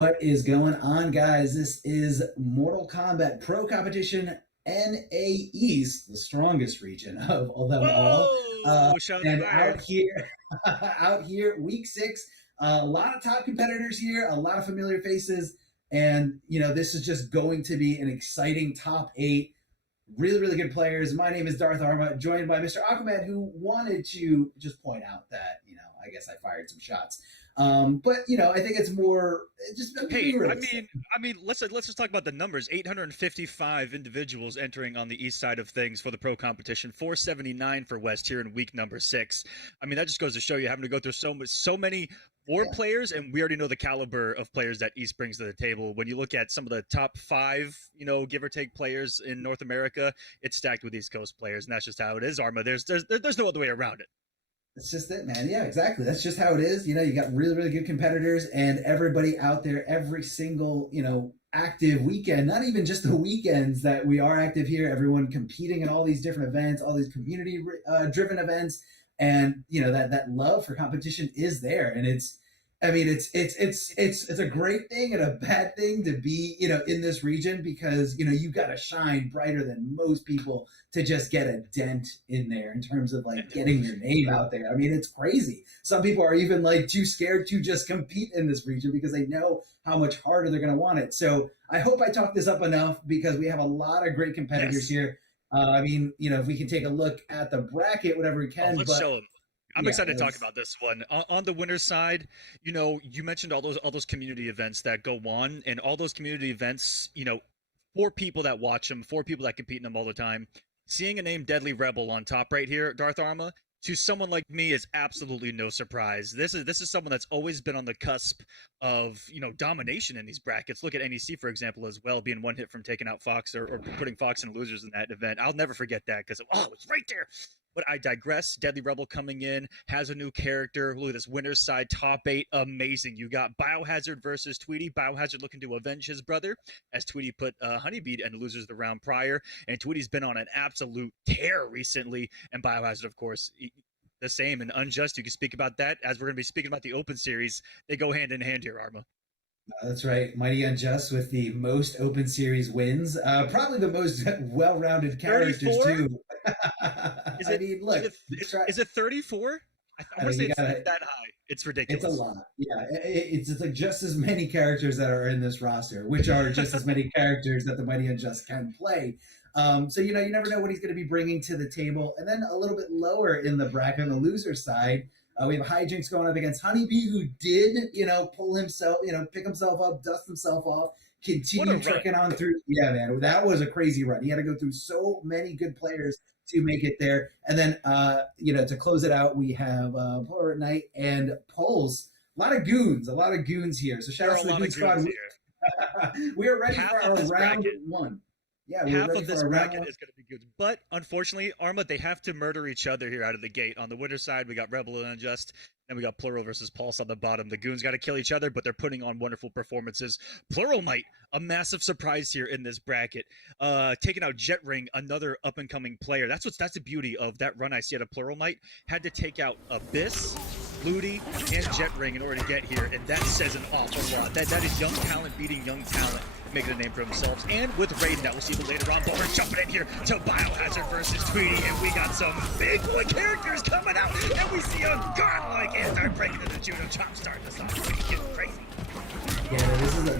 What is going on, guys? This is Mortal Kombat Pro Competition NA East, the strongest region of them all. Whoa! Shots And fired. out here, out here, week six, a lot of top competitors here, a lot of familiar faces, and this is just going to be an exciting top eight. Really, really good players. My name is Darth Arma, joined by Mr. Aquaman, who wanted to just point out that I guess I fired some shots. But I think it's more just Hey, be I realistic. mean, I mean, let's just talk about the numbers. 855 individuals entering on the east side of things for the pro competition. 479 for West here in week number 6. I mean, that just goes to show you having to go through so many more Yeah. players, and we already know the caliber of players that East brings to the table. When you look at some of the top 5, give or take players in North America, it's stacked with East Coast players, and that's just how it is. Arma, there's no other way around it. It's just it, man. Yeah, exactly. That's just how it is. You got really, really good competitors and everybody out there every single, active weekend, not even just the weekends that we are active here, everyone competing in all these different events, all these community driven events. And, that love for competition is there. And I mean, it's a great thing and a bad thing to be, in this region because, you got to shine brighter than most people to just get a dent in there in terms of like getting your name out there. I mean, it's crazy. Some people are even like too scared to just compete in this region because they know how much harder they're going to want it. So I hope I talked this up enough because we have a lot of great competitors Yes. here. I mean, if we can take a look at the bracket, whatever we Oh, can, let's but show them. I'm yeah, excited to talk about this one. On the winner's side, you mentioned all those community events that go on, and all those community events, for people that watch them, for people that compete in them all the time, seeing a name Deadly Rebel on top right here, Darth Arma, to someone like me is absolutely no surprise. This is someone that's always been on the cusp of domination in these brackets. Look at NEC for example as well, being one hit from taking out Fox or putting Fox in losers in that event. I'll never forget that because it's right there. But I digress. Deadly Rebel coming in, has a new character. Look at this winner's side, top 8, amazing. You got Biohazard versus Tweety. Biohazard looking to avenge his brother, as Tweety put Honeybee and losers the round prior. And Tweety's been on an absolute tear recently. And Biohazard, of course, the same. And Unjust, you can speak about that. As we're going to be speaking about the Open Series, they go hand in hand here, Arma. That's right. Mighty Unjust with the most open series wins. Probably the most well-rounded characters 34? too. Is I it, mean, is look, it, is it 34? I I want mean, to say you gotta. it's that high. It's It's a ridiculous. lot. Yeah, it's like just as many characters that are in this roster, which are just as many characters that the Mighty Unjust can play. So you never know what he's going to be bringing to the table. And then a little bit lower in the bracket on the loser side, we have Hijinks going up against Honeybee, who did pull himself, pick himself up, dust himself off, What a continue run. trekking on through. Yeah, man, that was a crazy run. He had to go through so many good players to make it there. And then, to close it out, we have Polar at Night and Pulse. A lot of goons here. So shout There out are a to the lot Goon of Squad. goons here. We are ready Half for of our this round bracket one. Yeah, we're half ready of for this our round bracket one. is going to be good. But unfortunately, Arma, they have to murder each other here out of the gate. On the winner side, we got Rebel and Unjust. And we got Plural versus Pulse on the bottom. The Goons got to kill each other, but they're putting on wonderful performances. Plural Might, a massive surprise here in this bracket. Taking out Jet Ring, another up-and-coming player. That's the beauty of that run I see out of Plural Might. Had to take out Abyss, Ludi, and Jet Ring in order to get here, and that says an awful lot. That is young talent beating young talent, making a name for themselves. And with Raiden, that we'll see later on, but we're jumping in here to Biohazard versus Tweety, and we got some big boy characters coming out, and we see a godlike anti-breaking into the judo chop starting us off. Freaking crazy. Yeah,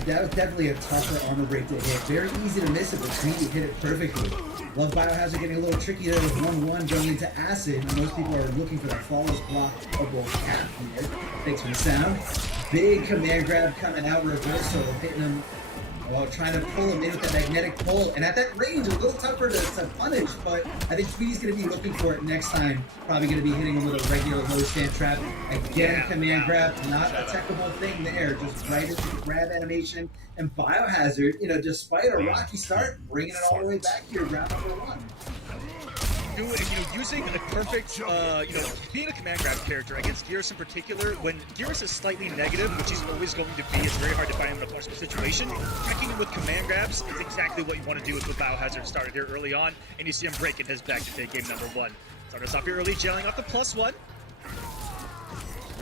that was definitely a tougher armor break to hit. Very easy to miss it, but Tweety hit it perfectly. Love Biohazard getting a little tricky there with 1-1 going into Acid. Most people are looking for that flawless block of both half here. Thanks for the sound. Big command grab coming out, reversal, hitting him while trying to pull him in with that magnetic pull. And at that range, a little tougher to punish, but I think Tweety's going to be looking for it next time. Probably going to be hitting him with a regular low stand trap. Again, command grab, not a technical thing there, just right into the grab animation. And Biohazard, despite a rocky start, bringing it all the way back here, round number one. Using a perfect, being a command grab character against Gearus in particular, when Gearus is slightly negative, which he's always going to be, it's very hard to find him in a punishable situation. Tracking him with command grabs is exactly what you want to do with what Biohazard started here early on, and you see him breaking his back to take game number one. Start us off here early, jailing off the +1.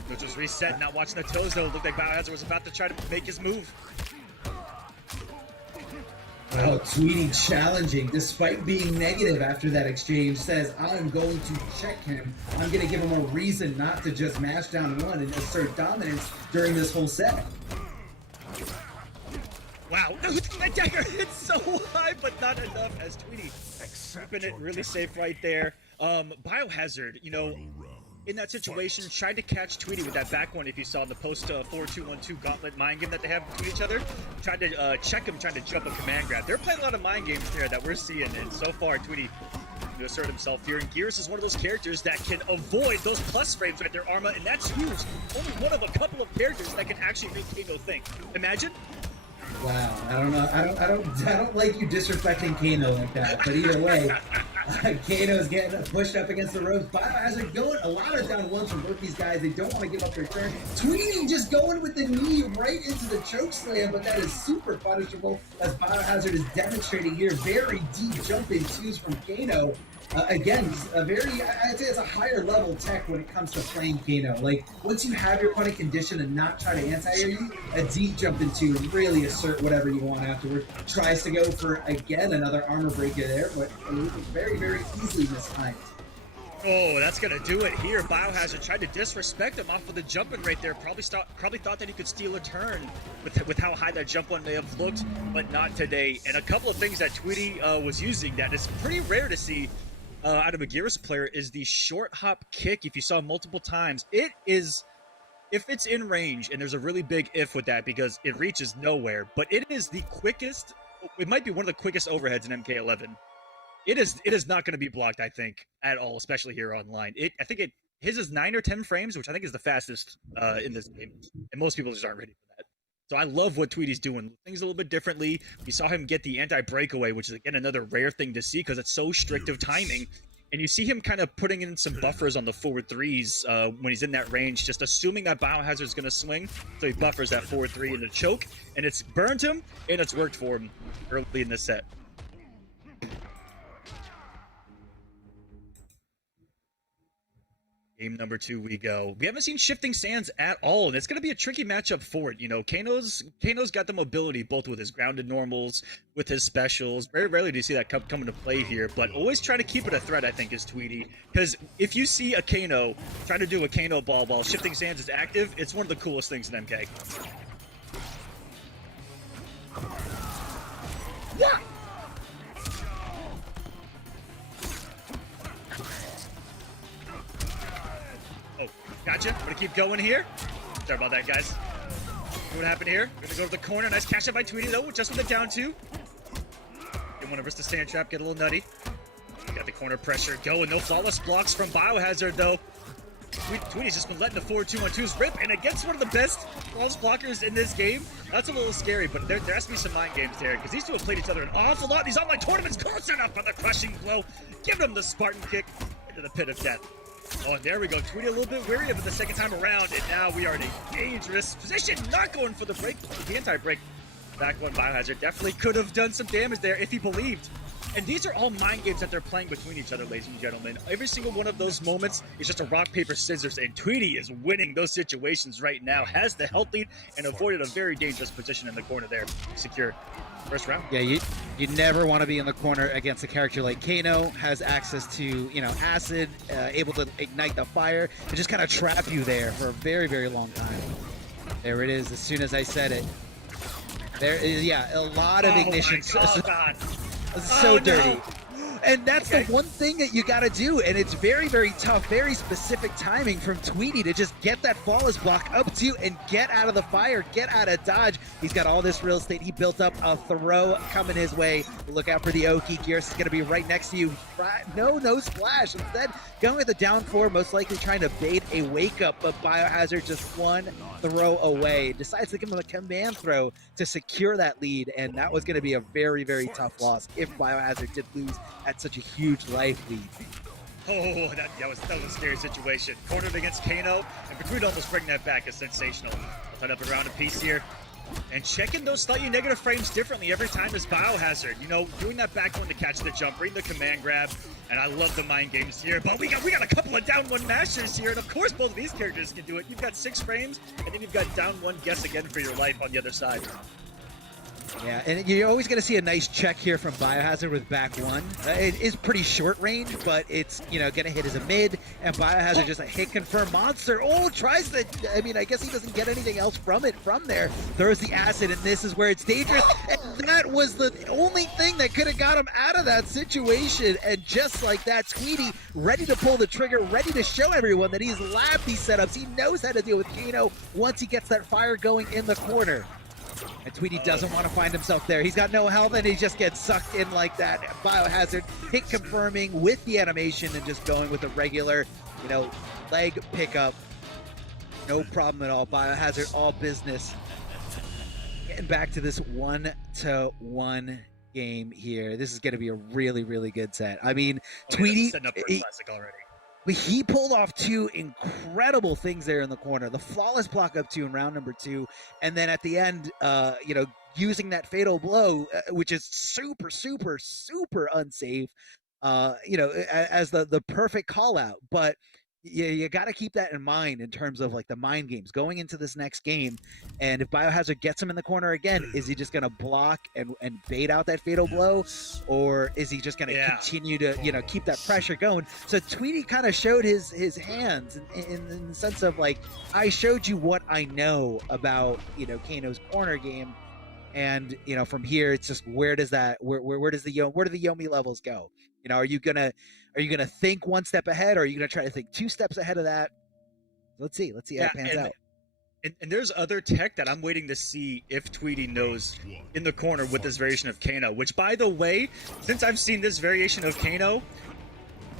They'll just reset, not watching the toes though. Looked like Biohazard was about to try to make his move. Oh, Tweety challenging, despite being negative after that exchange, says, I'm going to check him. I'm going to give him a reason not to just mash down one and assert dominance during this whole set. Wow, that dagger hit so high, but not enough as Tweety keeping it really safe right there. Biohazard, you know, in that situation, tried to catch Tweety with that back one. If you saw in the post 4-2-1-2 gauntlet mind game that they have between each other, tried to check him, trying to jump a command grab. They're playing a lot of mind games there that we're seeing, and so far Tweety to assert himself here. And Gears is one of those characters that can avoid those plus frames with their Arma, and that's huge. Only one of a couple of characters that can actually make Kano think. Imagine. Wow, I don't know. I don't like you disrespecting Kano like that. But either way, Kano's getting pushed up against the ropes. Biohazard going a lot of down ones from both these guys. They don't want to give up their turn. Tweety just going with the knee right into the choke slam, but that is super punishable as Biohazard is demonstrating here. Very deep jumping twos from Kano. Again, a very, I'd say it's a higher level tech when it comes to playing Kano. Like, once you have your opponent conditioned and not try to anti-air you, a deep jump into and really assert whatever you want afterward. Tries to go for, again, another armor breaker there, but very, very easily mistimed. Oh, that's gonna do it here. Biohazard tried to disrespect him off of the jumping right there. Probably thought that he could steal a turn with how high that jump one may have looked, but not today. And a couple of things that Tweety was using that is pretty rare to see out of a Gears player is the short hop kick. If you saw multiple times, it is, if it's in range, and there's a really big if with that because it reaches nowhere, but it is the quickest, it might be one of the quickest overheads in MK11. It is not going to be blocked, I think, at all, especially here online. His is 9 or 10 frames, which I think is the fastest in this game, and most people just aren't ready for that. So I love what Tweety's doing. Things a little bit differently. We saw him get the anti-breakaway, which is, again, another rare thing to see because it's so strict of timing. And you see him kind of putting in some buffers on the forward threes when he's in that range, just assuming that Biohazard is going to swing. So he buffers that forward three in the choke, and it's burned him, and it's worked for him early in this set. Game number 2 we go. We haven't seen Shifting Sands at all, and it's going to be a tricky matchup for it. You know, Kano's got the mobility both with his grounded normals, with his specials. Very rarely do you see that come into play here, but always try to keep it a threat, I think, is Tweety. Because if you see a Kano try to do a Kano ball while Shifting Sands is active, it's one of the coolest things in MK. Yeah! Gotcha. I'm gonna keep going here. Sorry about that, guys. See what happened here? We're gonna go to the corner. Nice catch up by Tweety, though, just with the down two. Didn't want to risk the stand trap, get a little nutty. Got the corner pressure going. No flawless blocks from Biohazard, though. Tweety's just been letting the 4-2-1-2s rip, and against one of the best flawless blockers in this game. That's a little scary, but there has to be some mind games there, because these two have played each other an awful lot. These online tournaments close enough on the crushing blow. Giving him the Spartan kick into the pit of death. Oh, there we go. Tweety a little bit weary of it the second time around, and now we are in a dangerous position. Not going for the break, the anti-break. Back one, Biohazard definitely could have done some damage there if he believed. And these are all mind games that they're playing between each other, ladies and gentlemen. Every single one of those moments is just a rock, paper, scissors, and Tweety is winning those situations right now. Has the health lead and avoided a very dangerous position in the corner there. Secure. First round. Yeah, you never want to be in the corner against a character like Kano. Has access to, you know, acid, able to ignite the fire, and just kind of trap you there for a very, very long time. There it is. As soon as I said it, there is, yeah, a lot of ignition. Oh my God. So dirty. No. And that's the one thing that you got to do, and it's very, very tough, very specific timing from Tweety to just get that flawless block up to you and get out of the fire, get out of dodge. He's got all this real estate. He built up a throw coming his way. Look out for the Oki. Gears is going to be right next to you. No splash. Instead, going with the down four, most likely trying to bait a wake up, but Biohazard just one throw away. Decides to give him a command throw to secure that lead, and that was going to be a very, very tough loss if Biohazard did lose at such a huge life lead. Oh, that was a scary situation. Cornered against Kano, and Between almost bringing that back is sensational. I'll find up around a piece here. And checking those slightly negative frames differently every time is Biohazard. You know, doing that back one to catch the jump, reading the command grab, and I love the mind games here. But we got a couple of down one mashers here, and of course both of these characters can do it. You've got 6 frames, and then you've got down one guess again for your life on the other side. Yeah, and you're always going to see a nice check here from Biohazard with back one. It is pretty short range, but it's, you know, going to hit as a mid, and Biohazard just a hit confirm monster. Oh, tries to, I mean, I guess he doesn't get anything else from it from there. Throws the acid, and this is where it's dangerous. And that was the only thing that could have got him out of that situation. And just like that, Tweety ready to pull the trigger, ready to show everyone that he's labbed these setups. He knows how to deal with Kano once he gets that fire going in the corner. And Tweety doesn't want to find himself there. He's got no health, and he just gets sucked in like that. Biohazard hit confirming with the animation and just going with a regular, you know, leg pickup. No problem at all. Biohazard, all business. Getting back to this 1-1 game here. This is going to be a really, really good set. I mean, Tweety, setting up for a classic already. he pulled off 2 incredible things there in the corner. The flawless block up 2 in round number 2. And then at the end, you know, using that fatal blow, which is super, super, super unsafe, you know, as the perfect call out. But you got to keep that in mind in terms of like the mind games going into this next game. And if Biohazard gets him in the corner again, is he just going to block and bait out that fatal blow, or is he just going to continue to, you know, keep that pressure going? So Tweety kind of showed his hands in the sense of like, I showed you what I know about, you know, Kano's corner game. And, you know, from here, it's just where do the Yomi levels go? You know, are you gonna think one step ahead, or are you gonna try to think 2 steps ahead of that? Let's see how it pans out. And there's other tech that I'm waiting to see if Tweety knows in the corner with this variation of Kano, which, by the way, since I've seen this variation of Kano,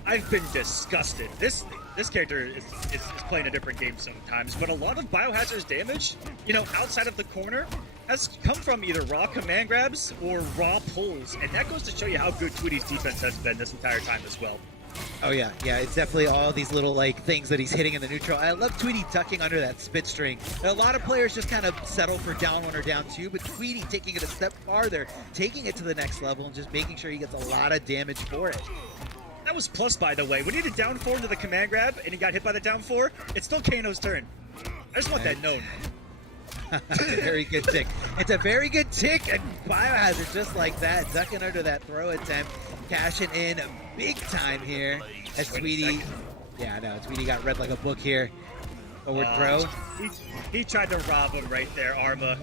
I've been disgusted. This character is playing a different game sometimes, but a lot of Biohazard's damage, you know, outside of the corner, has come from either raw command grabs or raw pulls, and that goes to show you how good Tweety's defense has been this entire time as well. Oh yeah, it's definitely all these little like things that he's hitting in the neutral. I love Tweety tucking under that spit string. A lot of players just kind of settle for down 1 or down 2, but Tweety taking it a step farther, taking it to the next level, and just making sure he gets a lot of damage for it. That was plus, by the way. When he did down 4 into the command grab and he got hit by the down 4, it's still Kano's turn. I just want that known. Very good tick. It's a very good tick, and Biohazard just like that, ducking under that throw attempt, cashing in big time here as Tweety. Tweety got read like a book here. Forward throw. He tried to rob him right there, Arma.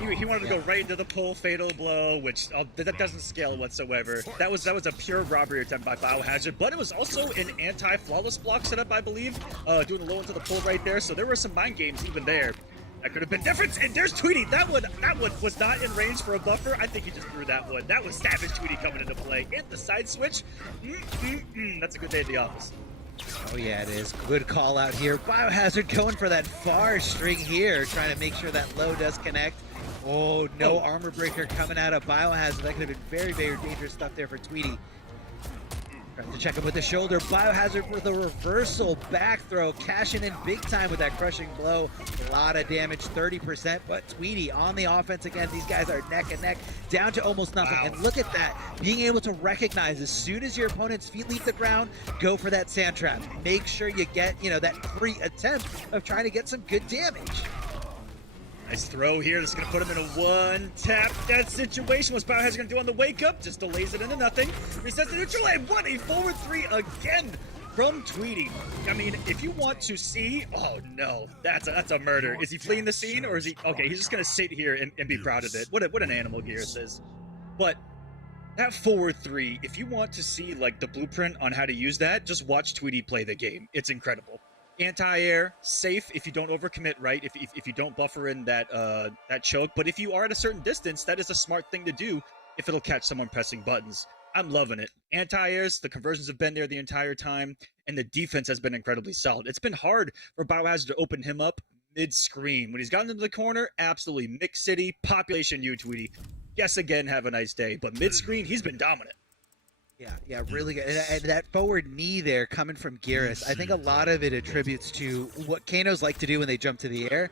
He wanted to go right into the pull fatal blow, which that doesn't scale whatsoever. That was a pure robbery attempt by Biohazard, but it was also an anti-flawless block setup, I believe, doing the low into the pull right there. So there were some mind games even there. That could have been different. And there's Tweety. That one was not in range for a buffer. I think he just threw that one. That was savage Tweety coming into play. And the side switch. That's a good day at the office. Oh yeah, it is. Good call out here. Biohazard going for that far string here, trying to make sure that low does connect. Oh, no armor breaker coming out of Biohazard. That could have been very, very dangerous stuff there for Tweety. Trying to check him with the shoulder. Biohazard with a reversal back throw, cashing in big time with that crushing blow. A lot of damage, 30%, but Tweety on the offense again. These guys are neck and neck, down to almost nothing. Wow. And look at that, being able to recognize as soon as your opponent's feet leave the ground, go for that sand trap. Make sure you get, you know, that free attempt of trying to get some good damage. Nice throw here. This is going to put him in a one-tap death situation. What's Biohazard going to do on the wake-up? Just delays it into nothing. Resets the neutral, and what a forward 3 again from Tweety. I mean, if you want to see... Oh, no. That's a murder. Is he fleeing the scene, or is he... Okay, he's just going to sit here and be proud of it. What an animal Gears is. But that forward 3, if you want to see, like, the blueprint on how to use that, just watch Tweety play the game. It's incredible. Anti-air, safe if you don't overcommit, right? If you don't buffer in that choke. But if you are at a certain distance, that is a smart thing to do if it'll catch someone pressing buttons. I'm loving it. Anti-airs, the conversions have been there the entire time, and the defense has been incredibly solid. It's been hard for Biohazard to open him up mid-screen. When he's gotten into the corner, absolutely. Mix City, population you, Tweety. Yes, again, have a nice day. But mid-screen, he's been dominant. Yeah, really good. And that forward knee there coming from Geras, I think a lot of it attributes to what Kanos like to do when they jump to the air.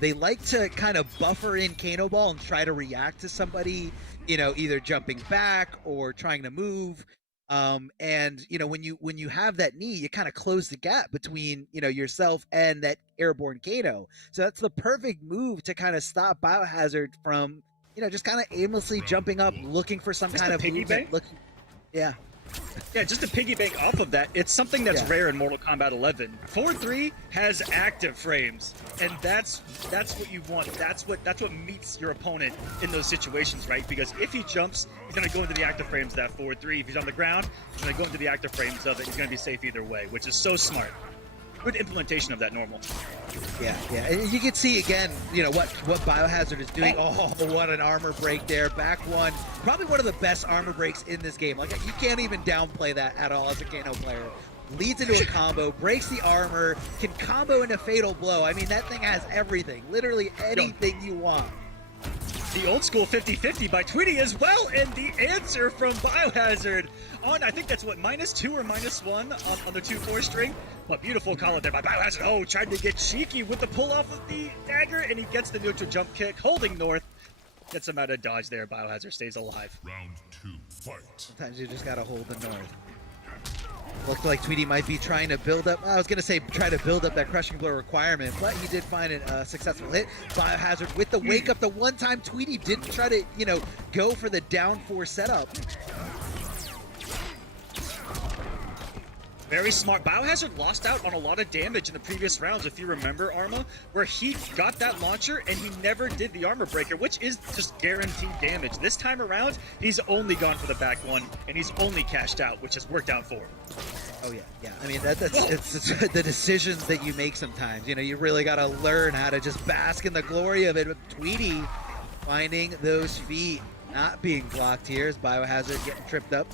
They like to kind of buffer in Kano Ball and try to react to somebody, either jumping back or trying to move. And when you have that knee, you kind of close the gap between yourself and that airborne Kano. So that's the perfect move to kind of stop Biohazard from just kind of aimlessly jumping up, looking for some kind of movement. Yeah. Yeah, just to piggy bank off of that, it's something that's rare in Mortal Kombat 11. 4-3 has active frames, and that's what you want. That's what meets your opponent in those situations, right? Because if he jumps, he's gonna go into the active frames of that 4-3. If he's on the ground, he's gonna go into the active frames of it. He's gonna be safe either way, which is so smart. Good implementation of that normal. Yeah. And you can see again, what Biohazard is doing. Oh, what an armor break there. Back one. Probably one of the best armor breaks in this game. Like, you can't even downplay that at all as a Kano player. Leads into a combo, breaks the armor, can combo into Fatal Blow. I mean, that thing has everything. Literally anything you want. The old school 50-50 by Tweety as well, and the answer from Biohazard on, I think that's what, -2 or -1 on the 2-4 string. But beautiful call out there by Biohazard. Oh, tried to get cheeky with the pull off of the dagger, and he gets the neutral jump kick, holding North. Gets him out of dodge there. Biohazard stays alive. Round 2, fight. Sometimes you just gotta hold the North. Looked like Tweety might be trying to build up. I was going to say try to build up that crushing blow requirement, but he did find a successful hit. Biohazard with the wake up. The one time Tweety didn't try to, go for the down 4 setup. Very smart. Biohazard lost out on a lot of damage in the previous rounds, if you remember, Arma, where he got that launcher and he never did the armor breaker, which is just guaranteed damage. This time around, he's only gone for the back one, and he's only cashed out, which has worked out for him. Oh yeah. I mean, it's the decisions that you make sometimes. You really got to learn how to just bask in the glory of it. But Tweety finding those feet, not being blocked here as Biohazard getting tripped up.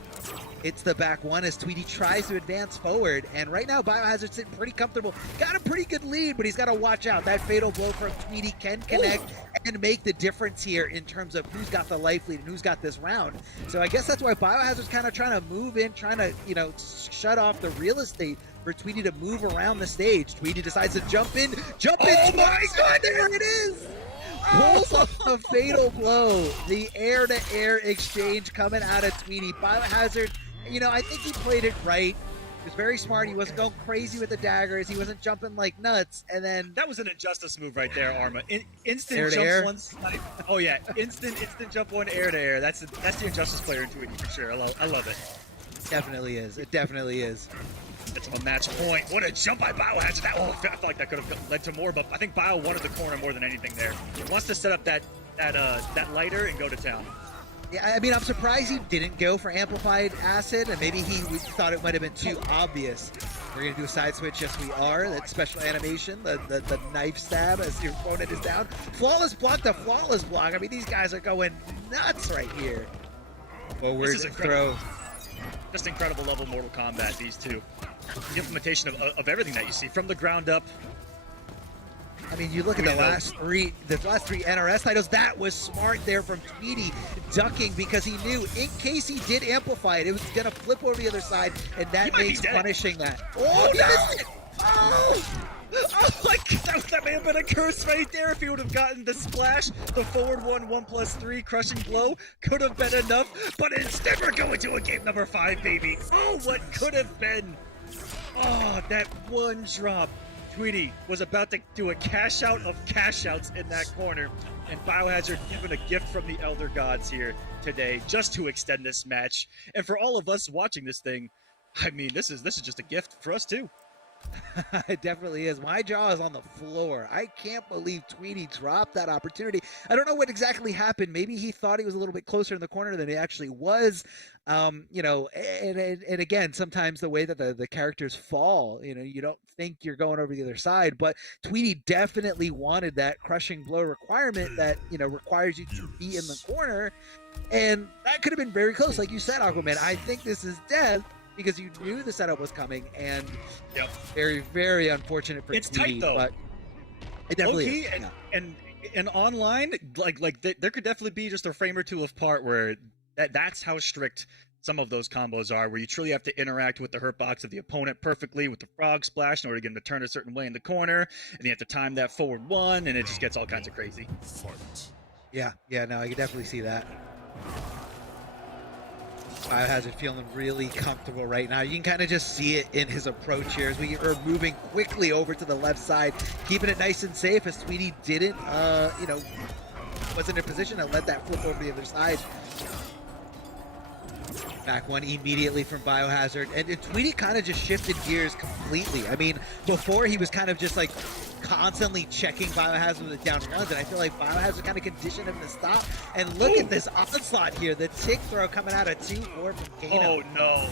It's the back one as Tweety tries to advance forward. And right now, Biohazard's sitting pretty comfortable. Got a pretty good lead, but he's got to watch out. That fatal blow from Tweety can connect and make the difference here in terms of who's got the life lead and who's got this round. So I guess that's why Biohazard's kind of trying to move in, trying to, shut off the real estate for Tweety to move around the stage. Tweety decides to jump in. Oh my God! There it is! Pulls off the fatal blow. The air-to-air exchange coming out of Tweety. Biohazard, I think he played it right. He was very smart. He wasn't going crazy with the daggers. He wasn't jumping like nuts. And then that was an injustice move right there, Arma. Instant air to jump air. one snipe. Oh yeah, instant jump one air to air. That's the injustice player in Tweety for sure. I love it. Definitely is. It definitely is. It's a match point. What a jump by Biohazard. I felt like that could have led to more, but I think Bio wanted the corner more than anything there. He wants to set up that lighter and go to town. Yeah, I mean, I'm surprised he didn't go for amplified acid, and maybe he thought it might have been too obvious. We're going to do a side switch. Yes, we are. That special animation, the knife stab as your opponent is down. Flawless block to flawless block. I mean, these guys are going nuts right here. Forward throw. Just incredible level Mortal Kombat, these two. The implementation of everything that you see from the ground up. I mean, you look at the last three NRS titles. That was smart there from Tweety, ducking because he knew in case he did amplify it, it was going to flip over the other side, and that makes punishing that. Oh, no! Oh my God, that may have been a curse right there if he would have gotten the splash. The forward 1+3 crushing blow could have been enough, but instead we're going to a game number 5, baby. Oh, what could have been. Oh, that one drop. Tweety was about to do a cash out of cash outs in that corner, and Biohazard given a gift from the Elder Gods here today just to extend this match. And for all of us watching this thing, I mean, this is just a gift for us too. It definitely is. My jaw is on the floor. I can't believe Tweety dropped that opportunity. I don't know what exactly happened. Maybe he thought he was a little bit closer in the corner than he actually was. And again, sometimes the way that the characters fall, you don't think you're going over the other side, but Tweety definitely wanted that crushing blow requirement that, requires you to be in the corner. And that could have been very close. Like you said, Aquaman, I think this is death, because you knew the setup was coming, and very, very unfortunate for it's Tweety, tight though. but it definitely is. And online, like there could definitely be just a frame or two of part where that's how strict some of those combos are, where you truly have to interact with the hurt box of the opponent perfectly with the frog splash in order to get him to turn a certain way in the corner, and you have to time that forward one, and it just gets all kinds of crazy. Yeah, no, I can definitely see that. Biohazard feeling really comfortable right now. You can kind of just see it in his approach here as we are moving quickly over to the left side, keeping it nice and safe as Tweety didn't, wasn't in a position to let that flip over the other side. Back one immediately from Biohazard, and Tweety kind of just shifted gears completely. I mean, before he was kind of just like constantly checking Biohazard with the down ones, and I feel like Biohazard kind of conditioned him to stop. And look at this onslaught here, the tick throw coming out of 2-4 from Kano. Oh no,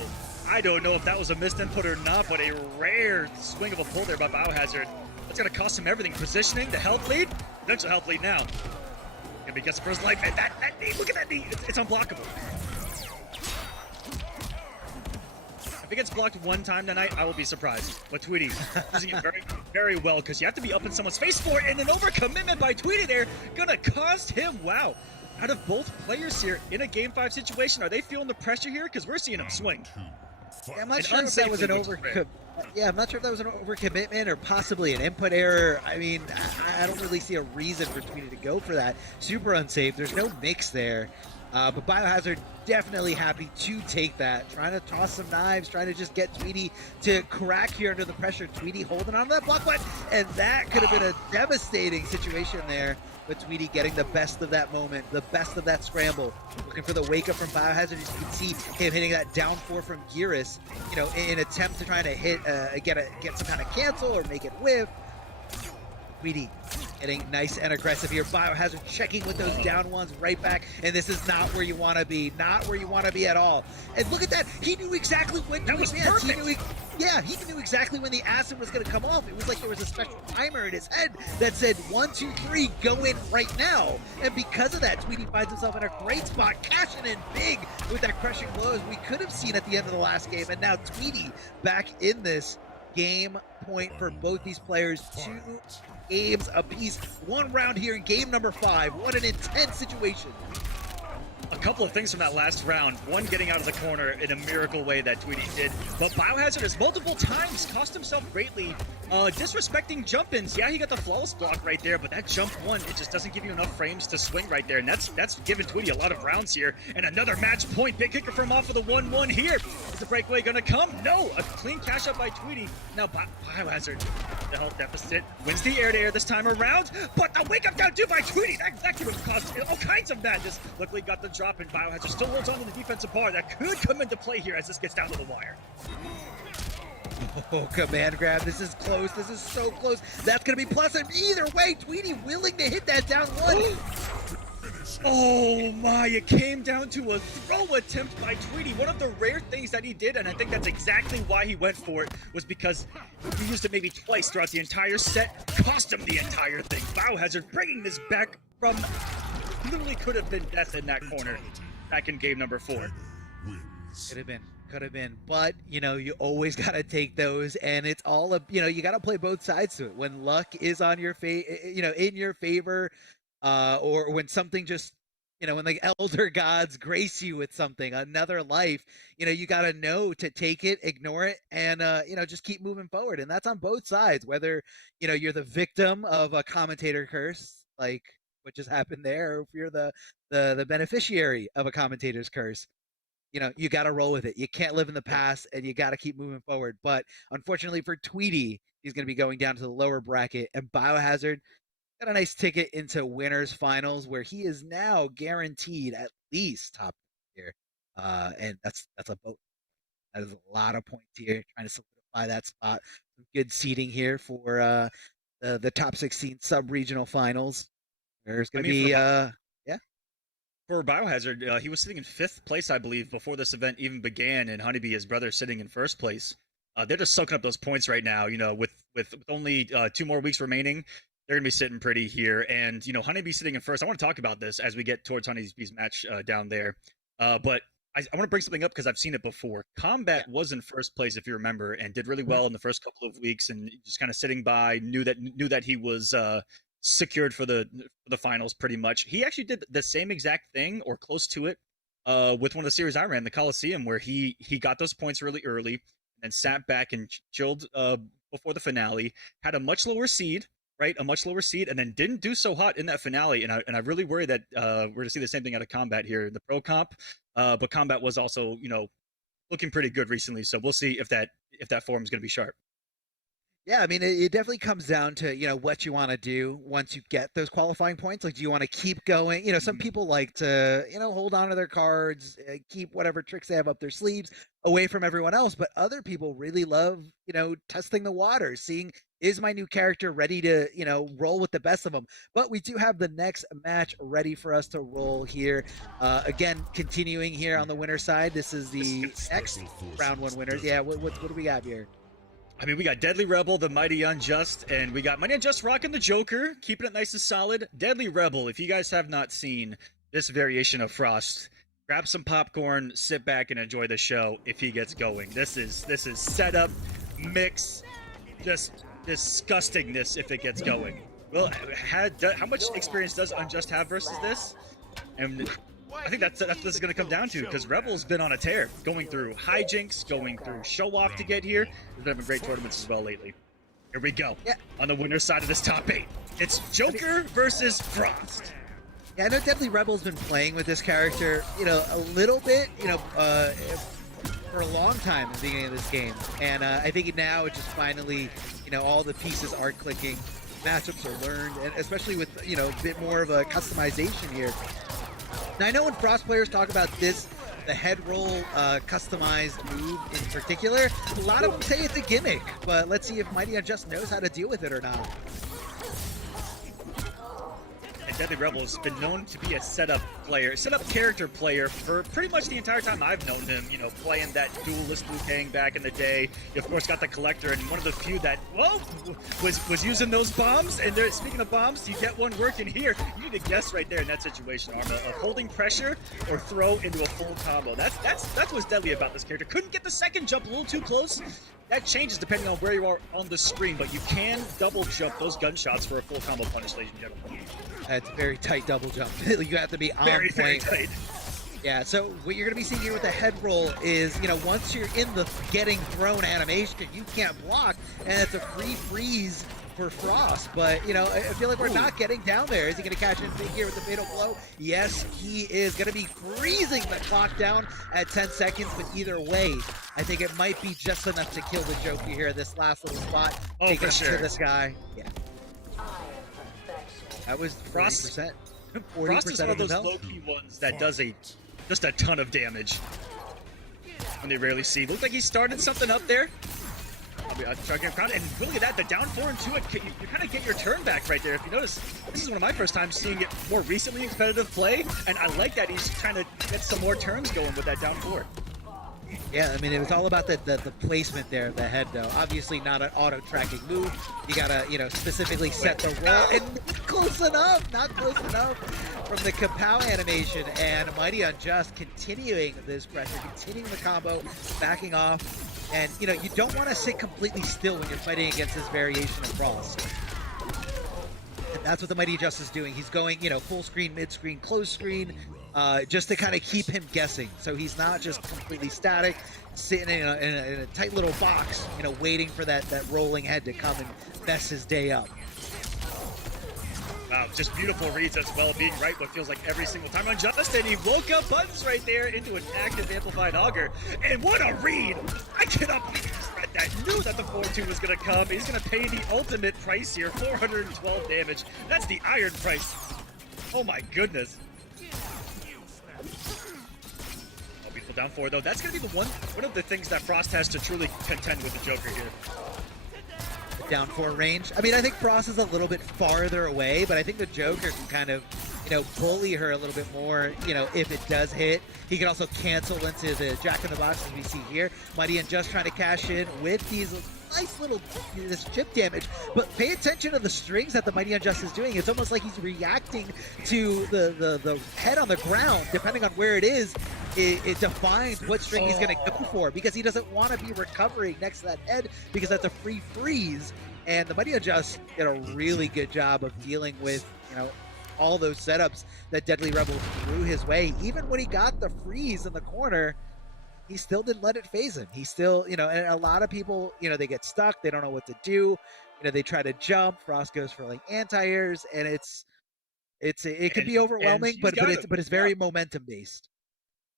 I don't know if that was a missed input or not, but a rare swing of a pull there by Biohazard. That's gonna cost him everything: positioning, the health lead, potential health lead now. Gonna be gets the first life, and that knee, look at that knee, it's unblockable. If it gets blocked one time tonight, I will be surprised. But Tweety using it very, very well, because you have to be up in someone's face for it, and an overcommitment by Tweety there gonna cost him. Wow. Out of both players here in a Game 5 situation, are they feeling the pressure here? Because we're seeing them swing. Yeah, I'm not sure if that was an I'm not sure if that was an overcommitment or possibly an input error. I mean, I don't really see a reason for Tweety to go for that. Super unsafe. There's no mix there. But Biohazard definitely happy to take that. Trying to toss some knives, trying to just get Tweety to crack here under the pressure. Tweety holding on to that block button, and that could have been a devastating situation there. But Tweety getting the best of that moment, the best of that scramble. Looking for the wake up from Biohazard. As you can see him hitting that down 4 from Gearus, in attempt to try to hit, get some kind of cancel or make it whiff. Tweety getting nice and aggressive here. Biohazard checking with those down ones right back, and this is not where you want to be. Not where you want to be at all. And look at that. He knew exactly when that was perfect. He knew exactly when the acid was going to come off. It was like there was a special timer in his head that said 1, 2, 3, go in right now. And because of that, Tweety finds himself in a great spot, cashing in big with that crushing blow, as we could have seen at the end of the last game. And now Tweety back in this game point for both these players. 2 games apiece. 1 round here in game number 5. What an intense situation. A couple of things from that last round. One, getting out of the corner in a miracle way that Tweety did. But Biohazard has multiple times cost himself greatly. Disrespecting jump-ins. Yeah, he got the flawless block right there, but that jump one, it just doesn't give you enough frames to swing right there. And that's given Tweety a lot of rounds here. And another match point. Big kicker from off of the 1-1 here. Is the breakaway gonna come? No! A clean cash up by Tweety. Now Biohazard, the health deficit, wins the air-to-air this time around. But the wake-up down two by Tweety, that could have caused all kinds of madness. Luckily got the drop, and Biohazard still holds on to the defensive bar. That could come into play here as this gets down to the wire. Oh, command grab. This is close. This is so close. That's going to be plus. And either way, Tweety willing to hit that down one. Oh my, it came down to a throw attempt by Tweety. One of the rare things that he did, and I think that's exactly why he went for it, was because he used it maybe twice throughout the entire set. Cost him the entire thing. Biohazard bringing this back from literally could have been death in that corner back in game number 4. Could have been, but you always got to take those, and it's all you got to play both sides to it. When luck is on your in your favor, or when something just when the elder gods grace you with something, another life, you got to know to take it, ignore it, and just keep moving forward. And that's on both sides, whether you're the victim of a commentator curse like what just happened there, or if you're the beneficiary of a commentator's curse. You got to roll with it. You can't live in the past, and you got to keep moving forward. But unfortunately for Tweety, he's going to be going down to the lower bracket, and Biohazard got a nice ticket into winners finals, where he is now guaranteed at least top here. And that's a vote. That is a lot of points here, trying to solidify that spot. Some good seeding here for the top 16 sub-regional finals. There's going to be For Biohazard, he was sitting in 5th place, I believe, before this event even began, and Honeybee, his brother, sitting in 1st place. They're just soaking up those points right now. With only 2 more weeks remaining, they're going to be sitting pretty here. And, Honeybee sitting in 1st. I want to talk about this as we get towards Honeybee's match down there. But I want to bring something up because I've seen it before. Kombat was in 1st place, if you remember, and did really well in the first couple of weeks, and just kind of sitting by, knew that he was secured for the finals pretty much. He actually did the same exact thing or close to it with one of the series I ran, the Coliseum, where he got those points really early and sat back and chilled before the finale, had a much lower seed, right? A much lower seed, and then didn't do so hot in that finale. And I really worry that we're going to see the same thing out of Combat here in the Pro Comp. But Combat was also, looking pretty good recently. So we'll see if that form is going to be sharp. Yeah, I mean, it definitely comes down to, what you want to do once you get those qualifying points. Like, do you want to keep going? Some people like to, hold on to their cards, keep whatever tricks they have up their sleeves away from everyone else. But other people really love, testing the waters, seeing, is my new character ready to, roll with the best of them? But we do have the next match ready for us to roll here. Again, continuing here on the winner side. This is the next round one winners. Yeah, what do we got here? I mean, we got Deadly Rebel, the Mighty Unjust, and we got Mighty Unjust rocking the Joker, keeping it nice and solid. Deadly Rebel, if you guys have not seen this variation of Frost, grab some popcorn, sit back, and enjoy the show if he gets going. This is setup, mix, just disgustingness if it gets going. Well, how much experience does Unjust have versus this? And I think that's what this is going to come down to, because Rebel's been on a tear, going through hijinks, going through show-off to get here. There's been great tournaments as well lately. Here we go. Yeah. On the winner's side of this top 8, it's Joker versus Frost. Yeah, I know Deadly Rebel's been playing with this character, a little bit, for a long time at the beginning of this game. And I think now it just finally, all the pieces are clicking, matchups are learned, and especially with, a bit more of a customization here. Now, I know when Frost players talk about this, the head roll customized move in particular, a lot of them say it's a gimmick, but let's see if Mighty Unjust knows how to deal with it or not. And Deadly Rebel has been known to be a setup character player for pretty much the entire time I've known him, playing that duelist Liu Kang back in the day. You, of course, got the Collector, and one of the few that, was using those bombs. And speaking of bombs, you get one working here. You need to guess right there in that situation, Arma, of holding pressure or throw into a full combo. That's what's deadly about this character. Couldn't get the second jump a little too close. That changes depending on where you are on the screen, but you can double jump those gunshots for a full combo punish, ladies and gentlemen. It's a very tight double jump. You have to be on point. Very tight. Yeah, so what you're going to be seeing here with the head roll is, once you're in the getting thrown animation, you can't block, and it's a free freeze for Frost. But, I feel like we're not getting down there. Is he going to catch in big here with the fatal blow? Yes, he is going to be freezing the clock down at 10 seconds, but either way, I think it might be just enough to kill the Joker here, this last little spot. Oh, for sure. To this guy. Yeah. That was 40%. Frost is one of those low-key ones that does just a ton of damage when they rarely see. Looks like he started something up there. I'll try to get him crowd. And look at that, the down 4 and 2, you kind of get your turn back right there. If you notice, this is one of my first times seeing it more recently in competitive play, and I like that he's trying to get some more turns going with that down 4. Yeah, I mean, it was all about the placement there of the head, though. Obviously not an auto-tracking move. You gotta, specifically set the roll. And close enough, not close enough from the Kapow animation. And Mighty Unjust continuing this pressure, continuing the combo, backing off. And, you don't want to sit completely still when you're fighting against this variation of Frost. And that's what the Mighty Unjust is doing. He's going, full screen, mid-screen, close screen, just to kind of keep him guessing. So he's not just completely static, sitting in a tight little box, waiting for that rolling head to come and mess his day up. Wow, just beautiful reads as well, being right what feels like every single time on Justin. He woke up buttons right there into an active amplified auger. And what a read! I cannot believe he just read that. Knew that the 4-2 was going to come. He's going to pay the ultimate price here, 412 damage. That's the iron price. Oh my goodness. Oh, beautiful down 4 though. That's going to be the one of the things that Frost has to truly contend with the Joker here. Down 4 range. I mean, I think Frost is a little bit farther away, but I think the Joker can kind of, bully her a little bit more, if it does hit. He can also cancel into the Jack-in-the-Box as we see here. Mighty Unjust trying to cash in with these nice little this chip damage, but pay attention to the strings that the Mighty Unjust is doing. It's almost like he's reacting to the head on the ground. Depending on where it is, it defines what string he's going to go for, because he doesn't want to be recovering next to that head, because that's a free freeze. And the Mighty Unjust did a really good job of dealing with, all those setups that Deadly Rebel threw his way. Even when he got the freeze in the corner, he still didn't let it phase him. He still, and a lot of people, they get stuck. They don't know what to do. They try to jump. Frost goes for like anti-airs, and it could be overwhelming, but it's very momentum based.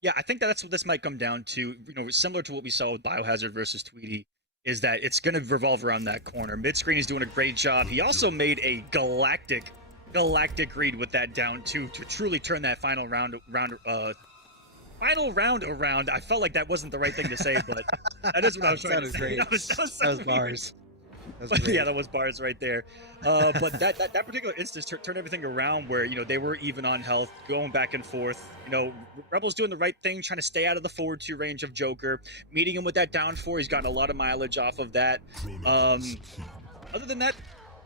Yeah, I think that's what this might come down to. Similar to what we saw with Biohazard versus Tweety, is that it's going to revolve around that corner. Mid-screen, he's doing a great job. He also made a galactic read with that down two to truly turn that final round around. I felt like that wasn't the right thing to say, but that is what I was trying to say. Great. That was bars. Yeah, that was bars right there. But that particular instance turned everything around where, they were even on health, going back and forth. Rebel's doing the right thing, trying to stay out of the forward 2 range of Joker, meeting him with that down 4. He's gotten a lot of mileage off of that. Other than that,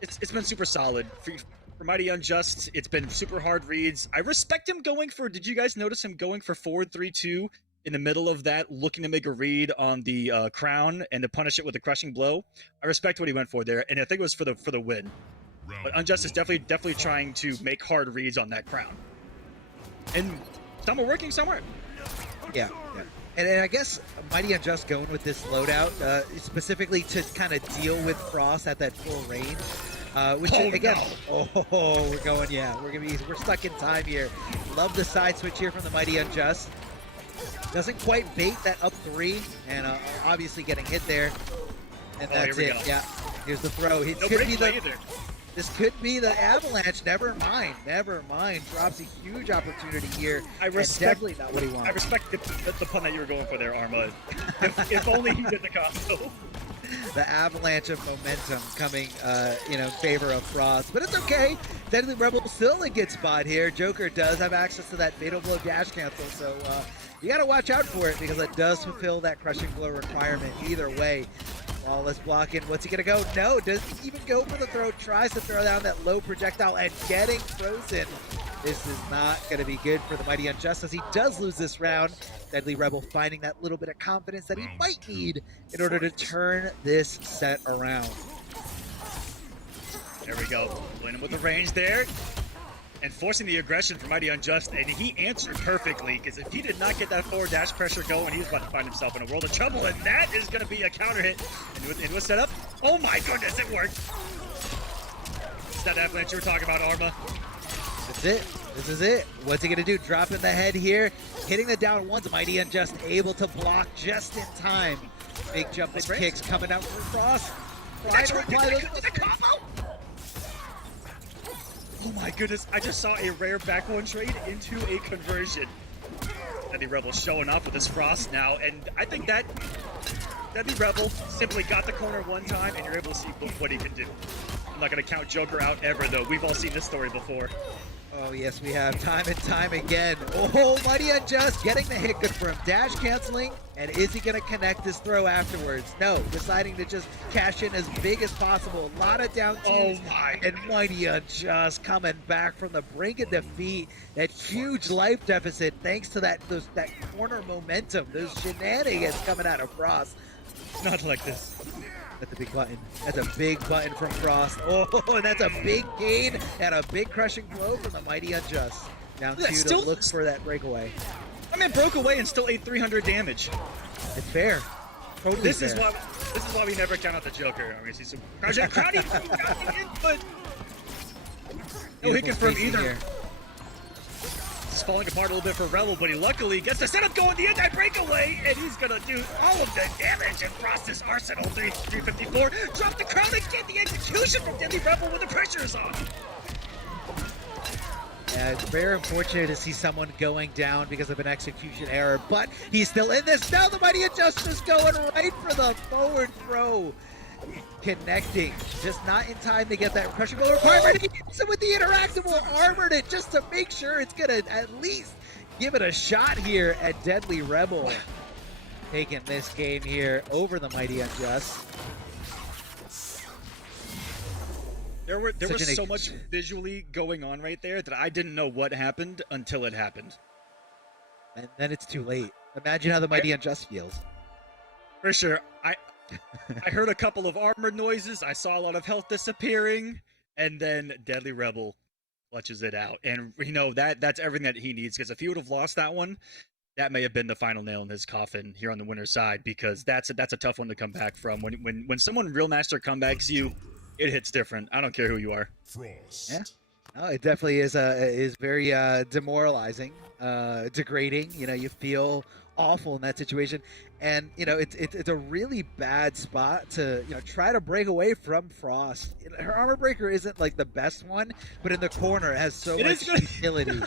it's been super solid. For Mighty Unjust, it's been super hard reads. I respect him going for, did you guys notice him going for forward 3-2 in the middle of that, looking to make a read on the crown and to punish it with a crushing blow? I respect what he went for there, and I think it was for the win. But Unjust is definitely trying to make hard reads on that crown. And some are working, some aren't. Yeah. And I guess Mighty Unjust going with this loadout, specifically to kind of deal with Frost at that full range. Which again, we're going, we're stuck in time here. Love the side switch here from the Mighty Unjust. Doesn't quite bait that up 3, and obviously getting hit there. And that's it. Go. Yeah, here's the throw. This could be the avalanche. Never mind. Drops a huge opportunity here. Definitely not what he wants. I respect the pun that you were going for there, Arma. if only he did the combo. The avalanche of momentum coming, in favor of Frost. But it's okay. Deadly Rebel still in good spot here. Joker does have access to that Fatal Blow dash cancel, so you got to watch out for it because it does fulfill that crushing blow requirement either way. Flawless blocking. What's he going to go? No, doesn't even go for the throw. Tries to throw down that low projectile and getting frozen. This is not going to be good for the Mighty Unjust as he does lose this round. Deadly Rebel finding that little bit of confidence that he might need in order to turn this set around. There we go. Playing him with the range there. And forcing the aggression for Mighty Unjust. And he answered perfectly, because if he did not get that forward dash pressure going, he was about to find himself in a world of trouble. And that is going to be a counter hit into a setup. Oh my goodness, it worked. It's that avalanche you were talking about, Arma. That's it. This is it. What's he going to do? Dropping the head here. Hitting the down ones. Mighty Unjust able to block just in time. Big jump and kicks coming out from Frost. Trying to apply the combo. Oh my goodness, I just saw a rare back one trade into a conversion. Deadly Rebel showing off with his Frost now, and I think that Deadly Rebel simply got the corner one time, and you're able to see what he can do. I'm not going to count Joker out ever, though. We've all seen this story before. Oh, yes, we have. Time and time again. Oh, Mighty Unjust getting the hit. Good for him. Dash canceling. And is he going to connect his throw afterwards? No. Deciding to just cash in as big as possible. A lot of down twos. Oh, my. And Mighty Unjust coming back from the brink of defeat. That huge life deficit thanks to that corner momentum. Those shenanigans coming out of Frost. Not like this. That's a big button. That's a big button from Frost. Oh, and that's a big gain and a big crushing blow from the Mighty Unjust. Down 2 to look for that breakaway. I mean, broke away and still ate 300 damage. It's fair. Totally this fair. This is why we never count out the Joker. I'm gonna see some crowding input. No hit confirm either. Here. It's falling apart a little bit for Rebel, but he luckily gets the setup going, the anti-breakaway, and he's gonna do all of the damage in Frost's arsenal. 354. Drop the crown and get the execution from Deadly Rebel when the pressure is on. Yeah, it's very unfortunate to see someone going down because of an execution error, but he's still in this. Now the Mighty Unjust is going right for the forward throw. Connecting, just not in time to get that crushing blow requirement. He hits it with the interactable, armored it just to make sure it's gonna at least give it a shot here at Deadly Rebel. Taking this game here over the Mighty Unjust. There was so much visually going on right there that I didn't know what happened until it happened. And then it's too late. Imagine how the Mighty Unjust feels. For sure. I heard a couple of armored noises. I saw a lot of health disappearing. And then Deadly Rebel clutches it out. And that's everything that he needs, because if he would have lost that one, that may have been the final nail in his coffin here on the winner's side, because that's a tough one to come back from. When someone real master comebacks you, it hits different. I don't care who you are. Yeah. No, it definitely is very demoralizing, degrading. You feel awful in that situation, and it's a really bad spot to try to break away from Frost. Her armor breaker isn't like the best one, but in the corner it has so much utility.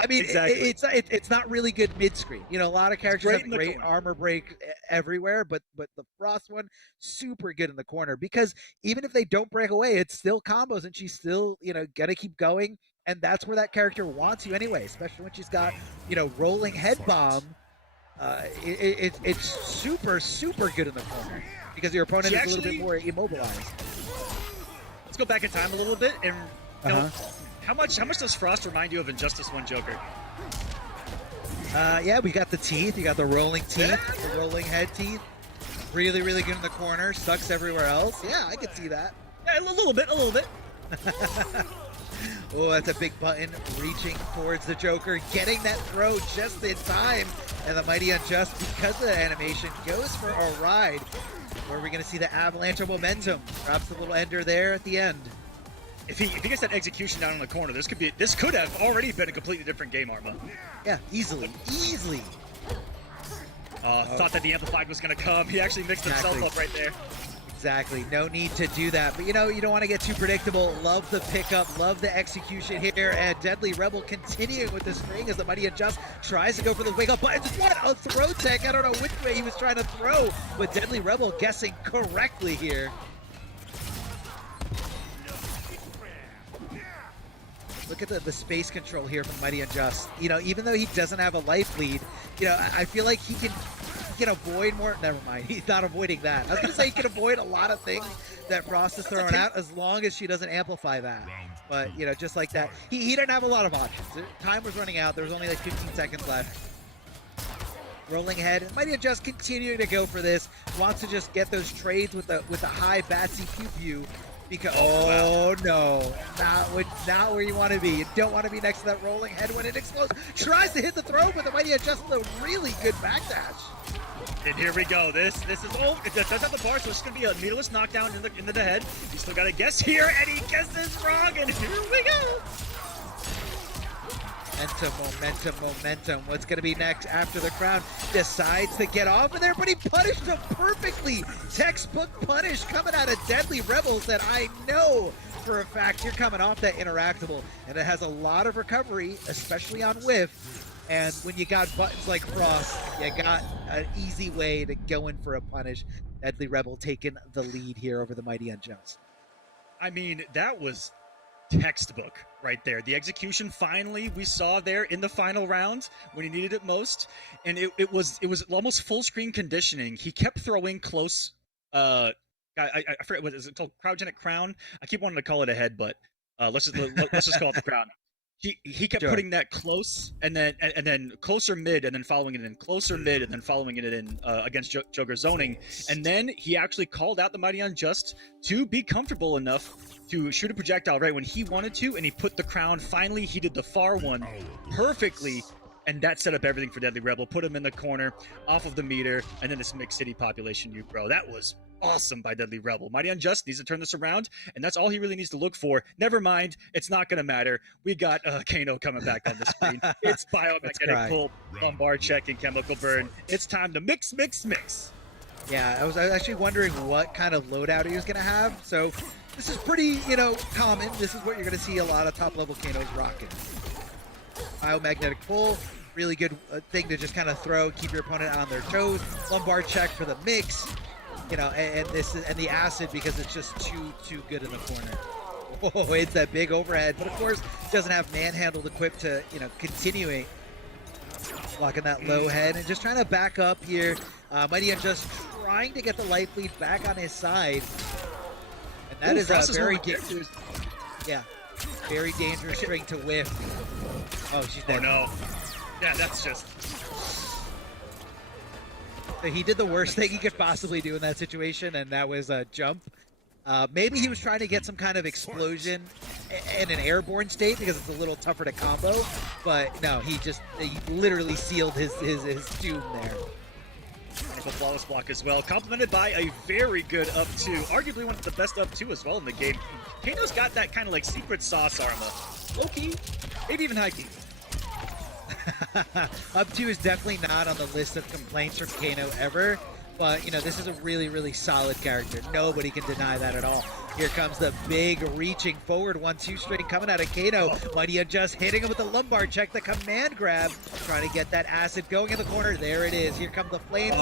I mean, exactly. it's not really good mid screen. A lot of characters have great armor break everywhere, but the Frost one super good in the corner, because even if they don't break away, it's still combos, and she's still gonna keep going, and that's where that character wants you anyway, especially when she's got rolling head bomb. It's super good in the corner because your opponent is a little bit more immobilized. Let's go back in time a little bit, and how much does Frost remind you of Injustice 1 Joker? Yeah, we got the teeth. You got the rolling teeth, the rolling head teeth. Really good in the corner. Sucks everywhere else. Yeah, I could see that. Yeah, a little bit. Oh, that's a big button, reaching towards the Joker, getting that throw just in time, and the Mighty Unjust, because of the animation, goes for a ride. Where we're going to see the avalanche of momentum. Drops the little ender there at the end. If he gets that execution down in the corner, this could have already been a completely different game, Arma. Yeah, easily. Thought that the Amplified was going to come. He actually mixed himself up right there. Exactly. No need to do that. But you don't want to get too predictable. Love the pickup. Love the execution here. And Deadly Rebel continuing with the string as the Mighty Unjust tries to go for the wake up buttons. What a throw tech. I don't know which way he was trying to throw, but Deadly Rebel guessing correctly here. Look at the space control here from Mighty Unjust. Even though he doesn't have a life lead, I feel like he can avoid more. Never mind, he's not avoiding that. I was gonna say he can avoid a lot of things that Frost is throwing out, as long as she doesn't amplify that. But just like that, he didn't have a lot of options. Time was running out. There was only like 15 seconds left. Rolling head, Mighty Unjust continuing to go for this. Wants to just get those trades with the high Batsy Q. Because no, not where you want to be. You don't want to be next to that rolling head when it explodes. Tries to hit the throw, but the Mighty Unjust with a really good backdash. And here we go. This is it does have the bar, so it's gonna be a needless knockdown into the head. He's still got to guess here, and he guesses wrong, and here we go. Momentum. What's going to be next after the crown? Decides to get off of there, but he punished him perfectly. Textbook punish coming out of Deadly Rebels that I know for a fact you're coming off that interactable. And it has a lot of recovery, especially on whiff. And when you got buttons like Frost, you got an easy way to go in for a punish. Deadly Rebel taking the lead here over the Mighty Unjust. I mean, that was textbook right there. The execution finally we saw there in the final round when he needed it most, and it was almost full screen conditioning. He kept throwing close. I forget what is it called, cryogenic crown. I keep wanting to call it a head, but let's just call it the crown. He kept putting that close, and then closer mid, and then following it in closer mid, and then following it in against Joker zoning, and then he actually called out the Mighty Unjust to be comfortable enough to shoot a projectile right when he wanted to, and he put the crown. Finally, he did the far one perfectly, and that set up everything for Deadly Rebel. Put him in the corner, off of the meter, and then this mixed city population you grow. That was awesome by Deadly Rebel. Mighty Unjust needs to turn this around, and that's all he really needs to look for. Never mind, it's not going to matter. We got Kano coming back on the screen. It's biomagnetic pull, bombard check, and chemical burn. It's time to mix. Yeah, I was actually wondering what kind of loadout he was going to have. So this is pretty, common. This is what you're going to see a lot of top-level Kanos rocking. Biomagnetic pull, really good thing to just kind of throw, keep your opponent on their toes. Lombard check for the mix. And the acid, because it's just too good in the corner. Oh, it's that big overhead, but of course doesn't have manhandled equipped to continuing blocking that low head and just trying to back up here. Mighty Unjust trying to get the life lead back on his side, and that is a very dangerous. Yeah, very dangerous string to whiff. Oh, she's dead. Oh no! Yeah, that's just. He did the worst thing he could possibly do in that situation, and that was a jump. Maybe he was trying to get some kind of explosion in an airborne state because it's a little tougher to combo. But no, he literally sealed his doom there. Wonderful flawless block as well, complemented by a very good up two, arguably one of the best up two as well in the game. Kano's got that kind of like secret sauce Arma. Low key, maybe even high key. Up two is definitely not on the list of complaints from Kano ever, but you know, this is a really, really solid character. Nobody can deny that at all. Here comes the big reaching forward 1-2 string coming out of Kano. Mighty Unjust hitting him with the lumbar check, the command grab, trying to get that acid going in the corner. There it is. Here come the flames.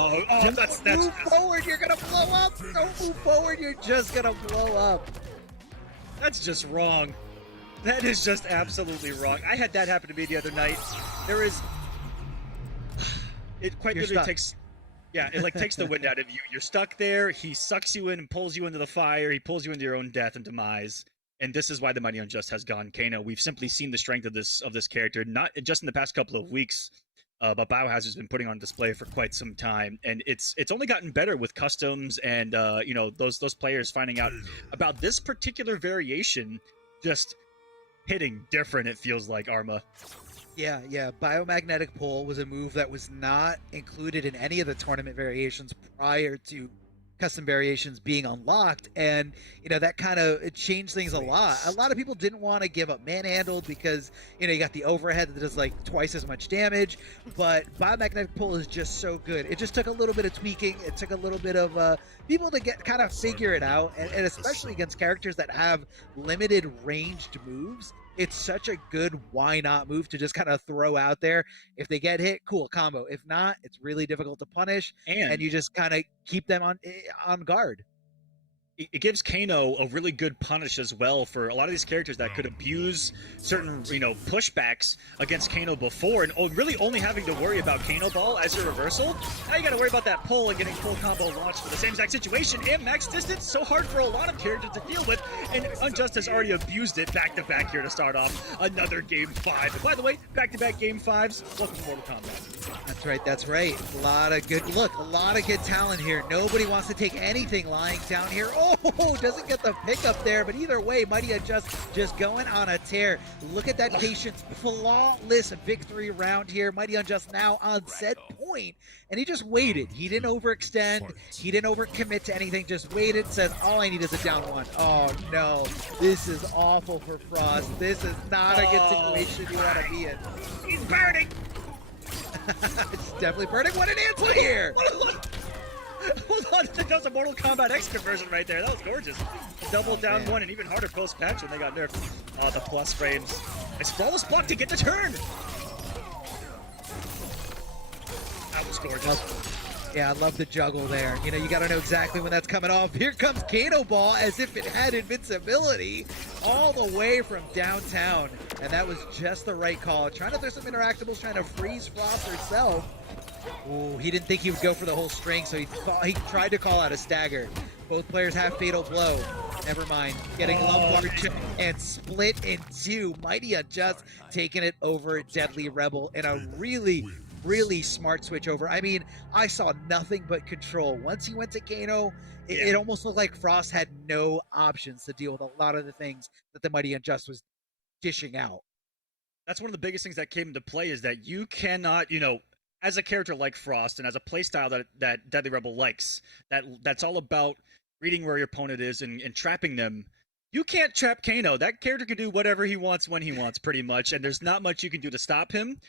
That's move forward, you're gonna blow up. Don't move forward, you're just gonna blow up. That's just wrong. That is just absolutely wrong. I had that happen to me the other night. There is, it quite literally takes. Yeah, it like takes the wind out of you. You're stuck there. He sucks you in and pulls you into the fire. He pulls you into your own death and demise. And this is why the Mighty Unjust has gone Kano. We've simply seen the strength of this character, not just in the past couple of weeks, but Biohazard's been putting on display for quite some time. And it's only gotten better with customs and you know, those players finding out about this particular variation, just hitting different. It feels like Arma. Yeah. Biomagnetic Pull was a move that was not included in any of the tournament variations prior to custom variations being unlocked, and you know, that kind of changed things a lot. A lot of people didn't want to give up manhandled because, you know, you got the overhead that does like twice as much damage, but Biomagnetic Pull is just so good. It just took a little bit of tweaking. It took a little bit of people to get kind of figure it out, and especially against characters that have limited ranged moves. It's such a good why not move to just kind of throw out there. If they get hit, cool combo. If not, it's really difficult to punish, and you just kind of keep them on guard. It gives Kano a really good punish as well for a lot of these characters that could abuse certain, you know, pushbacks against Kano before, and really only having to worry about Kano Ball as your reversal. Now you got to worry about that pull and getting full combo launched for the same exact situation and max distance. So hard for a lot of characters to deal with, and Unjust has already abused it back to back here to start off another game 5. And by the way, back to back game 5s. Welcome to Mortal Kombat. That's right. A lot of good talent here. Nobody wants to take anything lying down here. Oh, doesn't get the pickup there, but either way, Mighty Unjust just going on a tear. Look at that patience, flawless victory round here. Mighty Unjust now on set point, and he just waited. He didn't overextend. He didn't overcommit to anything. Just waited. Says, all I need is a down one. Oh no, this is awful for Frost. This is not a good situation you want to be in. He's burning. It's definitely burning. What an answer here! Hold on, that was a Mortal Kombat X conversion right there. That was gorgeous. Double down one, and even harder post-patch when they got nerfed. The plus frames. It's flawless block to get the turn. That was gorgeous. Yeah, I love the juggle there. You know, you got to know exactly when that's coming off. Here comes Kano Ball as if it had invincibility all the way from downtown. And that was just the right call. Trying to throw some interactables, trying to freeze Frost herself. Ooh, he didn't think he would go for the whole string, so he tried to call out a stagger. Both players have fatal blow. Never mind. Getting lumbar check and split in two. Mighty Unjust taking it over Deadly Rebel in a really smart switch over. I mean, I saw nothing but control. Once he went to Kano, it almost looked like Frost had no options to deal with a lot of the things that the Mighty Unjust was dishing out. That's one of the biggest things that came into play, is that you cannot, you know, as a character like Frost and as a playstyle that Deadly Rebel likes, that's all about reading where your opponent is and trapping them. You can't trap Kano. That character can do whatever he wants when he wants, pretty much, and there's not much you can do to stop him.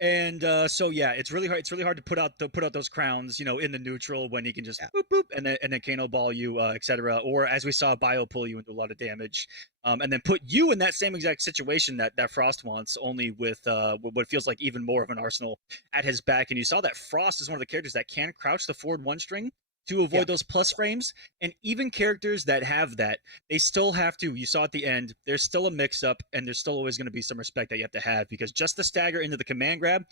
And so yeah, it's really hard. It's really hard to put out those crowns, you know, in the neutral when he can just boop boop and then Kano ball you, etc. Or as we saw, Bio pull you into a lot of damage, and then put you in that same exact situation that Frost wants, only with what feels like even more of an arsenal at his back. And you saw that Frost is one of the characters that can crouch the forward one string to avoid those plus frames, and even characters that have that, they still have to. You saw at the end, there's still a mix-up, and there's still always going to be some respect that you have to have, because just the stagger into the command grab,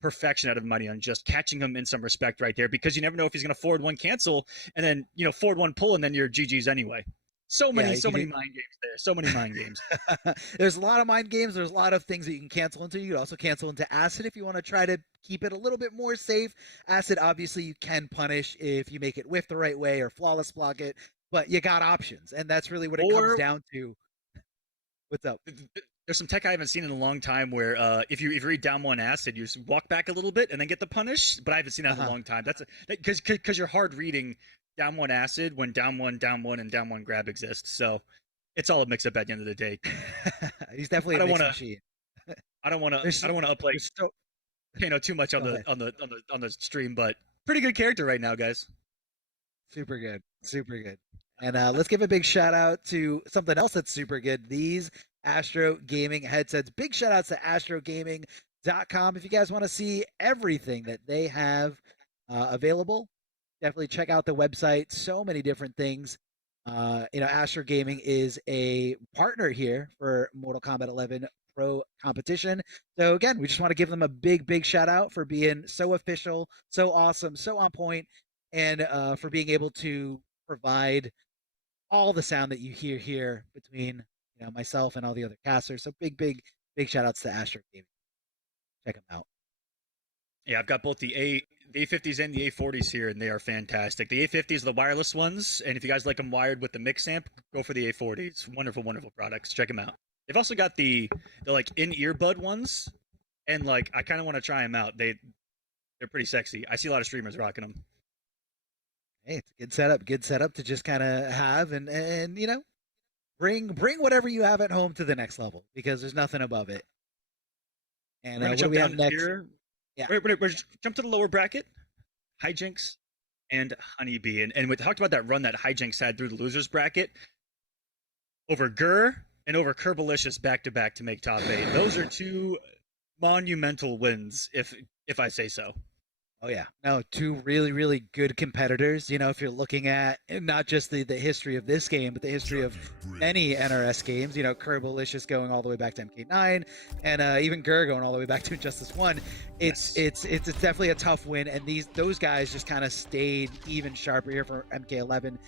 perfection out of Mighty on just catching him in some respect right there, because you never know if he's going to forward one cancel, and then, you know, forward one pull, and then you're GG's anyway. So many mind games there. So many mind games. There's a lot of mind games. There's a lot of things that you can cancel into. You can also cancel into Acid if you want to try to keep it a little bit more safe. Acid, obviously, you can punish if you make it whiff the right way or flawless block it, but you got options, and that's really what it comes down to. What's up? There's some tech I haven't seen in a long time where if you read down one acid, you just walk back a little bit and then get the punish. But I haven't seen that in a long time. That's because you're hard reading down one acid when down one, and down one grab exists. So it's all a mix up at the end of the day. He's definitely a mixing machine. I don't want to upplay too much on the stream, but pretty good character right now, guys. Super good, super good. And let's give a big shout out to something else that's super good. These Astro Gaming headsets. Big shout outs to astrogaming.com. If you guys want to see everything that they have available, definitely check out the website. So many different things. Astro Gaming is a partner here for Mortal Kombat 11 Pro Competition. So again, we just want to give them a big shout out for being so official, so awesome, so on point, and for being able to provide all the sound that you hear here between myself and all the other casters. So big shout outs to Astro Gaming. Check them out. Yeah, I've got both the A50s and the A40s here, and they are fantastic. The A50s are the wireless ones, and if you guys like them wired with the mix amp, go for the A40s. Wonderful products. Check them out. They've also got the like in-earbud ones, and like I kind of want to try them out. They're pretty sexy. I see a lot of streamers rocking them. Hey, it's a good setup to just kind of have and bring whatever you have at home to the next level, because there's nothing above it. And what do we have next? Here. Yeah. We're jump to the lower bracket. Hijinks and Honeybee, and we talked about that run that Hijinks had through the losers bracket over Gur and over Kerbalicious back to back to make top 8. Those are two monumental wins, if I say so. Oh yeah, no, two really good competitors. If you're looking at not just the history of this game, but the history of many NRS games. Kerbalicious going all the way back to MK9, and even Gur going all the way back to Injustice 1. It's definitely a tough win, and those guys just kind of stayed even sharper here for MK11.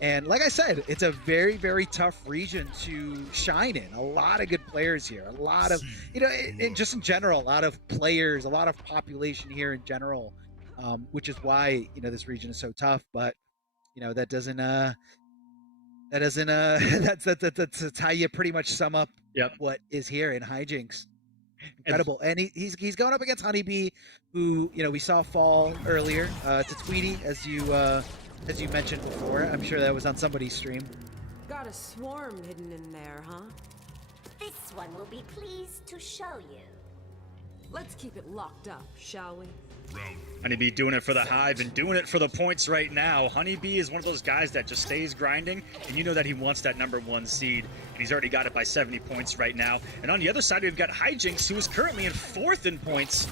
And like I said, it's a very tough region to shine in. A lot of good players here. A lot of, just in general, a lot of players, a lot of population here in general, which is why, this region is so tough. But, that's how you pretty much sum up what is here in Hijinks. Incredible. And he's going up against Honeybee, who, we saw fall earlier to Tweety, as you mentioned before. I'm sure that was on somebody's stream. Got a swarm hidden in there, huh? This one will be pleased to show you. Let's keep it locked up, shall we? Honeybee doing it for the Hive and doing it for the points right now. Honeybee is one of those guys that just stays grinding, and you know that he wants that #1 seed, and he's already got it by 70 points right now. And on the other side, we've got Hijinks, who is currently in 4th in points,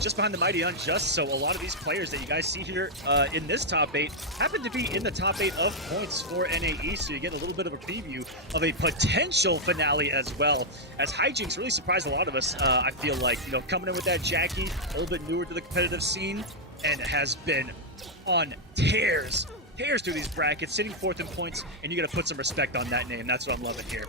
just behind the Mighty Unjust. So a lot of these players that you guys see here in this top 8 happen to be in the top 8 of points for NAE, so you get a little bit of a preview of a potential finale as well, as Hijinks really surprised a lot of us. I feel like, coming in with that Jackie, a little bit newer to the competitive scene, and has been on tears through these brackets, sitting 4th in points, and you got to put some respect on that name. That's what I'm loving here.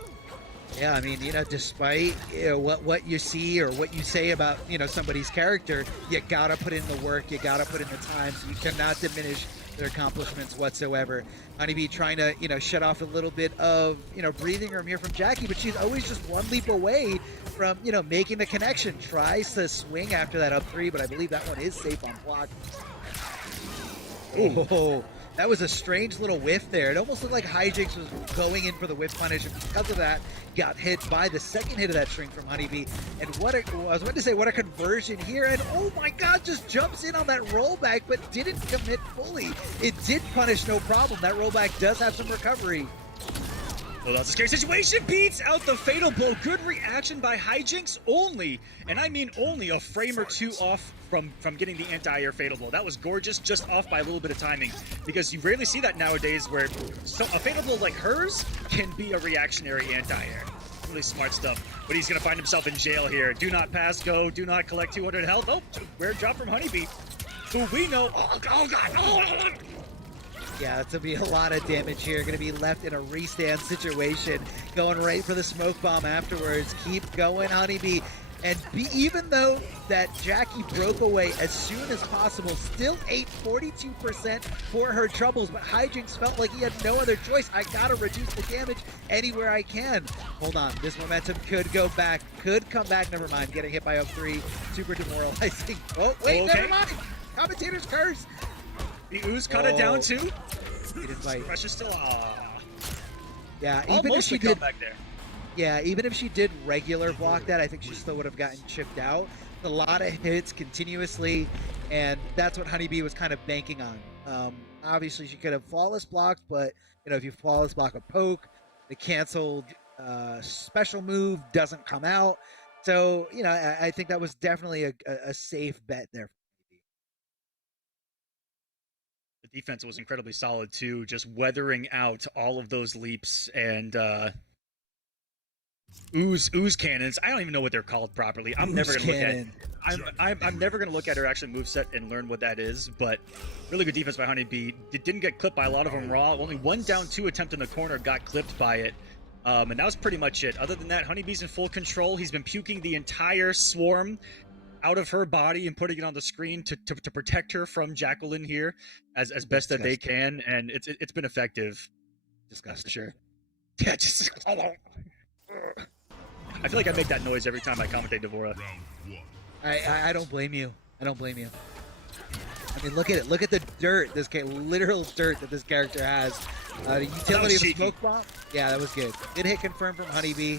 Yeah, I mean, despite what you see or what you say about somebody's character, you gotta put in the work, you gotta put in the time, so you cannot diminish their accomplishments whatsoever. Honeybee trying to shut off a little bit of breathing room here from Jackie, but she's always just one leap away from making the connection. Tries to swing after that up 3, but I believe that one is safe on block. Oh, that was a strange little whiff there. It almost looked like Hijinks was going in for the whiff punish, and because of that, got hit by the second hit of that string from Honeybee. And I was about to say, what a conversion here. And oh my God, just jumps in on that rollback, but didn't commit fully. It did punish no problem. That rollback does have some recovery. Well, that's a scary situation. Beats out the Fatal Blow. Good reaction by Hijinks, only, and I mean only, a frame or two off from getting the anti-air Fatal Blow. That was gorgeous, just off by a little bit of timing, because you rarely see that nowadays, where a Fatal Blow like hers can be a reactionary anti-air. Really smart stuff, but he's going to find himself in jail here. Do not pass go, do not collect 200 health. Oh, rare drop from Honeybee, who we know, oh God, oh. Yeah, that's going to be a lot of damage here. Going to be left in a restand situation. Going right for the smoke bomb afterwards. Keep going, Honeybee. And even though that Jackie broke away as soon as possible, still ate 42% for her troubles, but Hijinks felt like he had no other choice. I gotta reduce the damage anywhere I can. Hold on, this momentum could go back, could come back, never mind. Getting hit by up 3, super demoralizing. Oh, wait, Okay. never mind. Commentator's curse. The Ooze cut it down too. He didn't bite. Precious still. Yeah, even if Almost she a did. comeback there. Yeah, even if she did regular block that, I think she still would have gotten chipped out. A lot of hits continuously, and that's what Honeybee was kind of banking on. Obviously, she could have flawless blocked, but if you flawless block a poke, the canceled special move doesn't come out. So, I think that was definitely a safe bet there. The defense was incredibly solid too, just weathering out all of those leaps and ooze cannons. I don't even know what they're called properly. I'm never gonna look at. I'm never gonna look at her actual moveset and learn what that is. But really good defense by Honeybee. It didn't get clipped by a lot of them raw. Only one down 2 attempt in the corner got clipped by it. And that was pretty much it. Other than that, Honeybee's in full control. He's been puking the entire swarm out of her body and putting it on the screen to protect her from Jacqueline here as best that they can, and it's been effective. Disgusting. For sure. Yeah, just I feel like I make that noise every time I commentate Devora. I don't blame you. I don't blame you. I mean, look at it. Look at the dirt. This literal dirt that this character has. The utility of a smoke bomb. Yeah, that was good. Good hit confirmed from Honeybee.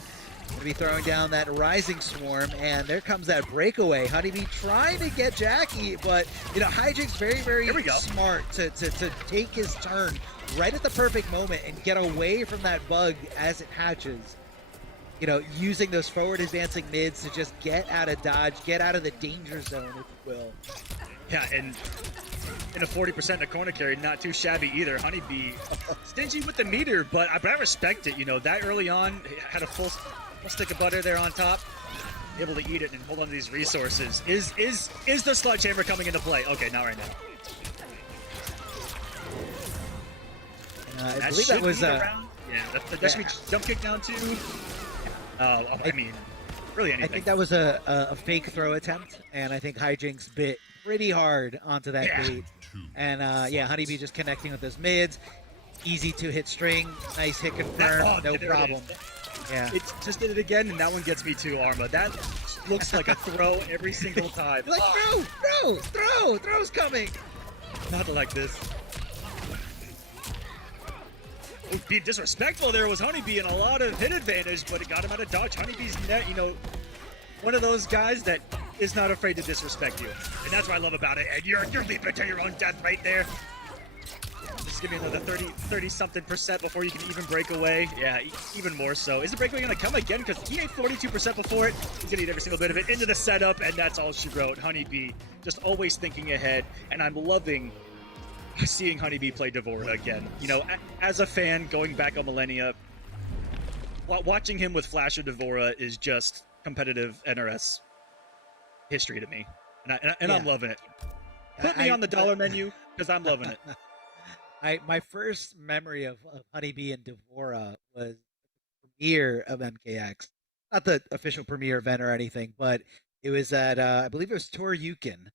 Gonna be throwing down that rising swarm, and there comes that breakaway. Honeybee trying to get Jackie, but Hijinks very, very smart to take his turn right at the perfect moment and get away from that bug as it hatches. Using those forward advancing mids to just get out of dodge, get out of the danger zone, if you will. Yeah, and in a 40% in a corner carry, not too shabby either. Honeybee stingy with the meter, but I respect it. That early on, had a full stick of butter there on top, able to eat it and hold on to these resources. Is the sledgehammer coming into play? Okay, not right now. I believe that was that should be jump kick down too. I mean, really anything. I think that was a fake throw attempt, and I think Hijinks bit pretty hard onto that bait. And Honeybee just connecting with those mids. Easy to hit string, nice hit confirmed, no problem. Yeah. It just did it again, and that one gets me too, Arma. That looks like a throw every single time. You're like, throw's coming. Not like this. Being disrespectful there was Honeybee and a lot of hit advantage, but it got him out of dodge. Honeybee's net, one of those guys that is not afraid to disrespect you, and that's what I love about it. And you're leaping to your own death right there. Just give me another 30-something% before you can even break away. Yeah, even more so. Is the breakaway going to come again? Because he ate 42% before it. He's going to eat every single bit of it into the setup, and that's all she wrote. Honeybee just always thinking ahead, and I'm loving seeing Honeybee play Devora again. As a fan, going back on millennia, watching him with Flash or Devora is just competitive NRS history to me, and I'm loving it. Put me on the dollar menu because I'm loving it. My first memory of Honeybee and Devora was the premiere of MKX. Not the official premiere event or anything, but it was at, I believe it was Toryukin.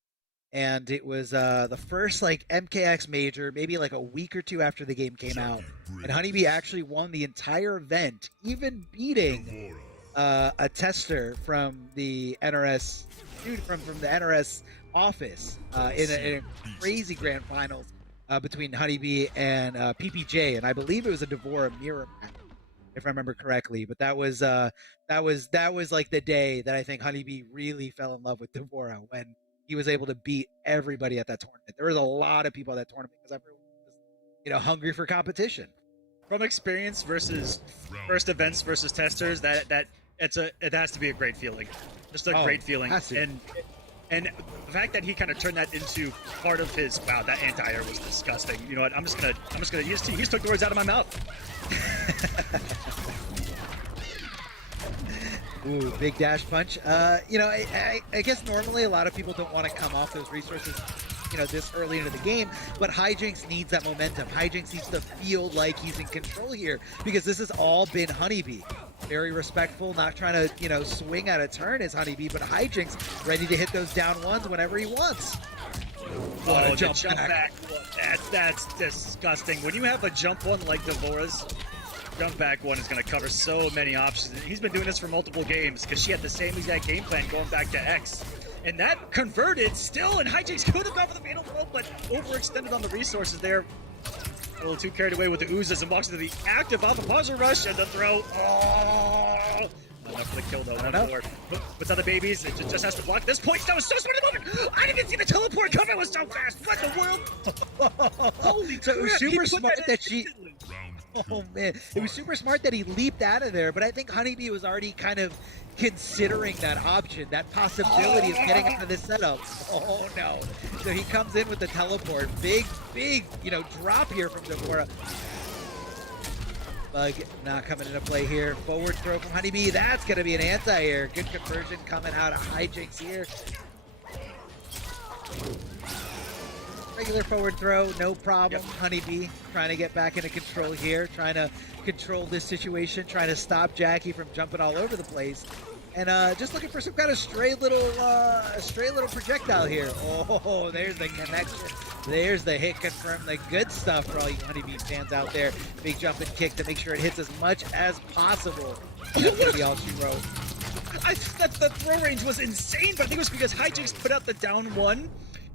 And it was the first MKX major, maybe a week or two after the game came out. And Honeybee actually won the entire event, even beating a tester from the NRS, from the NRS office in a crazy grand finals. Between Honeybee and PPJ, and I believe it was a Devora mirror match, if I remember correctly. But that was like the day that I think Honeybee really fell in love with Devora, when he was able to beat everybody at that tournament. There was a lot of people at that tournament because everyone was, hungry for competition. From experience versus first events versus testers, it has to be a great feeling, just a great feeling, And the fact that he kind of turned that into part of his, wow, that anti-air was disgusting. You know what? I'm just gonna. He just took the words out of my mouth. Ooh, big dash punch. I guess normally a lot of people don't want to come off those resources, this early into the game, but Hijinks needs that momentum. Hijinks needs to feel like he's in control here, because this has all been Honeybee. very respectful, not trying to, swing at a turn is Honeybee, but Hijinks ready to hit those down ones whenever he wants. What a jump back. That's disgusting. When you have a jump one like Devora's, jump back one is going to cover so many options. He's been doing this for multiple games because she had the same exact game plan going back to X. And that converted still, and Hijinks could have gone for the fatal blow, but overextended on the resources there. A little too carried away with the oozes and walks into the active off a puzzle rush and the throw. Oh! Not enough for the kill though. One more. Puts out the babies. It just has to block. This point, that was so smart at the moment. I didn't even see the teleport come. It was so fast. What the world? Holy So it was crap. super smart that she. Oh man, it was super smart that he leaped out of there. But I think Honeybee was already kind of considering that option, that possibility of getting out of this setup. Oh no! So he comes in with the teleport. Big, drop here from Devora. Bug not coming into play here. Forward throw from Honeybee. That's going to be an anti-air. Good conversion coming out of Hijinks here. Regular forward throw, no problem. Yep. Honeybee trying to get back into control here, trying to control this situation, trying to stop Jackie from jumping all over the place, and just looking for some kind of stray little projectile here. Oh, there's the connection. There's the hit confirm. The good stuff for all you Honeybee fans out there. Big jump and kick to make sure it hits as much as possible. That's gonna be all she wrote. I thought the throw range was insane, but I think it was because Hijinks put out the down one.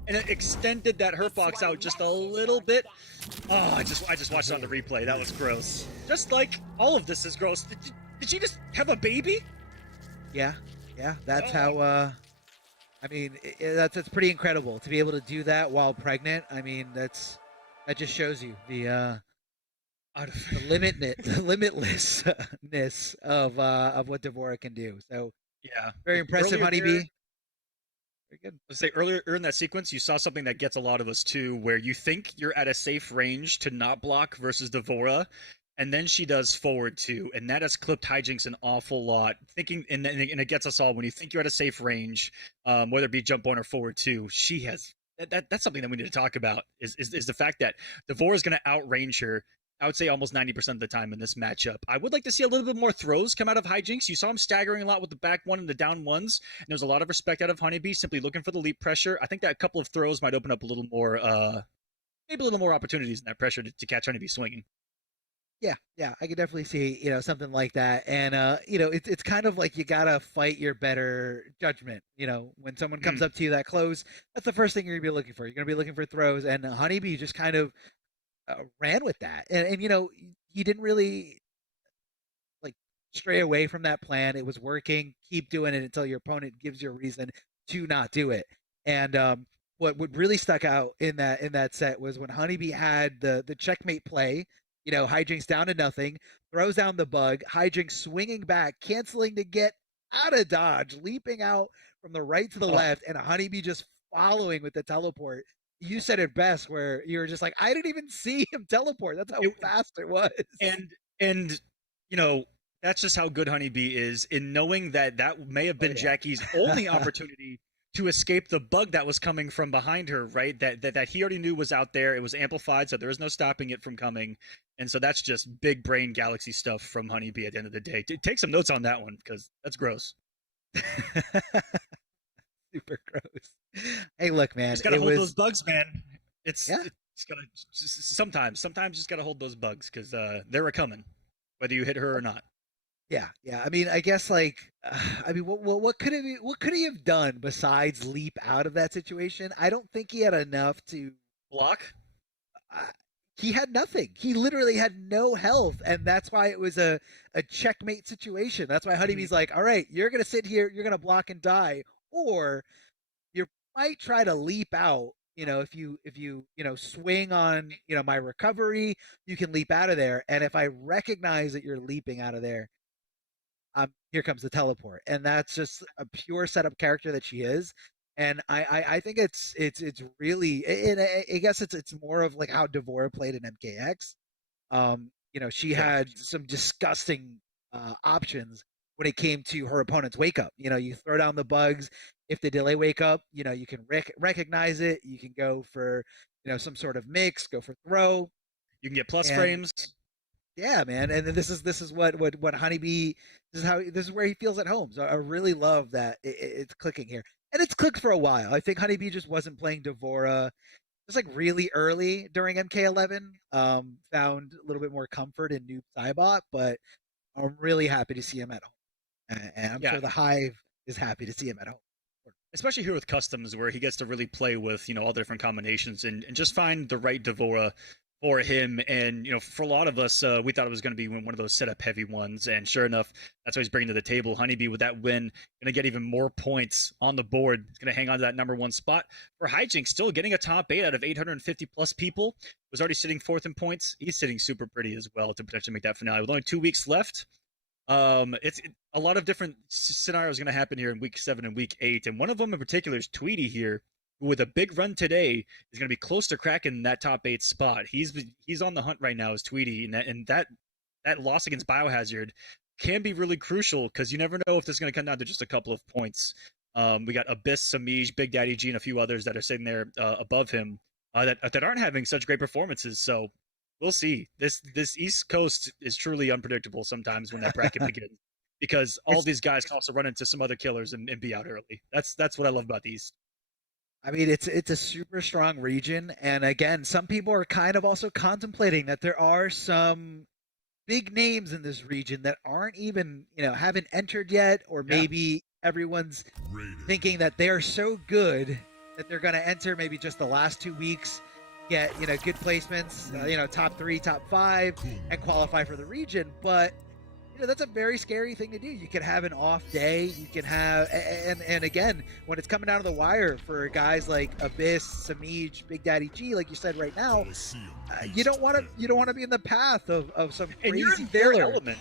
And it extended that hurt box out just a little bit. Oh, I just watched it on the replay. That was gross. Just like all of this is gross. Did she just have a baby? Yeah. That's how. That's pretty incredible to be able to do that while pregnant. I mean, that just shows you the limitlessness of what Devora can do. So yeah, very impressive, Honeybee. Very good. Let's say earlier in that sequence, you saw something that gets a lot of us too, where you think you're at a safe range to not block versus Devora, and then she does forward two, and that has clipped Hijinks an awful lot. Thinking, and it gets us all when you think you're at a safe range, whether it be jump one or forward two, she has. That's something that we need to talk about. Is the fact that Devora is going to outrange her. I would say almost 90% of the time in this matchup. I would like to see a little bit more throws come out of Hijinks. You saw him staggering a lot with the back one and the down ones. And there's a lot of respect out of Honeybee, simply looking for the leap pressure. I think that a couple of throws might open up a little more, maybe a little more opportunities in that pressure to catch Honeybee swinging. Yeah, I could definitely see, something like that. And, it's kind of like you got to fight your better judgment. When someone comes up to you that close, that's the first thing you're going to be looking for. You're going to be looking for throws. And Honeybee just kind of ran with that, and he didn't really stray away from that plan. It was working. Keep doing it until your opponent gives you a reason to not do it. And what really stuck out in that set was when Honeybee had the checkmate play. Hijinks down to nothing, throws down the bug. Hijinks swinging back, canceling to get out of dodge, leaping out from the right to the left, and Honeybee just following with the teleport. You said it best, where you were just like, I didn't even see him teleport. That's how fast it was. And that's just how good Honeybee is in knowing that may have been Jackie's only opportunity to escape the bug that was coming from behind her, right? That he already knew was out there. It was amplified, so there was no stopping it from coming. And so that's just big brain galaxy stuff from Honeybee at the end of the day. Take some notes on that one, because that's gross. Super gross. Hey, look, man. Just gotta hold those bugs, man. It's gotta sometimes you just gotta hold those bugs, because they're a coming, whether you hit her or not. Yeah. I mean, I guess what could he have done besides leap out of that situation? I don't think he had enough to block. He had nothing. He literally had no health, and that's why it was a checkmate situation. That's why Honeybee's like, all right, you're gonna sit here, you're gonna block and die. Or you might try to leap out. If you swing on my recovery, you can leap out of there. And if I recognize that you're leaping out of there, here comes the teleport. And that's just a pure setup character that she is. And I think it's really, and I guess it's more of like how Devora played in MKX. She had some disgusting options when it came to her opponent's wake up. You throw down the bugs. If they delay wake up, you can recognize it. You can go for, some sort of mix, go for throw. You can get plus frames. Yeah, man, and then this is what Honeybee. This is where he feels at home. So I really love that it's clicking here, and it's clicked for a while. I think Honeybee just wasn't playing Devora just like really early during MK11. Found a little bit more comfort in Noob Saibot, but I'm really happy to see him at home, and I'm Yeah, sure the Hive is happy to see him at home. especially here with customs where he gets to really play with all the different combinations and just find the right Devora for him. And for a lot of us, we thought it was going to be one of those setup heavy ones, and sure enough, that's what he's bringing to the table. Honeybee with that win going to get even more points on the board. He's going to hang on to that number one spot. For Hijink, still getting a top 8 out of 850 plus people, was already sitting fourth in points. He's sitting super pretty as well to potentially make that finale with only 2 weeks left. It's a lot of different scenarios going to happen here in week 7 and week 8, and one of them in particular is Tweety here, who with a big run today is going to be close to cracking that top 8 spot. He's on the hunt right now as Tweety, and that loss against Biohazard can be really crucial because you never know if this is going to come down to just a couple of points. We got Abyss, Samij, Big Daddy G, and a few others that are sitting there above him that aren't having such great performances. So we'll see. This East Coast is truly unpredictable sometimes when that bracket begins, because all these guys can also run into some other killers and be out early. That's what I love about the East. I mean, it's a super strong region, and again, some people are kind of also contemplating that there are some big names in this region that aren't even, haven't entered yet, or maybe everyone's thinking that they're so good that they're going to enter maybe just the last 2 weeks, get good placements, top 3, top 5, and qualify for the region. But that's a very scary thing to do. You can have an off day. You can have, and again, when it's coming down to the wire for guys like Abyss, Samij, Big Daddy G, like you said right now, you don't want to be in the path of some crazy and you're in their killer. element.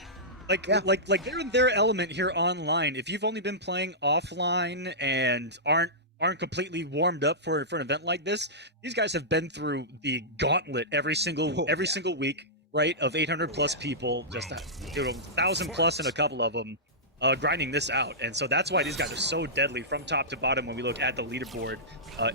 Like they're in their element here online. If you've only been playing offline and aren't completely warmed up for an event like this, these guys have been through the gauntlet every single week, right, of 800 plus people, just 1,000 plus in a couple of them, grinding this out. And so that's why these guys are so deadly from top to bottom when we look at the leaderboard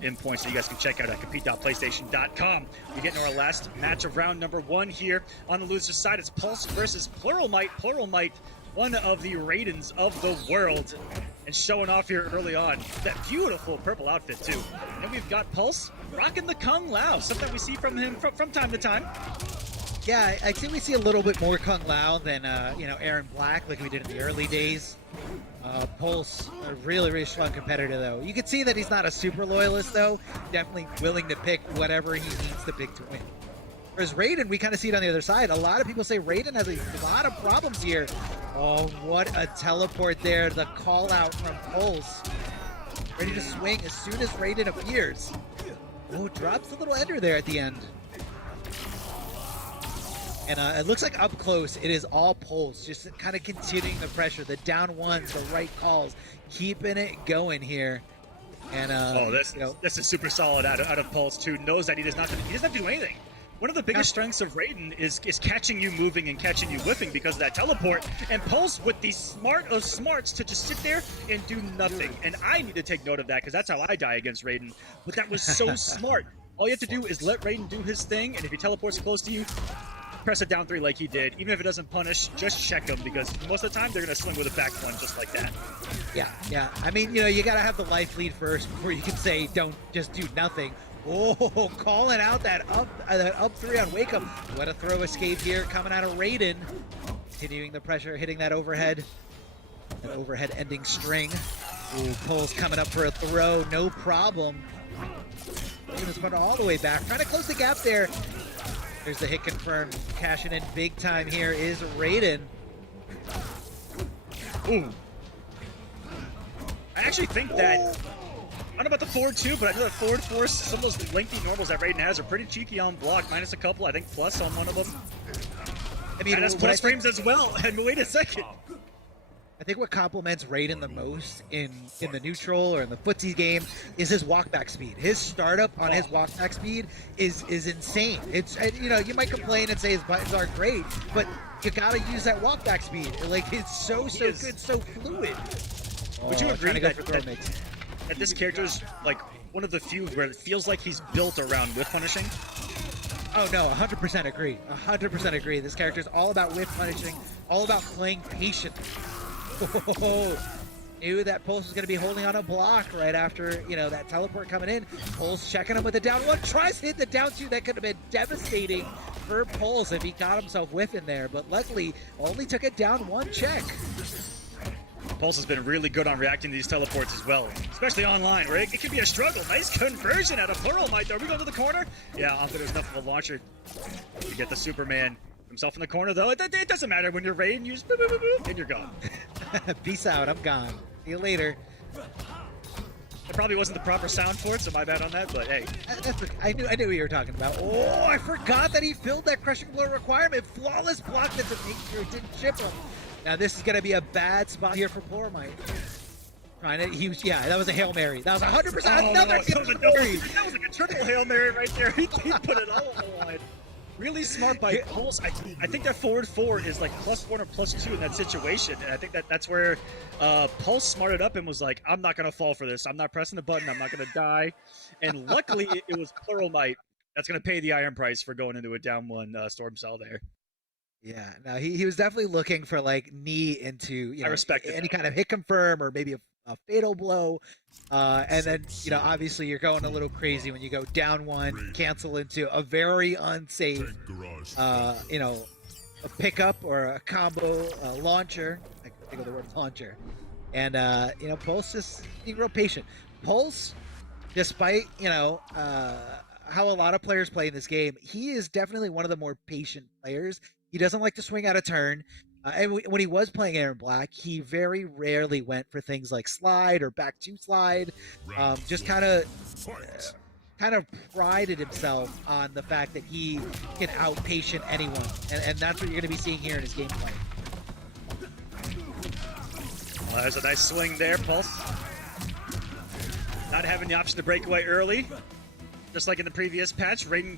in points that you guys can check out at compete.playstation.com. We get into our last match of round number 1 here. On the loser side, it's Pulse versus Plural Might. Plural Might, one of the Raidens of the world, and showing off here early on. That beautiful purple outfit, too. And we've got Pulse rocking the Kung Lao, something we see from him from time to time. Yeah, I think we see a little bit more Kung Lao than Aaron Black, like we did in the early days. Pulse, a really, really strong competitor, though. You can see that he's not a super loyalist, though. Definitely willing to pick whatever he needs to pick to win. Whereas Raiden, we kind of see it on the other side. A lot of people say Raiden has a lot of problems here. Oh, what a teleport there. The call out from Pulse. Ready to swing as soon as Raiden appears. Oh, drops a little ender there at the end. And it looks like up close, it is all Pulse, just kind of continuing the pressure, the down ones, the right calls, keeping it going here. And this is super solid out of Pulse too. Knows that he doesn't have to do anything. One of the biggest strengths of Raiden is catching you moving and catching you whiffing because of that teleport. And Pulse with the smart of smarts to just sit there and do nothing. And I need to take note of that because that's how I die against Raiden. But that was so smart. All you have to do is let Raiden do his thing, and if he teleports close to you, press it down 3 like he did. Even if it doesn't punish, just check him because most of the time they're going to swing with a back one just like that. Yeah. I mean, you got to have the life lead first before you can say don't just do nothing. Oh, calling out that up 3 on Wake Up. What a throw escape here coming out of Raiden. Continuing the pressure, hitting that overhead. An overhead ending string. Ooh, Pulse coming up for a throw, no problem. Raiden's put all the way back, trying to close the gap there. There's the hit confirmed. Cashing in big time here is Raiden. Ooh. I actually think that, I don't know about the forward 2, but I know that forward force, some of those lengthy normals that Raiden has are pretty cheeky on block, minus a couple, I think plus on one of them. I mean, that's plus frames as well. And wait a second. I think what complements Raiden the most in the neutral or in the footsie game is his walkback speed. His startup on his walkback speed is insane. It's you might complain and say his buttons aren't great, but you gotta use that walkback speed. Like it's so good, so fluid. Would you agree that this character is like one of the few where it feels like he's built around whiff punishing? Oh no, 100% agree. 100% agree. This character is all about whiff punishing, all about playing patient. Oh, knew that Pulse was going to be holding on a block right after, you know, that teleport coming in. Pulse checking him with the down one, tries to hit the down two. That could have been devastating for Pulse if he got himself whiffing there, but luckily only took a down one check. Pulse has been really good on reacting to these teleports as well, especially online, where it can be a struggle. Nice conversion out of Plural Might. Are we going to the corner? Yeah, I don't think there's enough of a launcher to get the Superman himself in the corner, though. It doesn't matter when you're raiding, you just boop, boop, boop, boop, and you're gone. Peace out, I'm gone. See you later. It probably wasn't the proper sound for it, so my bad on that, but hey. I knew what you were talking about. Oh, I forgot that he filled that crushing blow requirement. Flawless block that to make sure it didn't chip him. Now this is going to be a bad spot here for Pluralmight. Trying to, that was a Hail Mary. That was 100% another Hail Mary. That was like a triple Hail Mary right there. He put it all on the line. Really smart by Pulse. I think that forward 4 is like +1 or +2 in that situation, and I think that's where Pulse smarted up and was like, I'm not going to fall for this. I'm not pressing the button. I'm not going to die. And luckily, it was Plural Might that's going to pay the iron price for going into a down one Storm Cell there. Yeah, no, he was definitely looking for like knee into I respect any kind of hit confirm or maybe a fatal blow, and then obviously you're going a little crazy when you go down one, cancel into a very unsafe, a pickup or a combo launcher. I can think of the word launcher, and Pulse just being real patient. Pulse, despite how a lot of players play in this game, he is definitely one of the more patient players. He doesn't like to swing out of turn. And when he was playing Aaron Black, he very rarely went for things like slide or back to slide. Just kind of prided himself on the fact that he can out-patient anyone. And that's what you're going to be seeing here in his gameplay. Well, there's a nice swing there, Pulse. Not having the option to break away early. Just like in the previous patch, Raiden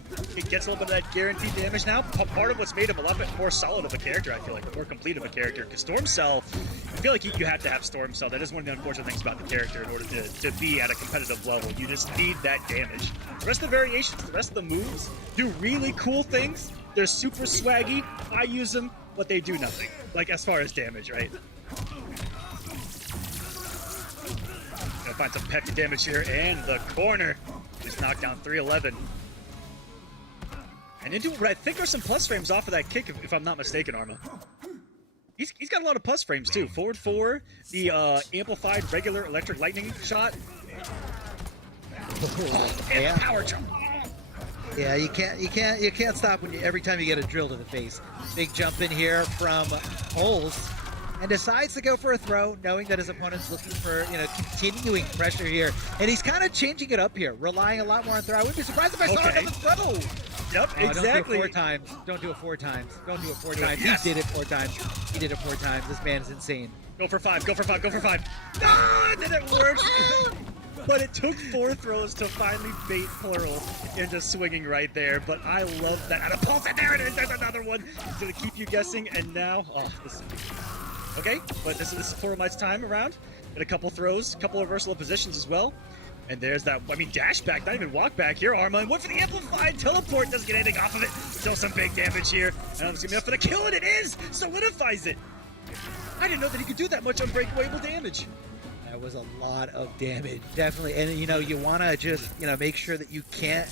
gets a little bit of that guaranteed damage now. Part of what's made him a lot bit more solid of a character, I feel like, more complete of a character. Because Storm Cell, I feel like you have to have Storm Cell. That is one of the unfortunate things about the character in order to be at a competitive level. You just need that damage. The rest of the variations, the rest of the moves do really cool things. They're super swaggy. I use them, but they do nothing. Like, as far as damage, right? Gonna find some peppy damage here, and the corner. He's knocked down 311. And into what I think are some plus frames off of that kick, if I'm not mistaken, Arma. He's got a lot of plus frames too. Forward 4, the amplified regular electric lightning shot. And power jump. Yeah, you can't stop when every time you get a drill to the face. Big jump in here from Pulse. And decides to go for a throw, knowing that his opponent's looking for, continuing pressure here. And he's kind of changing it up here, relying a lot more on throw. I wouldn't be surprised if I saw another throw. Yep, exactly. Don't do it four times. Don't do it four Do it, times. yes. He did it 4 times. He did it 4 times. This man is insane. Go for 5, go for 5, go for 5. Ah, it didn't work. But it took 4 throws to finally bait Plural into swinging right there. But I love that. Out of Pulse, and there it is. There's another one. He's going to keep you guessing. And now, this is... Okay, but this is Plural Might's time around. Get a couple throws, a couple of versatile positions as well. And there's that, dash back, not even walk back here. Arma, and went for the amplified teleport. Doesn't get anything off of it. Still some big damage here. I don't know if it's going to be enough for the kill, and it is! Solidifies it! I didn't know that he could do that much unbreakable damage. That was a lot of damage, definitely. And you want to just make sure that you can't.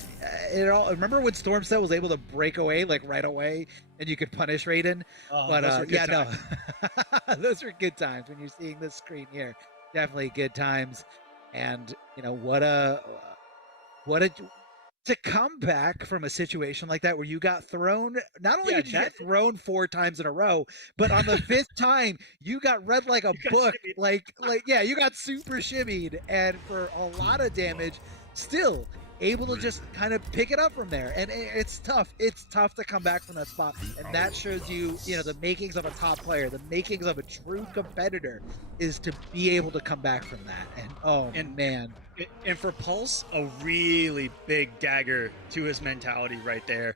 Remember when Storm Cell was able to break away like right away, and you could punish Raiden? But no, those are good times when you're seeing this screen here. Definitely good times. And to come back from a situation like that where you got thrown, not only did you get thrown 4 times in a row, but on the 5th time you got read like a book, you got super shimmied, and for a lot of damage, still able to just kind of pick it up from there. And it's tough. It's tough to come back from that spot, and that shows you, the makings of a top player, the makings of a true competitor, is to be able to come back from that. And man. And for Pulse, a really big dagger to his mentality right there.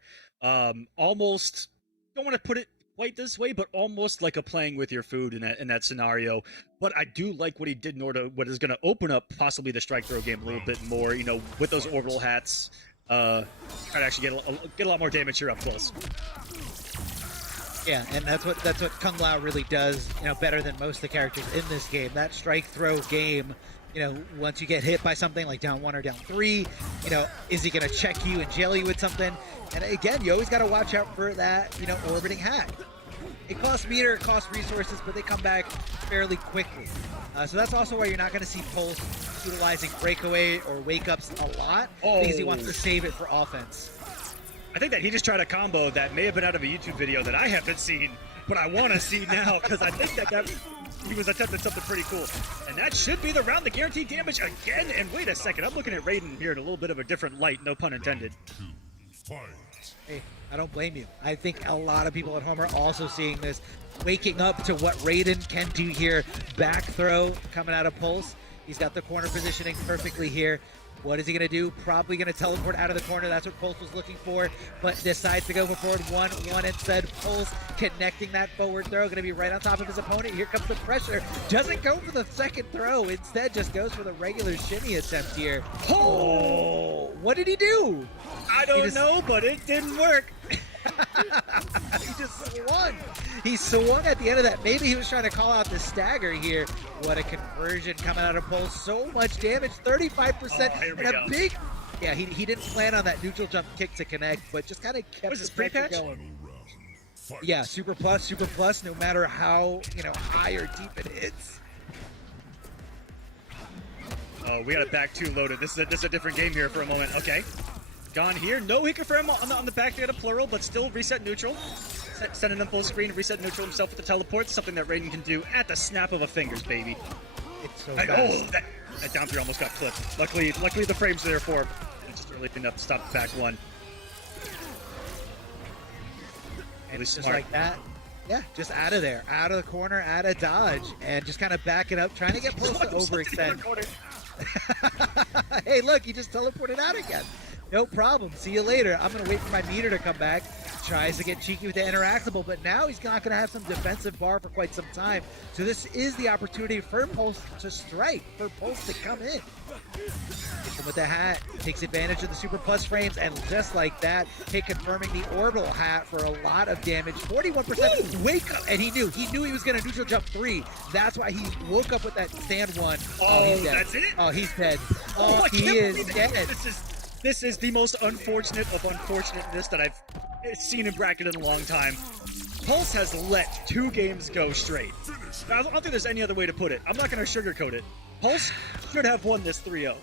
Almost, don't want to put it quite this way, but almost like a playing with your food in that scenario. But I do like what he did in order, what is going to open up possibly the strike throw game a little bit more, with those orbital hats. Try to actually get a lot more damage here up close. Yeah, and that's what Kung Lao really does, better than most of the characters in this game. That strike throw game, once you get hit by something like down 1 or down 3, is he going to check you and jail you with something? And again, you always got to watch out for that, orbiting hack. It costs meter, it costs resources, but they come back fairly quickly. So that's also why you're not going to see Pulse utilizing breakaway or wake-ups a lot, because he wants to save it for offense. I think that he just tried a combo that may have been out of a YouTube video that I haven't seen, but I want to see now, because I think that he was attempting something pretty cool. And that should be the round, the guaranteed damage again. And wait a second, I'm looking at Raiden here in a little bit of a different light, no pun intended. Hey, I don't blame you. I think a lot of people at home are also seeing this, waking up to what Raiden can do here. Back throw coming out of Pulse. He's got the corner positioning perfectly here. What is he going to do? Probably going to teleport out of the corner. That's what Pulse was looking for, but decides to go for forward 1-1 instead. Pulse connecting that forward throw. Going to be right on top of his opponent. Here comes the pressure. Doesn't go for the second throw. Instead, just goes for the regular shimmy attempt here. Oh! What did he do? I don't know, but it didn't work. He just swung. He swung at the end of that. Maybe he was trying to call out the stagger here. What a conversion coming out of Pulse. So much damage, 35%. Here we and a go. big... Yeah, he didn't plan on that neutral jump kick to connect, but just kind of kept Was his this pre-patch? going. Yeah, super plus, no matter how, high or deep it hits. Oh, we got it back too loaded. This is a different game here for a moment. Okay. Gone here. No hit confirm on the back there to plural, but still reset neutral. Sending them full screen, reset neutral himself with the teleport. Something that Raiden can do at the snap of a fingers, baby. It's so Oh, fast. that down three almost got clipped. Luckily the frame's there for him. It's just early enough to stop the back one. And Really just smart. like that. Yeah, just out of there, out of the corner, out of dodge, and just kind of backing up, trying to get Pulse to overextend. Hey, look, he just teleported out again. No problem. See you later. I'm going to wait for my meter to come back. Tries to get cheeky with the interactable, but now he's not going to have some defensive bar for quite some time. So this is the opportunity for Pulse to strike, for Pulse to come in. Hits him with the hat, takes advantage of the super plus frames, and just like that, hit confirming the orbital hat for a lot of damage. 41% wake up, and he knew he was going to neutral jump 3. That's why he woke up with that stand 1. Oh, he's dead. that's it? Oh, he's dead. Oh, I He can't is believe dead. it. This is the most unfortunate of unfortunateness that I've seen in bracket in a long time. Pulse has let 2 games go straight. I don't think there's any other way to put it. I'm not going to sugarcoat it. Pulse should have won this 3-0.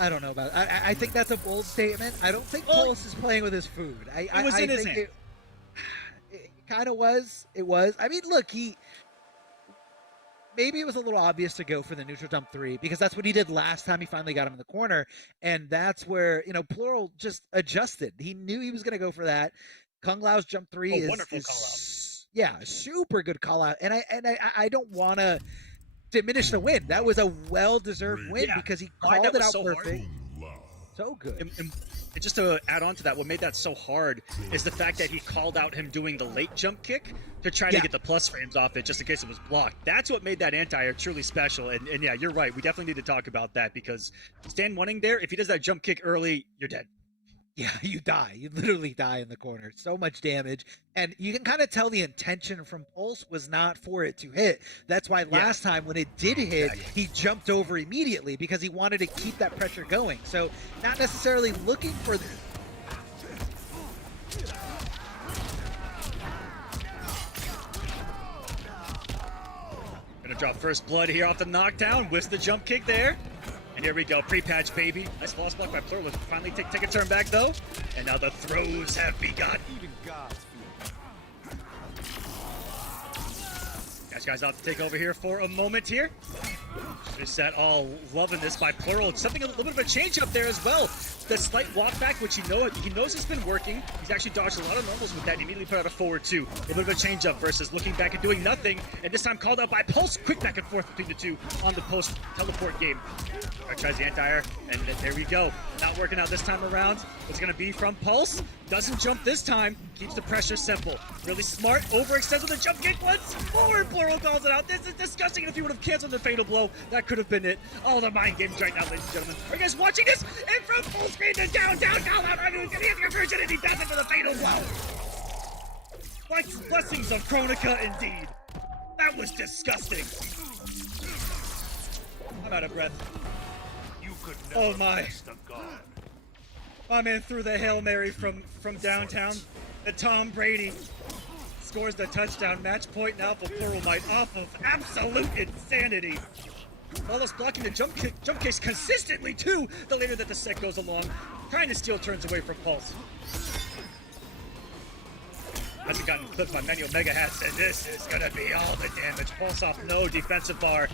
I don't know about it. I think that's a bold statement. I don't think Pulse is playing with his food. It was in his hand. It kind of was. It was. I mean, look, maybe it was a little obvious to go for the neutral jump 3 because that's what he did last time he finally got him in the corner. And that's where, Plural just adjusted. He knew he was going to go for that. Kung Lao's jump 3 is wonderful call out. Yeah, super good call out. And I don't want to diminish the win. That was a well-deserved win because he called it out so perfect. hard. So good. And just to add on to that, what made that so hard is the fact that he called out him doing the late jump kick to try to get the plus frames off it just in case it was blocked. That's what made that anti-air truly special. And yeah, you're right. We definitely need to talk about that because stand wanting there, if he does that jump kick early, you're dead. Yeah, you die. You literally die in the corner. So much damage. And you can kind of tell the intention from Pulse was not for it to hit. That's why last time when it did hit, he jumped over immediately because he wanted to keep that pressure going. So not necessarily looking for the... Gonna drop first blood here off the knockdown. Whiffs the jump kick there. And here we go, pre-patch, baby. Nice loss block by Plural. Let's finally take a turn back, though. And now the throws have begun. Even God's guys out to take over here for a moment here. Reset all loving this by Plural. Something a little bit of a change up there as well. The slight walk back, which he knows has been working. He's actually dodged a lot of normals with that and immediately put out a forward 2. A little bit of a change up versus looking back and doing nothing. And this time called out by Pulse. Quick back and forth between the two on the post teleport game. Tries the anti-air, and there we go. Not working out this time around. It's going to be from Pulse. Doesn't jump this time. Keeps the pressure simple. Really smart, overextends with a jump kick once more. Plural calls it out. This is disgusting. If you would have canceled the fatal blow, that could have been it. All the mind games right now, ladies and gentlemen. Are you guys watching this? And from full screen to down, call out. I mean, he's your virginity does it for the fatal blow. Like blessings of Chronica, indeed. That was disgusting. I'm out of breath. You could Oh never my. test a god. My man threw the Hail Mary from downtown. The Tom Brady scores the touchdown. Match point now for Plural Might off of absolute insanity. Wallace blocking the jump kicks consistently too, the later that the set goes along. Trying to steal turns away from Pulse. Hasn't gotten clipped by many Omega hats, and this is gonna be all the damage. Pulse off no defensive bar.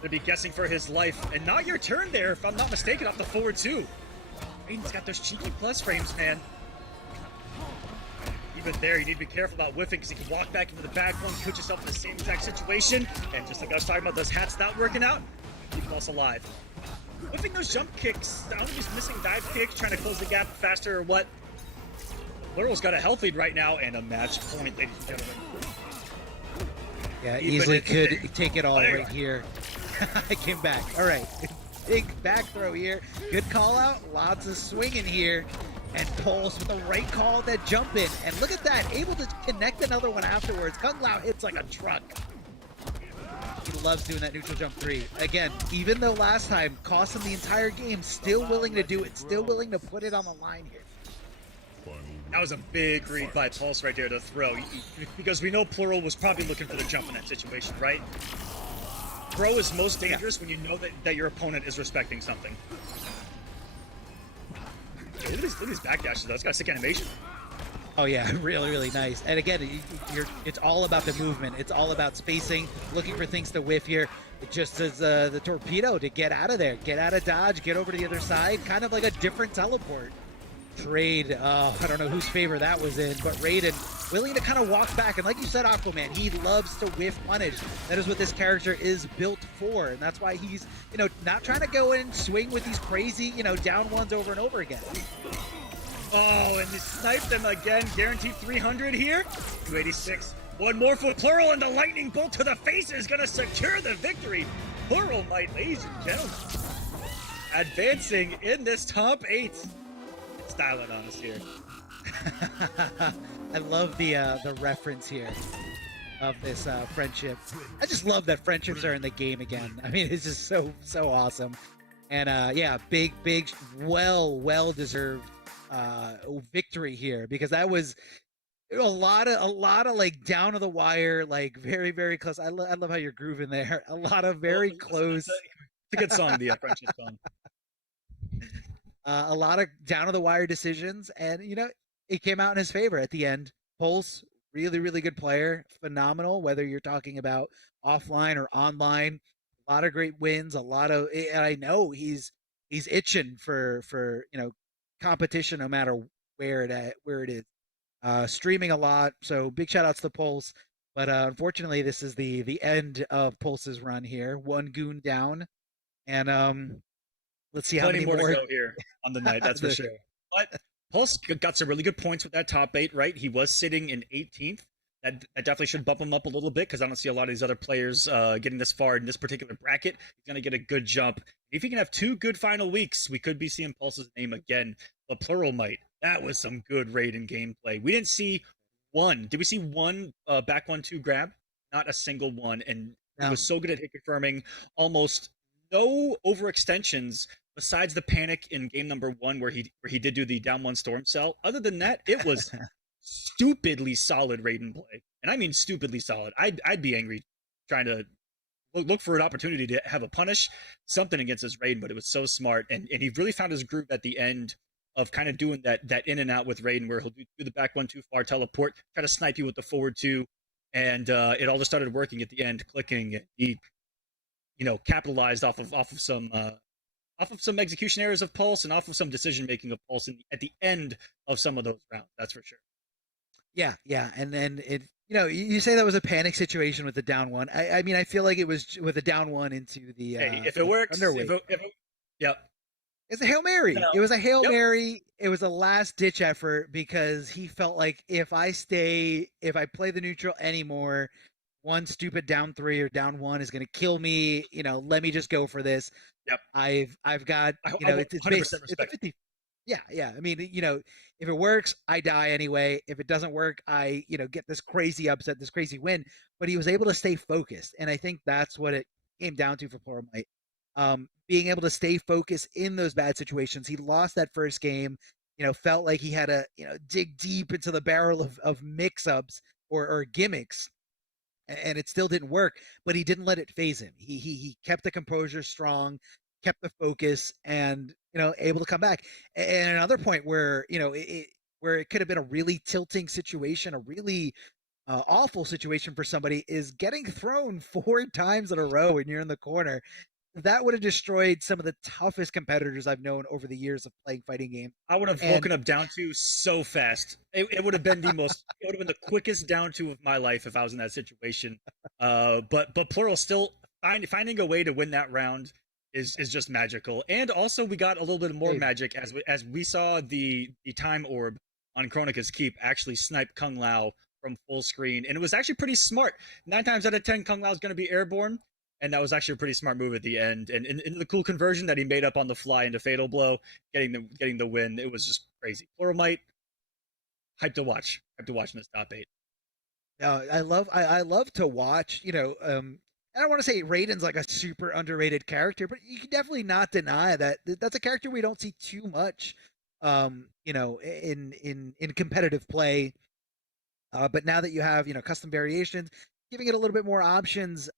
Gonna be guessing for his life. And not your turn there, if I'm not mistaken, off the forward two. Raiden's got those cheeky plus frames, man. Even there, you need to be careful about whiffing because you can walk back into the back one, put yourself in the same exact situation. And just like I was talking about, those hats not working out, keep Pulse alive. Whiffing those jump kicks, I don't know if he's missing dive kicks, trying to close the gap faster or what. Plural's got a health lead right now and a match point, ladies and gentlemen. Yeah, Even easily if could they- take it all There. right here. I came back. All right. Big back throw here. Good call out. Lots of swinging here. And Pulse with the right call, that jump in. And look at that. Able to connect another one afterwards. Kung Lao hits like a truck. He loves doing that neutral jump 3. Again, even though last time cost him the entire game, still willing to do it. Still willing to put it on the line here. That was a big read by Pulse right there to throw. Because we know Plural was probably looking for the jump in that situation, right? Throw is most dangerous when you know that your opponent is respecting something. Yeah, look at these backdashes though. It's got a sick animation. Oh yeah, really, really nice. And again, it's all about the movement. It's all about spacing, looking for things to whiff here. It just is the torpedo to get out of there, get out of dodge, get over to the other side, kind of like a different teleport. Trade, I don't know whose favor that was in, but Raiden willing to kind of walk back. And like you said, Aquaman, he loves to whiff punish. That is what this character is built for. And that's why he's, not trying to go in and swing with these crazy, down ones over and over again. Oh, and he sniped them again. Guaranteed 300 here. 286. One more for Plural, and the lightning bolt to the face is going to secure the victory. Plural Might, ladies and gentlemen, advancing in this top 8. Styling on us here. I love the reference here of this friendship. I just love that friendships are in the game again. I mean, it's just so awesome. And yeah, big, well deserved victory here, because that was a lot of like down to the wire, like very, very close. I love how you're grooving there. A lot of very close. It's a good song, the friendship song. A lot of down to the wire decisions, and it came out in his favor at the end. Pulse, really, really good player, phenomenal. Whether you're talking about offline or online, a lot of great wins, and I know he's itching for competition, no matter where it is. Streaming a lot, so big shout outs to Pulse. But unfortunately, this is the end of Pulse's run here. One goon down, and let's see how Plenty many more to go here on the night, that's for sure. But Pulse got some really good points with that top 8, right? He was sitting in 18th. That definitely should bump him up a little bit, because I don't see a lot of these other players getting this far in this particular bracket. He's going to get a good jump. If he can have 2 good final weeks, we could be seeing Pulse's name again. But Plural Might, that was some good Raiden gameplay. We didn't see one. Did we see one back 1-2 grab? Not a single one. And he was so good at hit confirming. Almost no overextensions besides the panic in game number 1 where he did do the down 1 storm cell. Other than that, it was stupidly solid Raiden play. And I mean stupidly solid. I'd be angry trying to look for an opportunity to have a punish, something against this Raiden, but it was so smart. And he really found his groove at the end of kind of doing that in and out with Raiden, where he'll do the back 1 too far, teleport, try to snipe you with the forward 2, and it all just started working at the end, clicking. He capitalized off of some execution errors of Pulse and off of some decision making of Pulse at the end of some of those rounds. That's for sure. Yeah, and then it. You say that was a panic situation with the down 1. I mean, I feel like it was with the down 1 into the. Hey, if it works, underweight. yeah. It's a Hail Mary. No. It was a Hail Yep. Mary. it was a last ditch effort because he felt like if I play the neutral anymore, one stupid down 3 or down 1 is going to kill me. Let me just go for this. Yep. I've got, I it's 100% it's a respect. 50. Yeah, yeah. I mean, if it works, I die anyway. If it doesn't work, I, get this crazy upset, this crazy win. But he was able to stay focused, and I think that's what it came down to for Pluralmight. Being able to stay focused in those bad situations. He lost that first game. Felt like he had to, dig deep into the barrel of mix-ups or gimmicks, and it still didn't work. But he didn't let it phase him. He kept the composure strong, kept the focus, and able to come back. And another point where where it could have been a really tilting situation, a really awful situation for somebody, is getting thrown 4 times in a row when you're in the corner. That would have destroyed some of the toughest competitors I've known over the years of playing fighting games. I would have And woken up down two so fast. It would have been the most. It would have been the quickest down two of my life if I was in that situation. But Plural still finding a way to win that round is just magical. And also we got a little bit more magic as we saw the time orb on Kronika's Keep actually snipe Kung Lao from full screen, and it was actually pretty smart. 9 times out of 10, Kung Lao is going to be airborne. And that was actually a pretty smart move at the end, and the cool conversion that he made up on the fly into Fatal Blow, getting the win. It was just crazy. Pluralmight, hype to watch in this top 8. I love to watch. I don't want to say Raiden's like a super underrated character, but you can definitely not deny that that's a character we don't see too much, in competitive play. But now that you have custom variations, giving it a little bit more options,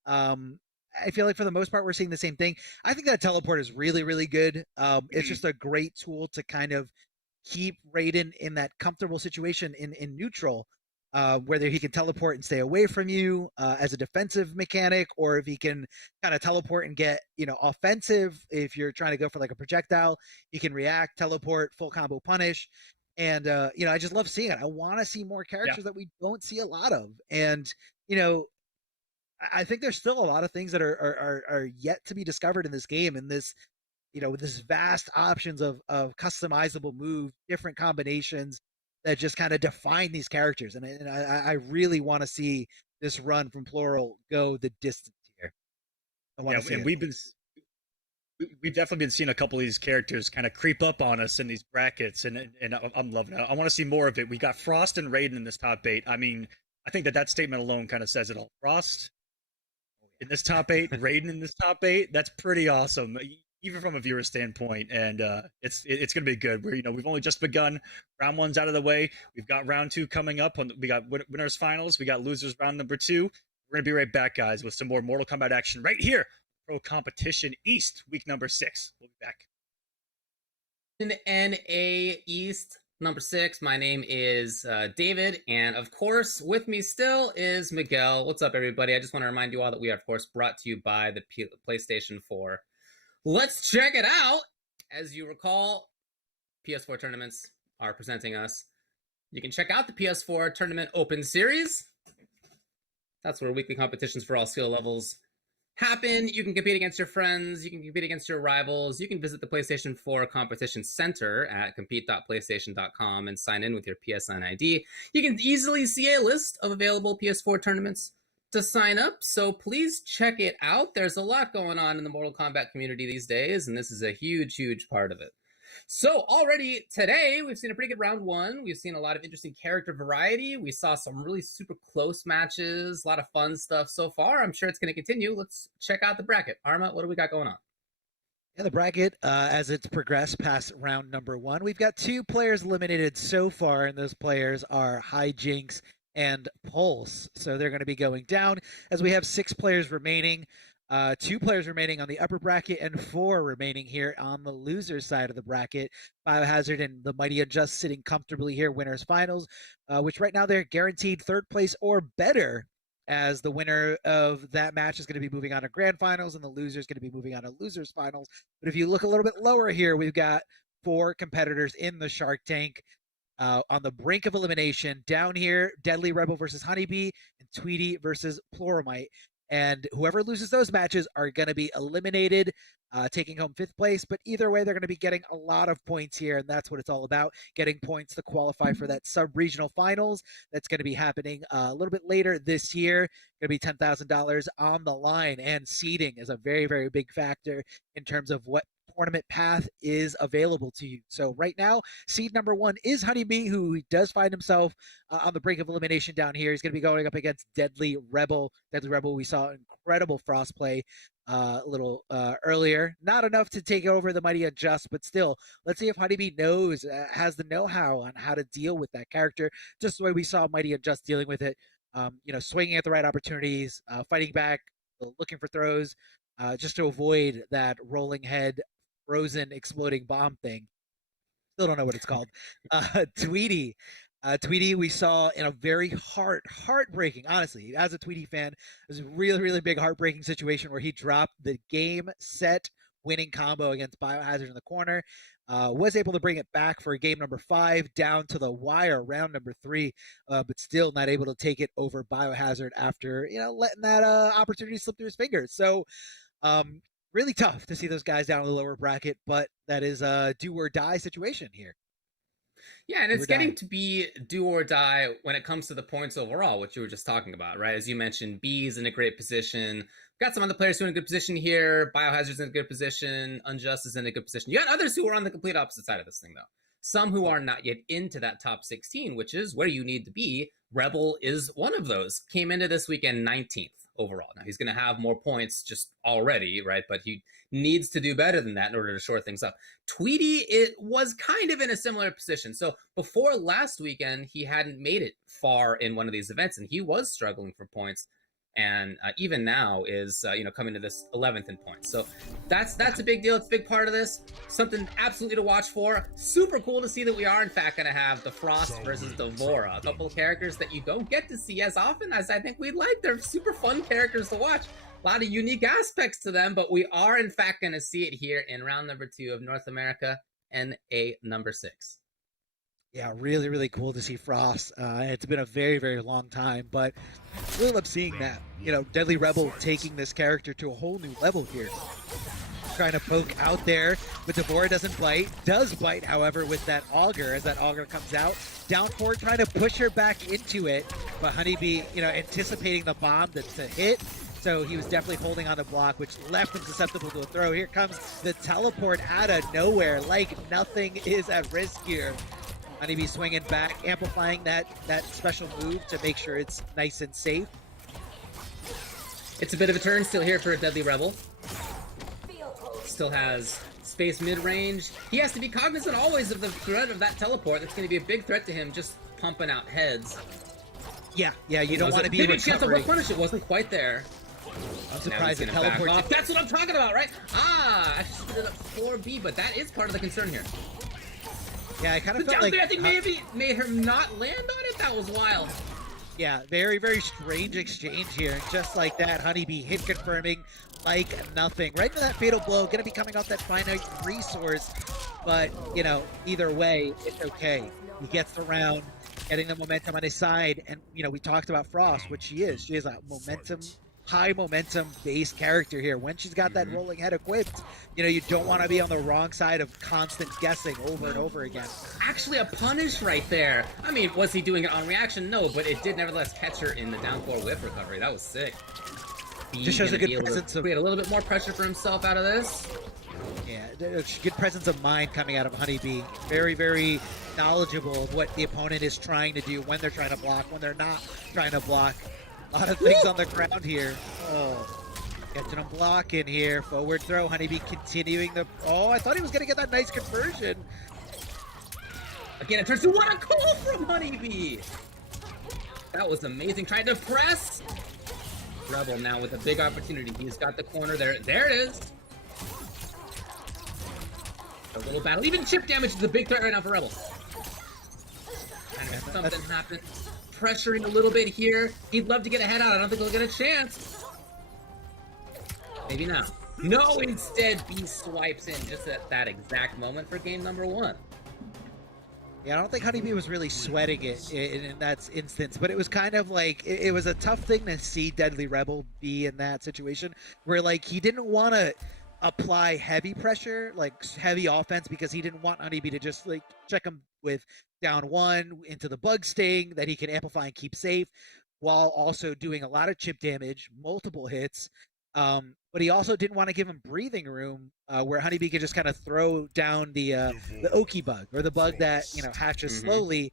I feel like for the most part we're seeing the same thing. I think that teleport is really, really good. It's just a great tool to kind of keep Raiden in that comfortable situation in neutral, whether he can teleport and stay away from you as a defensive mechanic, or if he can kind of teleport and get offensive. If you're trying to go for like a projectile, he can react, teleport, full combo punish. And I just love seeing it. I want to see more characters that we don't see a lot of. And I think there's still a lot of things that are yet to be discovered in this game, and this, with this vast options of customizable moves, different combinations that just kind of define these characters. And I really want to see this run from Plural go the distance here. I want to see and it. we've definitely been seeing a couple of these characters kind of creep up on us in these brackets, and I'm loving it. I want to see more of it. We got Frost and Raiden in this top 8. I mean, I think that statement alone kind of says it all. Frost in this top 8, Raiden in this top 8. That's pretty awesome, even from a viewer standpoint. And it's going to be good. We've only just begun. Round 1's out of the way. We've got round 2 coming up. We got winners finals. We got losers round number 2. We're going to be right back, guys, with some more Mortal Kombat action right here. Pro Competition East, week number 6. We'll be back. NA East number 6. My name is David, and of course, with me still is Miguel. What's up, everybody? I just want to remind you all that we are, of course, brought to you by the PlayStation 4. Let's check it out. As you recall, PS4 tournaments are presenting us. You can check out the PS4 Tournament Open Series. That's where weekly competitions for all skill levels happen. You can compete against your friends. You can compete against your rivals. You can visit the PlayStation 4 Competition Center at compete.playstation.com and sign in with your PSN ID. You can easily see a list of available PS4 tournaments to sign up, so please check it out. There's a lot going on in the Mortal Kombat community these days, and this is a huge, huge part of it. So already today, we've seen a pretty good round 1. We've seen a lot of interesting character variety. We saw some really super close matches, a lot of fun stuff so far. I'm sure it's going to continue. Let's check out the bracket. Arma, what do we got going on? Yeah, the bracket, as it's progressed past round number 1, we've got 2 players eliminated so far, and those players are Hijinks and Pulse. So they're going to be going down, as we have 6 players remaining. 2 players remaining on the upper bracket and 4 remaining here on the loser side of the bracket. Biohazard and the Mighty Unjust sitting comfortably here, winners finals, which right now they're guaranteed 3rd place or better, as the winner of that match is going to be moving on to grand finals and the loser is going to be moving on to losers finals. But if you look a little bit lower here, we've got 4 competitors in the Shark Tank on the brink of elimination. Down here, Deadly Rebel versus Honeybee and Tweety versus Pluralmight. and whoever loses those matches are going to be eliminated, taking home 5th place. But either way, they're going to be getting a lot of points here, and that's what it's all about, getting points to qualify for that sub-regional finals that's going to be happening a little bit later this year. Going to be $10,000 on the line, and seeding is a very, very big factor in terms of what tournament path is available to you. So right now, seed number 1 is Honeybee, who does find himself on the brink of elimination down here. He's going to be going up against Deadly Rebel. Deadly Rebel, we saw incredible Frost play a little earlier. Not enough to take over the Mighty Unjust, but still, let's see if Honeybee has the know-how on how to deal with that character, just the way we saw Mighty Unjust dealing with it. Swinging at the right opportunities, fighting back, looking for throws, just to avoid that rolling head, frozen, exploding bomb thing. Still don't know what it's called. Tweety. Tweety, we saw in a very heartbreaking, honestly, as a Tweety fan, it was a really, really big heartbreaking situation where he dropped the game set winning combo against Biohazard in the corner. Was able to bring it back for game number 5, down to the wire, round number 3, but still not able to take it over Biohazard after, letting that opportunity slip through his fingers. So, really tough to see those guys down in the lower bracket, but that is a do or die situation here. Yeah, and it's getting to be do or die when it comes to the points overall, which you were just talking about, right? As you mentioned, B's in a great position. Got some other players who are in a good position here. Biohazard's in a good position. Unjust is in a good position. You got others who are on the complete opposite side of this thing, though. Some who are not yet into that top 16, which is where you need to be. Rebel is one of those. Came into this weekend 19th overall. Now, he's going to have more points just already, right? But he needs to do better than that in order to shore things up. Tweety, it was kind of in a similar position. So before last weekend, he hadn't made it far in one of these events, and he was struggling for points. And even now is coming to this 11th in points. So that's a big deal. It's a big part of this. Something absolutely to watch for. Super cool to see that we are in fact going to have the Frost versus Devora, a couple of characters that you don't get to see as often as I think we'd like. They're super fun characters to watch. A lot of unique aspects to them, but we are in fact going to see it here in round number 2 of North America NA number 6. Yeah, really, really cool to see Frost. It's been a very, very long time, but really love seeing that. Deadly Rebel taking this character to a whole new level here. Trying to poke out there, but Devora doesn't bite. Does bite, however, with that auger, as that auger comes out. Down forward, trying to push her back into it, but Honeybee, anticipating the bomb to hit. So he was definitely holding on the block, which left him susceptible to a throw. Here comes the teleport out of nowhere, like nothing is at risk here. Honeybee swinging back, amplifying that special move to make sure it's nice and safe. It's a bit of a turn still here for Deadly Rebel. Still has space mid-range. He has to be cognizant always of the threat of that teleport. That's going to be a big threat to him, just pumping out heads. Yeah, you don't want to be maybe a chance of punish. It wasn't quite there. I'm surprised it teleported. That's what I'm talking about, right? I should put it up 4B, but that is part of the concern here. Yeah, I kind of felt like... I think maybe made her not land on it? That was wild. Yeah, very, very strange exchange here. And just like that, Honeybee hit confirming like nothing. Right to that fatal blow, going to be coming off that finite resource. But, either way, it's okay. He gets the round, getting the momentum on his side. And, we talked about Frost, which she is. She is a high momentum based character here. When she's got that rolling head equipped, you don't want to be on the wrong side of constant guessing over and over again. Actually a punish right there. I mean, was he doing it on reaction? No, but it did nevertheless catch her in the down 4 whip recovery. That was sick. Just shows a good presence of... create a little bit more pressure for himself out of this. Yeah, good presence of mind coming out of Honeybee. Very, very knowledgeable of what the opponent is trying to do, when they're trying to block, when they're not trying to block. A lot of things on the ground here. Oh, catching him blocking here. Forward throw. Honeybee continuing the... Oh, I thought he was going to get that nice conversion. Again, it turns to what a call from Honeybee. That was amazing. Trying to press. Rebel now with a big opportunity. He's got the corner there. There it is. A little battle. Even chip damage is a big threat right now for Rebel. And something happened. Pressuring a little bit here. He'd love to get a head out. I don't think he'll get a chance. Maybe now. No, instead B swipes in just at that exact moment for game number 1. Yeah, I don't think Honeybee was really sweating it in that instance, but it was kind of like it was a tough thing to see Deadly Rebel be in that situation where like he didn't want to apply heavy pressure, like heavy offense, because he didn't want Honeybee to just like check him with down one into the bug sting that he can amplify and keep safe, while also doing a lot of chip damage, multiple hits. But he also didn't want to give him breathing room where Honeybee could just kind of throw down the Oki bug or the bug that hatches slowly,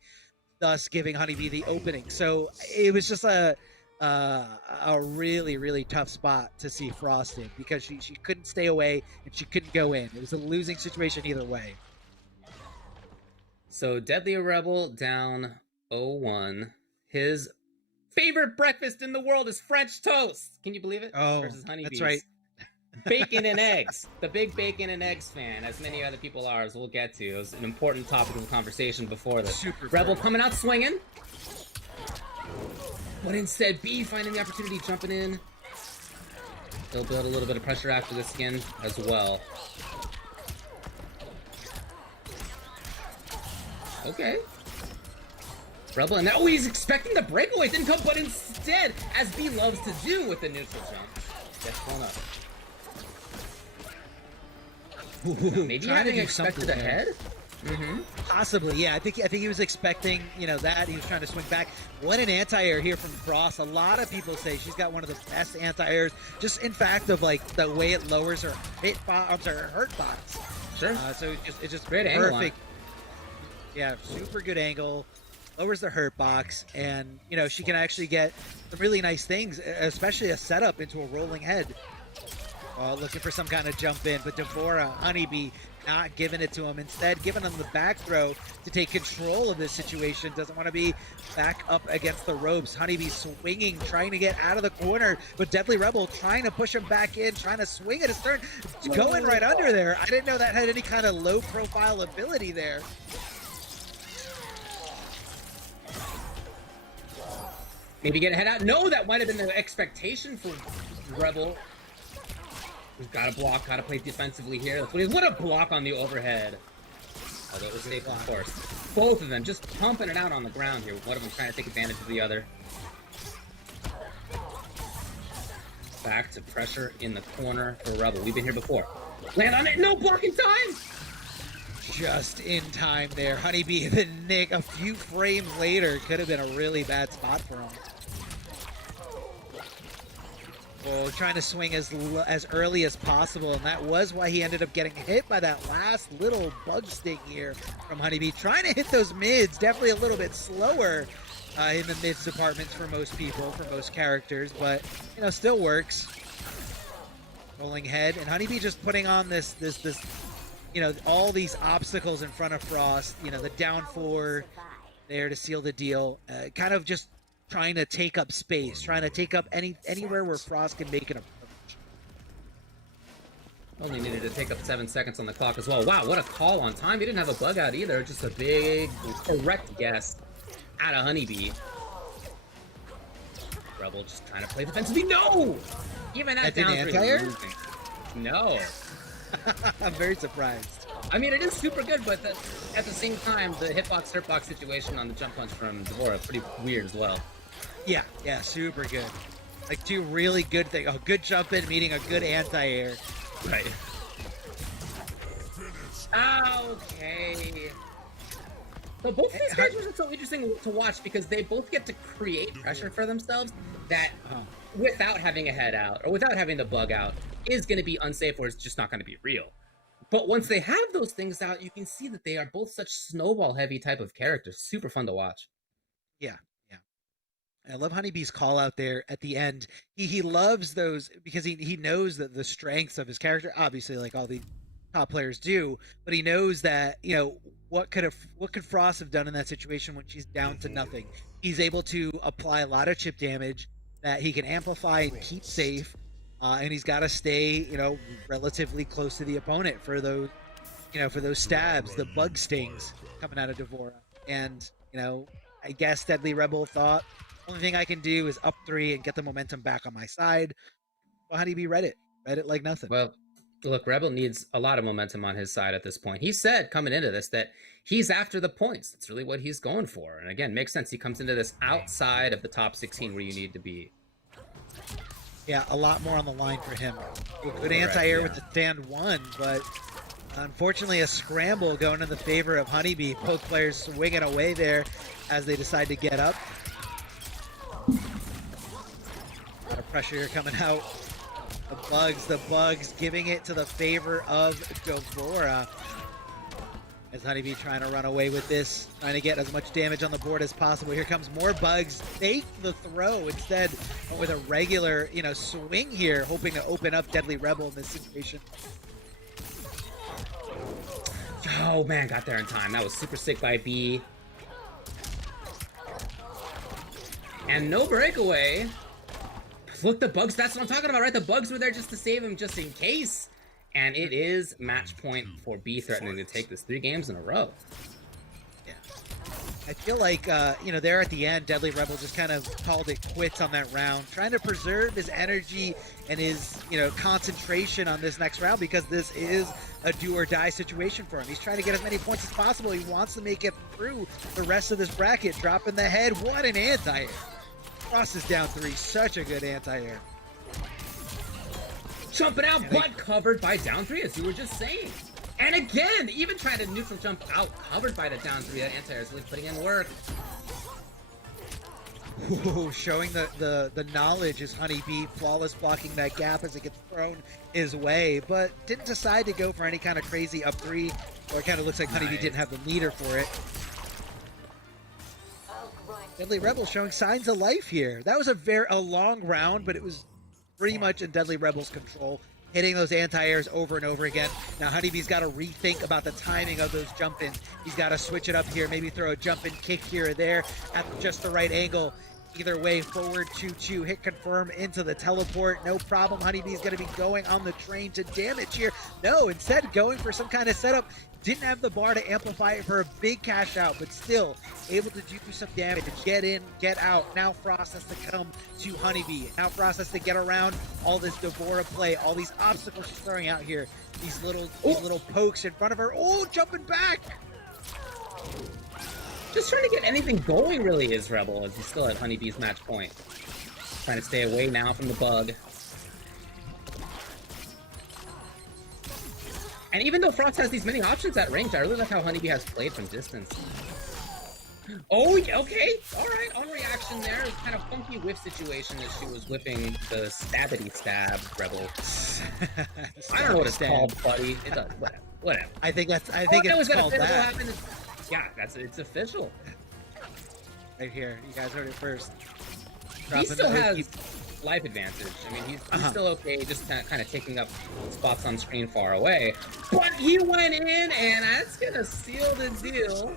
thus giving Honeybee the opening. So it was just a really tough spot to see Frost in because she couldn't stay away and she couldn't go in. It was a losing situation either way. So Deadly Rebel down 0-1. His favorite breakfast in the world is French toast. Can you believe it? Oh, versus honeybees. that's right. Bacon and eggs. The big bacon and eggs fan, as many other people are, as we'll get to. It was an important topic of conversation before this. Super Rebel fair. coming out swinging. But instead, B finding the opportunity, jumping in. He'll build a little bit of pressure after this again as well. Okay. Rebel, and now he's expecting the breakaway. It didn't come, but instead, as B loves to do with the neutral jump, gets blown up. Maybe Trying to having do expected something ahead? Possibly, yeah. I think he was expecting, that. He was trying to swing back. What an anti-air here from Frost. A lot of people say she's got one of the best anti-airs, just in fact of like the way it lowers her hurt box. Sure. So it's just Great angle on it. perfect. Yeah, super good angle. Lowers the hurt box, and she can actually get some really nice things, especially a setup into a rolling head. Looking for some kind of jump in, but Devora, Honeybee, not giving it to him. Instead, giving him the back throw to take control of this situation. Doesn't want to be back up against the ropes. Honeybee swinging, trying to get out of the corner, but Deadly Rebel trying to push him back in, trying to swing at his turn. Going right under there. I didn't know that had any kind of low-profile ability there. Maybe get a head out. No, that might have been the expectation for Rebel. We've got to block, got to play defensively here. What a block on the overhead. Although it was safe, of course. Both of them just pumping it out on the ground here. One of them trying to take advantage of the other. Back to pressure in the corner for Rebel. We've been here before. Land on it. No blocking time. Just in time there. Honeybee, the Nick, a few frames later, could have been a really bad spot for him. Oh, trying to swing as early as possible, and that was why he ended up getting hit by that last little bug sting here from Honeybee. Trying to hit those mids, definitely a little bit slower in the mids departments for most people, for most characters, but still works. Rolling head, and Honeybee just putting on this all these obstacles in front of Frost. The down four there to seal the deal. Kind of just trying to take up space, trying to take up anywhere where Frost can make an approach. Only needed to take up 7 seconds on the clock as well. Wow, what a call on time. He didn't have a bug out either. Just a big, correct guess out of Honeybee. Rebel just trying to play defensively. No! Even at down three. No. I'm very surprised. I mean, it is super good, but at the same time, the hitbox, hurtbox situation on the jump punch from Devora pretty weird as well. Yeah, super good. Like two really good things. A good jump in meeting a good anti-air. Right. Okay. So both these characters are so interesting to watch because they both get to create pressure for themselves that without having a head out or without having the bug out is going to be unsafe or it's just not going to be real. But once they have those things out, you can see that they are both such snowball-heavy type of characters. Super fun to watch. Yeah. I love Honeybee's call out there at the end. He loves those because he knows that the strengths of his character, obviously like all the top players do, but he knows that, what could Frost have done in that situation when she's down to nothing? He's able to apply a lot of chip damage that he can amplify and keep safe. And he's got to stay, relatively close to the opponent for those, for those stabs, the bug stings coming out of Devora. And, I guess Deadly Rebel thought, only thing I can do is up 3 and get the momentum back on my side. Well, Honeybee read it like nothing. Well, Look, Rebel needs a lot of momentum on his side at this point. He said coming into this that he's after the points. That's really what he's going for. And again, makes sense. He comes into this outside of the top 16 where you need to be. Yeah, a lot more on the line for him. Good anti-air with the stand one, but unfortunately a scramble going in the favor of Honeybee. Both players swinging away there as they decide to get up. A lot of pressure here coming out. The bugs giving it to the favor of Devora. As Honeybee trying to run away with this, trying to get as much damage on the board as possible. Here comes more bugs. Fake the throw instead with a regular, swing here, hoping to open up Deadly Rebel in this situation. Oh man, got there in time. That was super sick by B. And no breakaway. Look, the bugs, that's what I'm talking about, right? The bugs were there just to save him just in case. And it is match point for B, threatening to take this 3 games in a row. Yeah. I feel like, there at the end, Deadly Rebel just kind of called it quits on that round, trying to preserve his energy and his, concentration on this next round, because this is a do or die situation for him. He's trying to get as many points as possible. He wants to make it through the rest of this bracket. Dropping the head. What an anti-air. Crosses down 3. Such a good anti-air. Jumping out, but covered by down 3, as you were just saying. And again, even trying to neutral jump out, covered by the down 3. That anti-air is really putting in work. Ooh, showing the knowledge is Honeybee, flawless blocking that gap as it gets thrown his way, but didn't decide to go for any kind of crazy up 3, or it kind of looks like Honeybee didn't have the meter for it. Deadly Rebel showing signs of life here. That was a long round, but it was pretty much in Deadly Rebel's control, hitting those anti-airs over and over again. Now Honeybee's got to rethink about the timing of those jump-ins. He's got to switch it up here, maybe throw a jump-in kick here or there at just the right angle. Either way, forward 2-2, hit confirm into the teleport. No problem. Honeybee's going to be going on the train to damage here. No, instead going for some kind of setup. Didn't have the bar to amplify it for a big cash out, but still able to do some damage. Get in, get out. Now Frost has to come to Honeybee. Now Frost has to get around all this Devora play, all these obstacles she's throwing out here. These little pokes in front of her. Oh, jumping back! Just trying to get anything going, really, is Rebel, as he's still at Honeybee's match point. Trying to stay away now from the bug. And even though Frost has these many options at range, I really like how Honeybee has played from distance. Oh, okay. All right. On reaction there. Kind of funky whiff situation as she was whipping the stabbity stab Rebel. I don't know what it's called, buddy. It does. Whatever. I think it's called that. Yeah, it's official. Right here. You guys heard it first. He still has life advantage. I mean, he's still okay, just kind of taking up spots on screen far away. But he went in, and that's going to seal the deal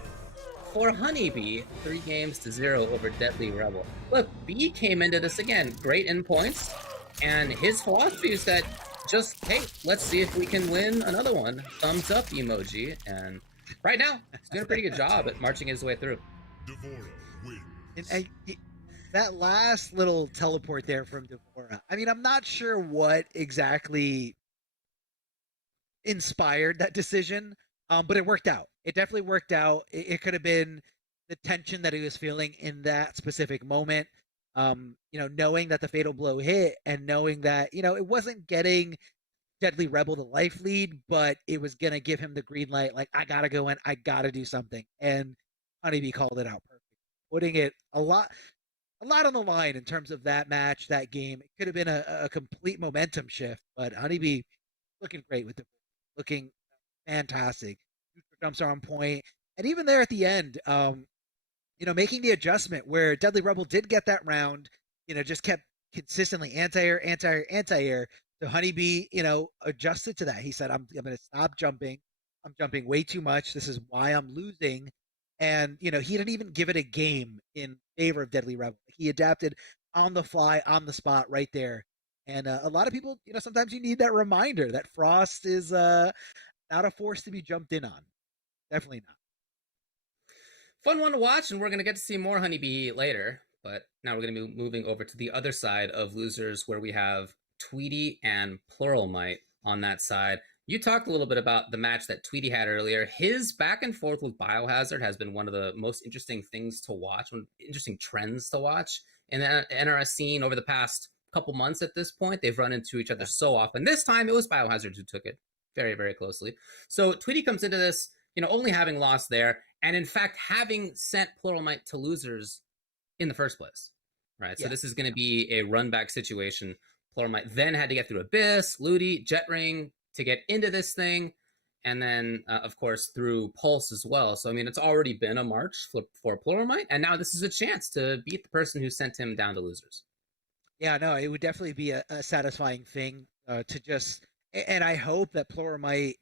for Honeybee. 3-0 over Deadly Rebel. Look, B came into this again. Great in points. And his philosophy is that just, hey, let's see if we can win another one. Thumbs up emoji. And right now, he's doing a pretty good job at marching his way through. And that last little teleport there from Devora, I mean, I'm not sure what exactly inspired that decision, but it worked out. It definitely worked out. It could have been the tension that he was feeling in that specific moment, knowing that the fatal blow hit and knowing that, it wasn't getting Deadly Rebel the life lead, but it was going to give him the green light. Like, I got to go in. I got to do something. And Honeybee called it out perfect, putting it a lot on the line in terms of that match, that game. It could have been a complete momentum shift, but Honeybee looking great with it, looking fantastic. Jumps are on point, and even there at the end, making the adjustment where Deadly Rebel did get that round, just kept consistently anti-air, anti-air, anti-air. So Honeybee, adjusted to that. He said, I'm going to stop jumping. I'm jumping way too much. This is why I'm losing. And, he didn't even give it a game in favor of Deadly Rebel. He adapted on the fly, on the spot, right there. And a lot of people, sometimes you need that reminder that Frost is not a force to be jumped in on. Definitely not. Fun one to watch, and we're going to get to see more Honeybee later. But now we're going to be moving over to the other side of losers, where we have Tweety and Pluralmite. on that side. You talked a little bit about the match that Tweety had earlier. His back and forth with Biohazard has been one of the most interesting things to watch, interesting trends to watch in the NRS scene over the past couple months at this point. They've run into each other so often. This time it was Biohazard who took it very, very closely. So Tweety comes into this, only having lost there, and in fact, having sent Pluralmite to losers in the first place, right? So this is going to be a run back situation. Pluralmite then had to get through Abyss, Ludi, Jet Ring to get into this thing, and then, of course, through Pulse as well. So, I mean, it's already been a march for Pluralmite, and now this is a chance to beat the person who sent him down to losers. Yeah, no, it would definitely be a satisfying thing to just, and I hope that Pluralmite,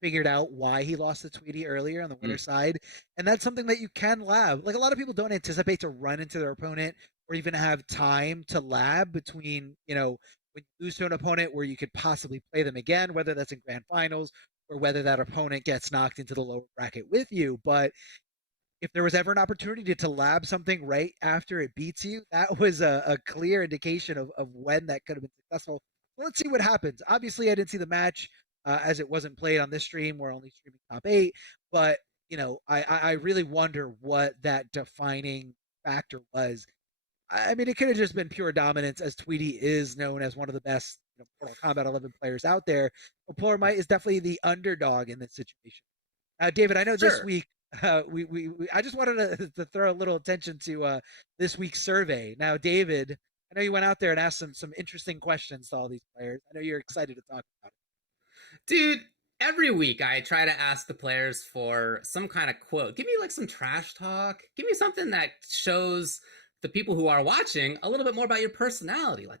figured out why he lost to Tweety earlier on the winner side, and that's something that you can lab. Like, a lot of people don't anticipate to run into their opponent or even have time to lab between, when you lose to an opponent where you could possibly play them again, whether that's in grand finals or whether that opponent gets knocked into the lower bracket with you. But if there was ever an opportunity to lab something right after it beats you, that was a clear indication of when that could have been successful. Well, let's see what happens. Obviously, I didn't see the match as it wasn't played on this stream. We're only streaming top 8. But, I really wonder what that defining factor was. I mean, it could have just been pure dominance, as Tweety is known as one of the best Mortal Kombat 11 players out there. But Pluralmite is definitely the underdog in this situation. David, I know this week, I just wanted to throw a little attention to this week's survey. Now, David, I know you went out there and asked some interesting questions to all these players. I know you're excited to talk about it. Dude, every week I try to ask the players for some kind of quote. Give me like some trash talk. Give me something that shows the people who are watching a little bit more about your personality. Like,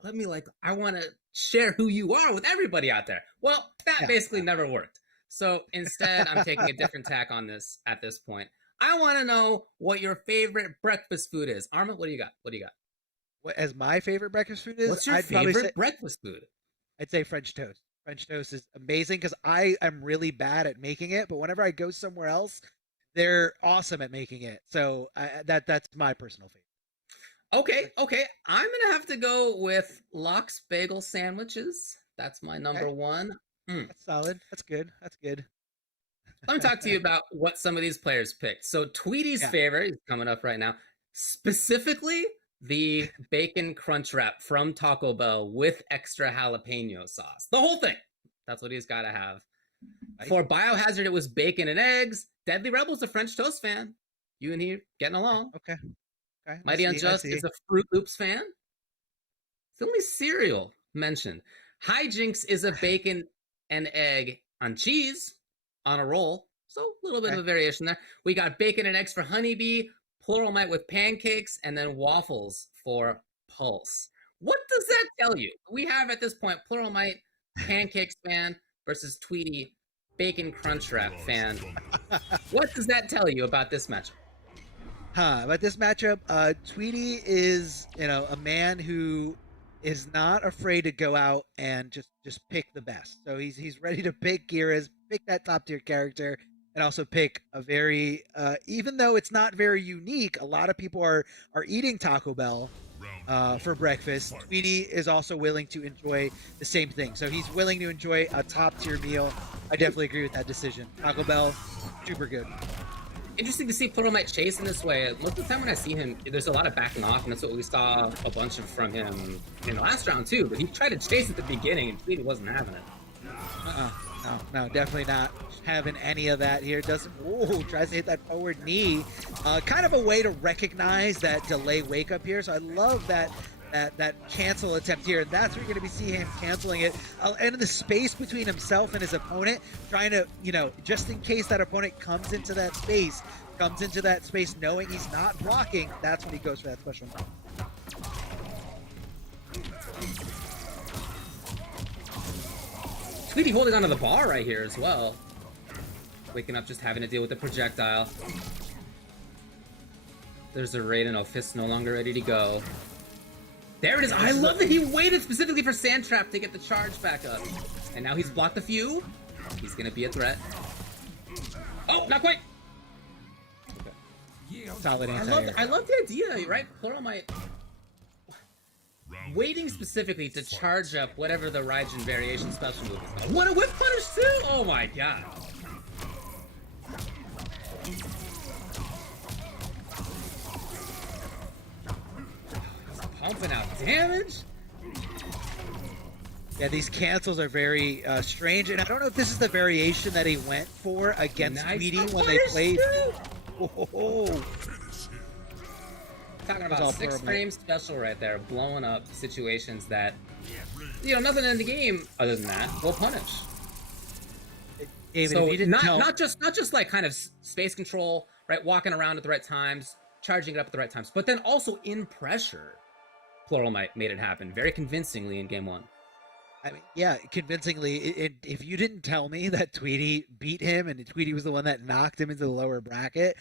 I want to share who you are with everybody out there. Well, that basically never worked. So instead, I'm taking a different tack on this at this point. I want to know what your favorite breakfast food is. Arma, what do you got? What as my favorite breakfast food is? What's your favorite breakfast food? I'd say French toast. French toast is amazing because I am really bad at making it, but whenever I go somewhere else, they're awesome at making it. So that's my personal favorite. Okay. I'm gonna have to go with Locke's bagel sandwiches. That's my number one. That's solid. That's good. Let me talk to you about what some of these players picked. So Tweety's favorite is coming up right now, specifically the bacon crunch wrap from Taco Bell with extra jalapeno sauce. The whole thing. That's what he's got to have. For Biohazard, it was bacon and eggs. Deadly Rebel's a French toast fan. You and he getting along. Okay. Mighty Unjust is a Fruit Loops fan. It's only cereal mentioned. Hijinks is a bacon and egg on cheese on a roll. So a little bit of a variation there. We got bacon and eggs for Honeybee, Pluralmite with pancakes, and then waffles for Pulse. What does that tell you? We have at this point Pluralmite pancakes fan versus Tweety bacon crunch wrap fan. What does that tell you about this matchup? About this matchup, Tweety is a man who is not afraid to go out and just pick the best. So he's ready to pick Gira's, pick that top tier character, and also pick a very even though it's not very unique, a lot of people are eating Taco Bell for breakfast. Tweety is also willing to enjoy the same thing. So he's willing to enjoy a top tier meal. I definitely agree with that decision. Taco Bell, super good. Interesting to see Pluralmite chase in this way. Most of the time when I see him, there's a lot of backing off, and that's what we saw a bunch of from him in the last round too. But he tried to chase at the beginning, and Tweety wasn't having it. No, definitely not having any of that here. Tries to hit that forward knee. Kind of a way to recognize that delay wake up here. So I love that cancel attempt here. That's where you're going to see him canceling it. And in the space between himself and his opponent, trying to, just in case that opponent comes into that space knowing he's not blocking, that's when he goes for that special move. Tweety holding onto the bar right here as well. Waking up just having to deal with the projectile. There's a Raiden. Oh, fist no longer ready to go. There it is. I love that he waited specifically for Sandtrap to get the charge back up. And now he's blocked a few. He's going to be a threat. Oh, not quite. Solid anti-air. I love the idea, right? Pluralmite. waiting specifically to charge up whatever the Raijin variation special move is called. What a whip punish too! Oh my god. He's pumping out damage. Yeah, these cancels are very strange, and I don't know if this is the variation that he went for against Tweety when they played. Oh. Talking about 6 frame special right there, blowing up situations that, you know, nothing in the game other than that will punish. David, so if you didn't not just like kind of space control, right? Walking around at the right times, charging it up at the right times, but then also in pressure. Plural made it happen very convincingly in game 1. I mean, yeah, convincingly. If you didn't tell me that Tweety beat him and Tweety was the one that knocked him into the lower bracket,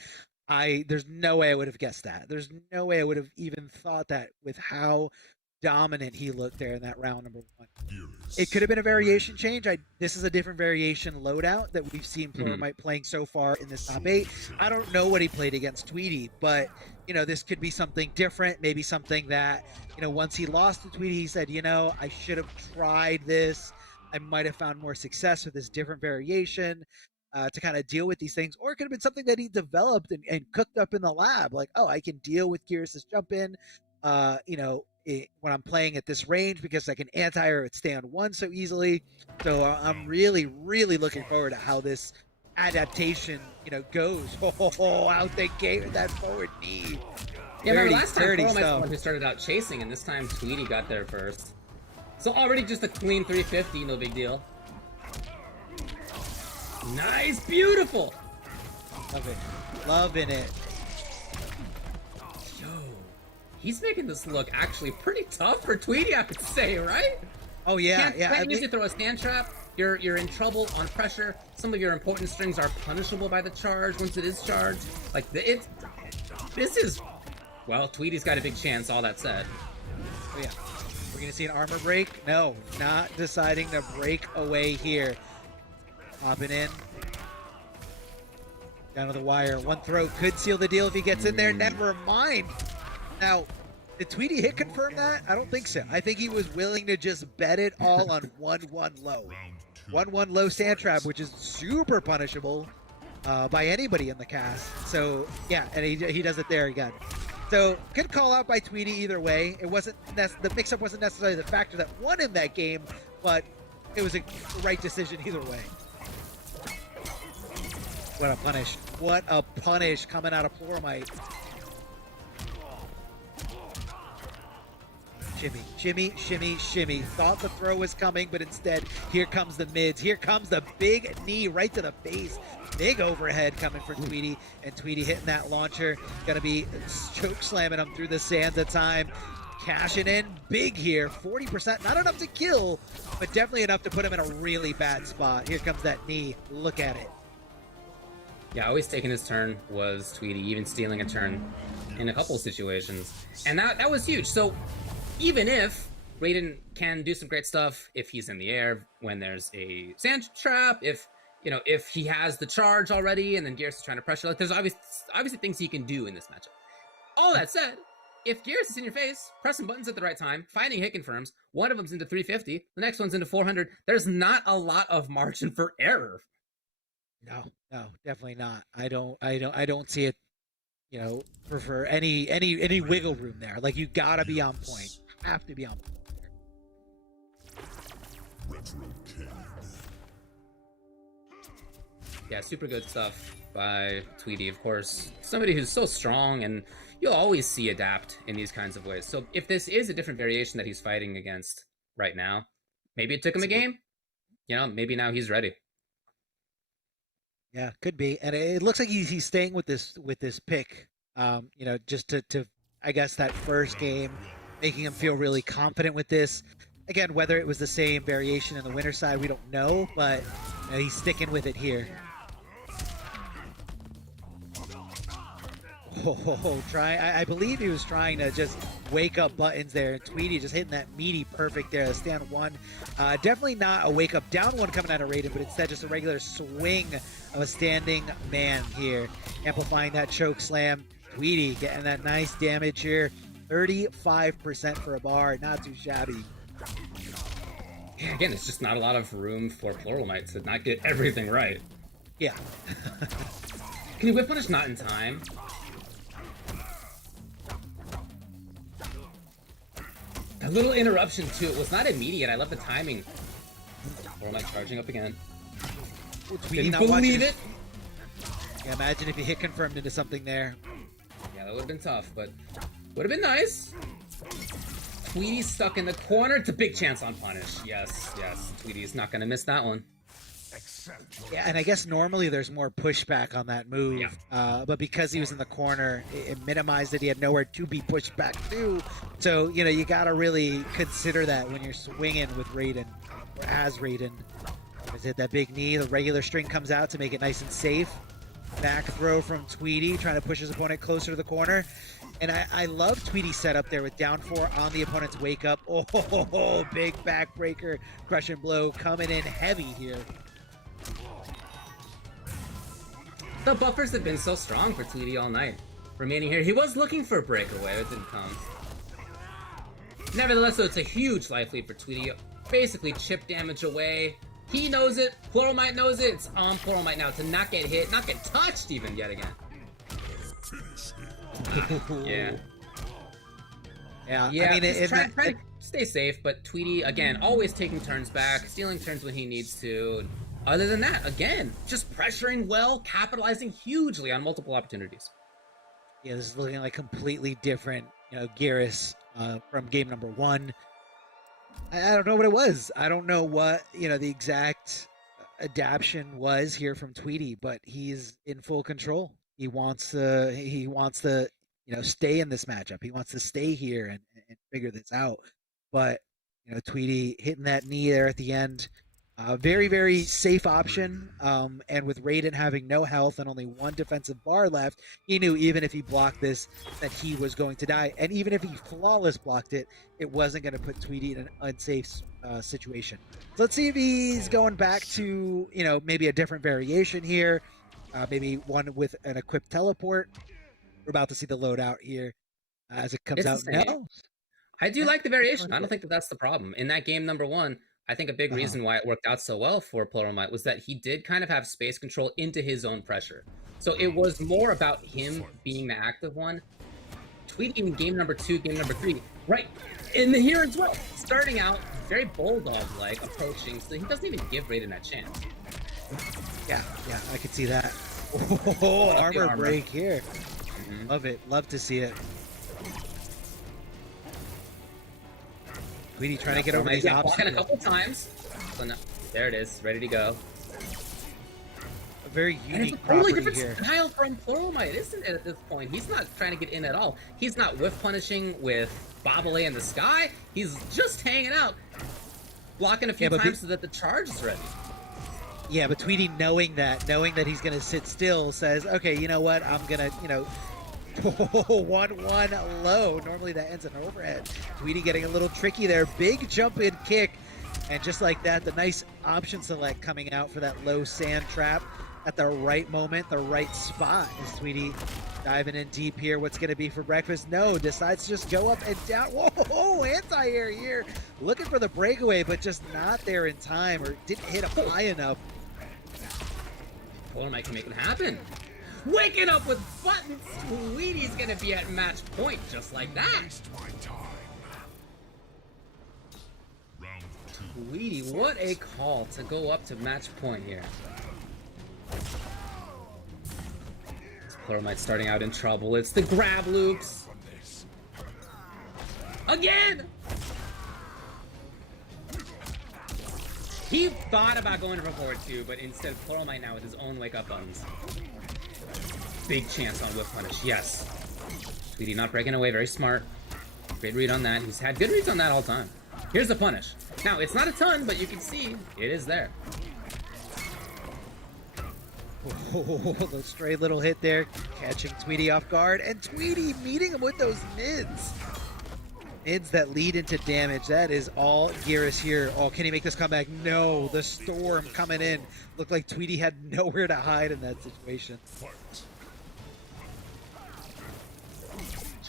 there's no way I would have guessed that. There's no way I would have even thought that with how dominant he looked there in that round number 1. It could have been a variation change. This is a different variation loadout that we've seen Pluralmite playing so far in this top 8. I don't know what he played against Tweety, but you know, this could be something different, maybe something that, you know, once he lost to Tweety, he said, you know, I should have tried this. I might have found more success with this different variation to kind of deal with these things. Or it could have been something that he developed and cooked up in the lab. Like, oh, I can deal with Geras' jump in, you know, when I'm playing at this range because I can anti or stay on 1 so easily. So I'm really, really looking forward to how this adaptation, you know, goes. Out the gate with that forward knee. Yeah, remember last time Pluralmite's the one who started out chasing, and this time Tweety got there first. So already just a clean 350, no big deal. Nice, beautiful. Love it, loving it. Yo, he's making this look actually pretty tough for Tweety, I would say, right? Oh yeah, Can't usually throw a stand trap. You're in trouble on pressure. Some of your important strings are punishable by the charge once it is charged. Like this is, well, Tweety's got a big chance. All that said. Oh yeah, we're gonna see an armor break. No, not deciding to break away here. Popping in down to the wire. 1 throw could seal the deal if he gets in there. Never mind. Now, did Tweety hit confirm that? I don't think so. I think he was willing to just bet it all on 1-1 low. 1-1 low stand trap, which is super punishable by anybody in the cast. So yeah, and he does it there again. So good call out by Tweety either way. It wasn't the mix-up wasn't necessarily the factor that won in that game, but it was a right decision either way. What a punish. What a punish coming out of Pluralmite. Shimmy, shimmy, shimmy, shimmy. Thought the throw was coming, but instead, here comes the mids. Here comes the big knee right to the face. Big overhead coming for Tweety, and Tweety hitting that launcher. Gonna be choke slamming him through the sands of time. Cashing in big here. 40%, not enough to kill, but definitely enough to put him in a really bad spot. Here comes that knee. Look at it. Yeah, always taking his turn was Tweety, even stealing a turn in a couple situations. And that was huge. So even if Raiden can do some great stuff if he's in the air when there's a sand trap, if he has the charge already and then Geras is trying to pressure, like there's obviously things he can do in this matchup. All that said, if Geras is in your face, pressing buttons at the right time, finding hit confirms, one of them's into 350, the next one's into 400, there's not a lot of margin for error. No, definitely not. I don't see it, you know, for any wiggle room there. Like, you gotta be on point. Have to be on point. Yeah, super good stuff by Tweety, of course. Somebody who's so strong, and you'll always see adapt in these kinds of ways. So if this is a different variation that he's fighting against right now, maybe it took him a game. You know, maybe now he's ready. Yeah, could be, and it looks like he's staying with this pick. You know, just to I guess that first game, making him feel really confident with this. Again, whether it was the same variation in the winner side, we don't know, but you know, he's sticking with it here. I believe he was trying to just wake up buttons there, and Tweety just hitting that meaty perfect there, the stand 1. Definitely not a wake up down 1 coming out of Raiden, but instead just a regular swing of a standing man here. Amplifying that choke slam. Tweety getting that nice damage here. 35% for a bar, not too shabby. Yeah, again, it's just not a lot of room for Pluralmite to not get everything right. Yeah. Can you whip punish? Not in time. A little interruption too. It was not immediate. I love the timing. Pluralmite charging up again. Ooh, Tweety Didn't not watching believe his- it. Yeah, imagine if you hit confirmed into something there. Yeah, that would have been tough, but would have been nice. Tweety's stuck in the corner. It's a big chance on punish. Yes, yes. Tweety's not going to miss that one. Yeah, and I guess normally there's more pushback on that move, Yeah. but because he was in the corner, it minimized it. He had nowhere to be pushed back to. So, you know, you got to really consider that when you're swinging with Raiden, or as Raiden. Is it that big knee? The regular string comes out to make it nice and safe. Back throw from Tweety, trying to push his opponent closer to the corner. And I love Tweety's setup there with down 4 on the opponent's wake up. Oh, big backbreaker, crush and blow coming in heavy here. The buffers have been so strong for Tweety all night. Remaining here, he was looking for a breakaway, it didn't come. Nevertheless, though, it's a huge life lead for Tweety. Basically, chip damage away. He knows it, Pluralmite knows it. It's on Pluralmite now to not get hit, not get touched even yet again. Yeah. Yeah, I mean, try to stay safe, but Tweety, again, always taking turns back, stealing turns when he needs to. Other than that, again, just pressuring well, capitalizing hugely on multiple opportunities. Yeah, this is looking like completely different, you know, Garrus from game number 1. I don't know what it was. I don't know what, you know, the exact adaptation was here from Tweety, but he's in full control. He wants to, you know, stay in this matchup. He wants to stay here and figure this out. But, you know, Tweety hitting that knee there at the end, very, very safe option. And with Raiden having no health and only 1 defensive bar left, he knew even if he blocked this, that he was going to die. And even if he flawless blocked it, it wasn't going to put Tweety in an unsafe situation. So let's see if he's going back to, you know, maybe a different variation here. Maybe one with an equipped teleport. We're about to see the loadout here as it comes out now. I do like the variation. I don't think that that's the problem. In that game number 1, I think a big reason why it worked out so well for Pluralmite was that he did kind of have space control into his own pressure. So it was more about him being the active one. Tweety in game number 2, game number 3, right in the here as well. Starting out very bulldog-like, approaching, so he doesn't even give Raiden that chance. Yeah, I could see that. Oh, armor break here. Love it. Love to see it. Tweety trying to get over these obstacles. A couple times. So now, there it is, ready to go. A very unique and it's a totally property different here. style from Pluralmite, isn't it, at this point? He's not trying to get in at all. He's not whiff punishing with Bobble in the sky. He's just hanging out, blocking a few times so that the charge is ready. Yeah, but Tweety knowing that he's going to sit still says, okay, you know what? I'm going to, you know, 1-1 low. Normally that ends in an overhead. Tweety getting a little tricky there. Big jump in kick. And just like that, the nice option select coming out for that low sand trap at the right moment, the right spot. Is Tweety diving in deep here? What's going to be for breakfast? No, decides to just go up and down. Whoa, anti-air here. Looking for the breakaway, but just not there in time, or didn't hit him high enough. Pluralmite can make it happen. Waking up with buttons. Tweety's gonna be at match point just like that. Tweety, what a call to go up to match point here. Pluralmite starting out in trouble. It's the grab loops. Again! He thought about going for forward 2, but instead Pluralmite now with his own wake up buttons. Big chance on whiff punish, yes. Tweety not breaking away, very smart. Great read on that. He's had good reads on that all time. Here's the punish. Now, it's not a ton, but you can see it is there. Oh, the stray little hit there, catching Tweety off guard, and Tweety meeting him with those mids. Mids that lead into damage. That is all Garrus here. Oh, can he make this comeback? No, the storm coming in. Looked like Tweety had nowhere to hide in that situation.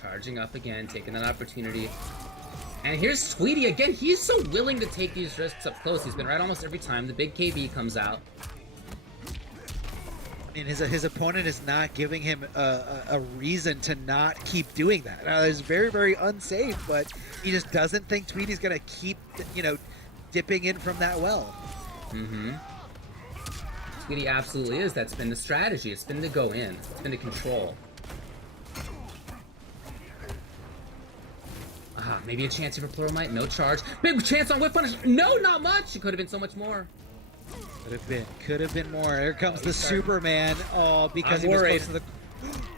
Charging up again, taking that opportunity. And here's Tweety again. He's so willing to take these risks up close. He's been right almost every time. The big KB comes out. I mean, his opponent is not giving him a reason to not keep doing that. It's very, very unsafe, but he just doesn't think Tweety's going to keep, you know, dipping in from that well. Mm-hmm. Tweety absolutely is. That's been the strategy. It's been to go in. It's been to control. Maybe a chance here for Pluralmite. No charge. Big chance on whip punish. No, not much. It could have been so much more. Could have been more. Here comes the Superman. Oh, because I'm he was worried. close to the...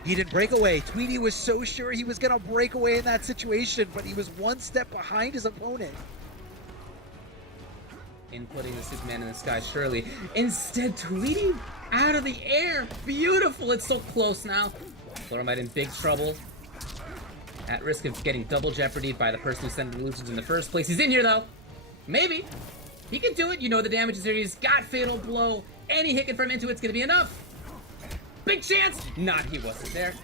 He didn't break away. Tweety was so sure he was going to break away in that situation, but he was one step behind his opponent. Inputting the Superman in the sky, surely. Instead, Tweety out of the air. Beautiful. It's so close now. Pluralmite in big trouble. At risk of getting double jeopardied by the person who sent the illusions in the first place. He's in here, though. Maybe. He can do it. You know the damage is here. He's got Fatal Blow. Any hit confirm into it's going to be enough. Big chance. Not, he wasn't there.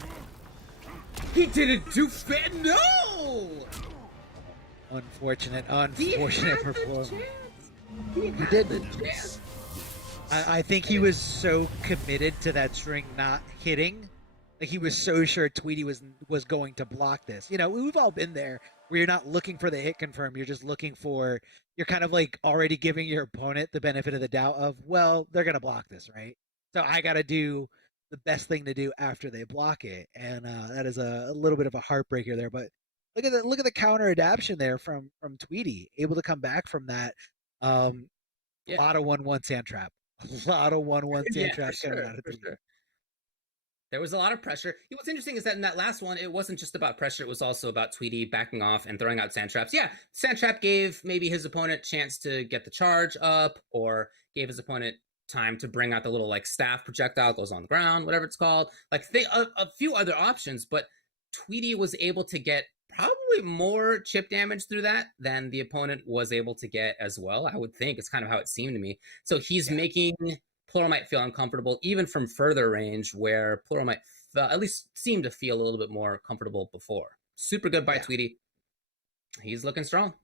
He didn't do fit. No! Unfortunate He had for the Pluralmite. chance. He He did. the chance. I think he was so committed to that string not hitting. Like, he was so sure Tweety was going to block this. You know, we've all been there where you're not looking for the hit confirm. You're just looking for, you're kind of like already giving your opponent the benefit of the doubt of, well, they're going to block this, right? So I got to do the best thing to do after they block it. And that is a little bit of a heartbreaker there. But look at the counter adaptation there from Tweety, able to come back from that. A lot of 1-1 sand trap. A lot of 1-1 sand trap coming out of Tweety. Sure. There was a lot of pressure. What's interesting is that in that last one, it wasn't just about pressure. It was also about Tweety backing off and throwing out sand traps. Yeah, sand trap gave maybe his opponent a chance to get the charge up, or gave his opponent time to bring out the little like staff projectile, goes on the ground, whatever it's called. Like a few other options, but Tweety was able to get probably more chip damage through that than the opponent was able to get as well. I would think it's kind of how it seemed to me. So he's making Pluralmite feel uncomfortable, even from further range, where Pluralmite at least seemed to feel a little bit more comfortable before. Super good by Tweety. He's looking strong.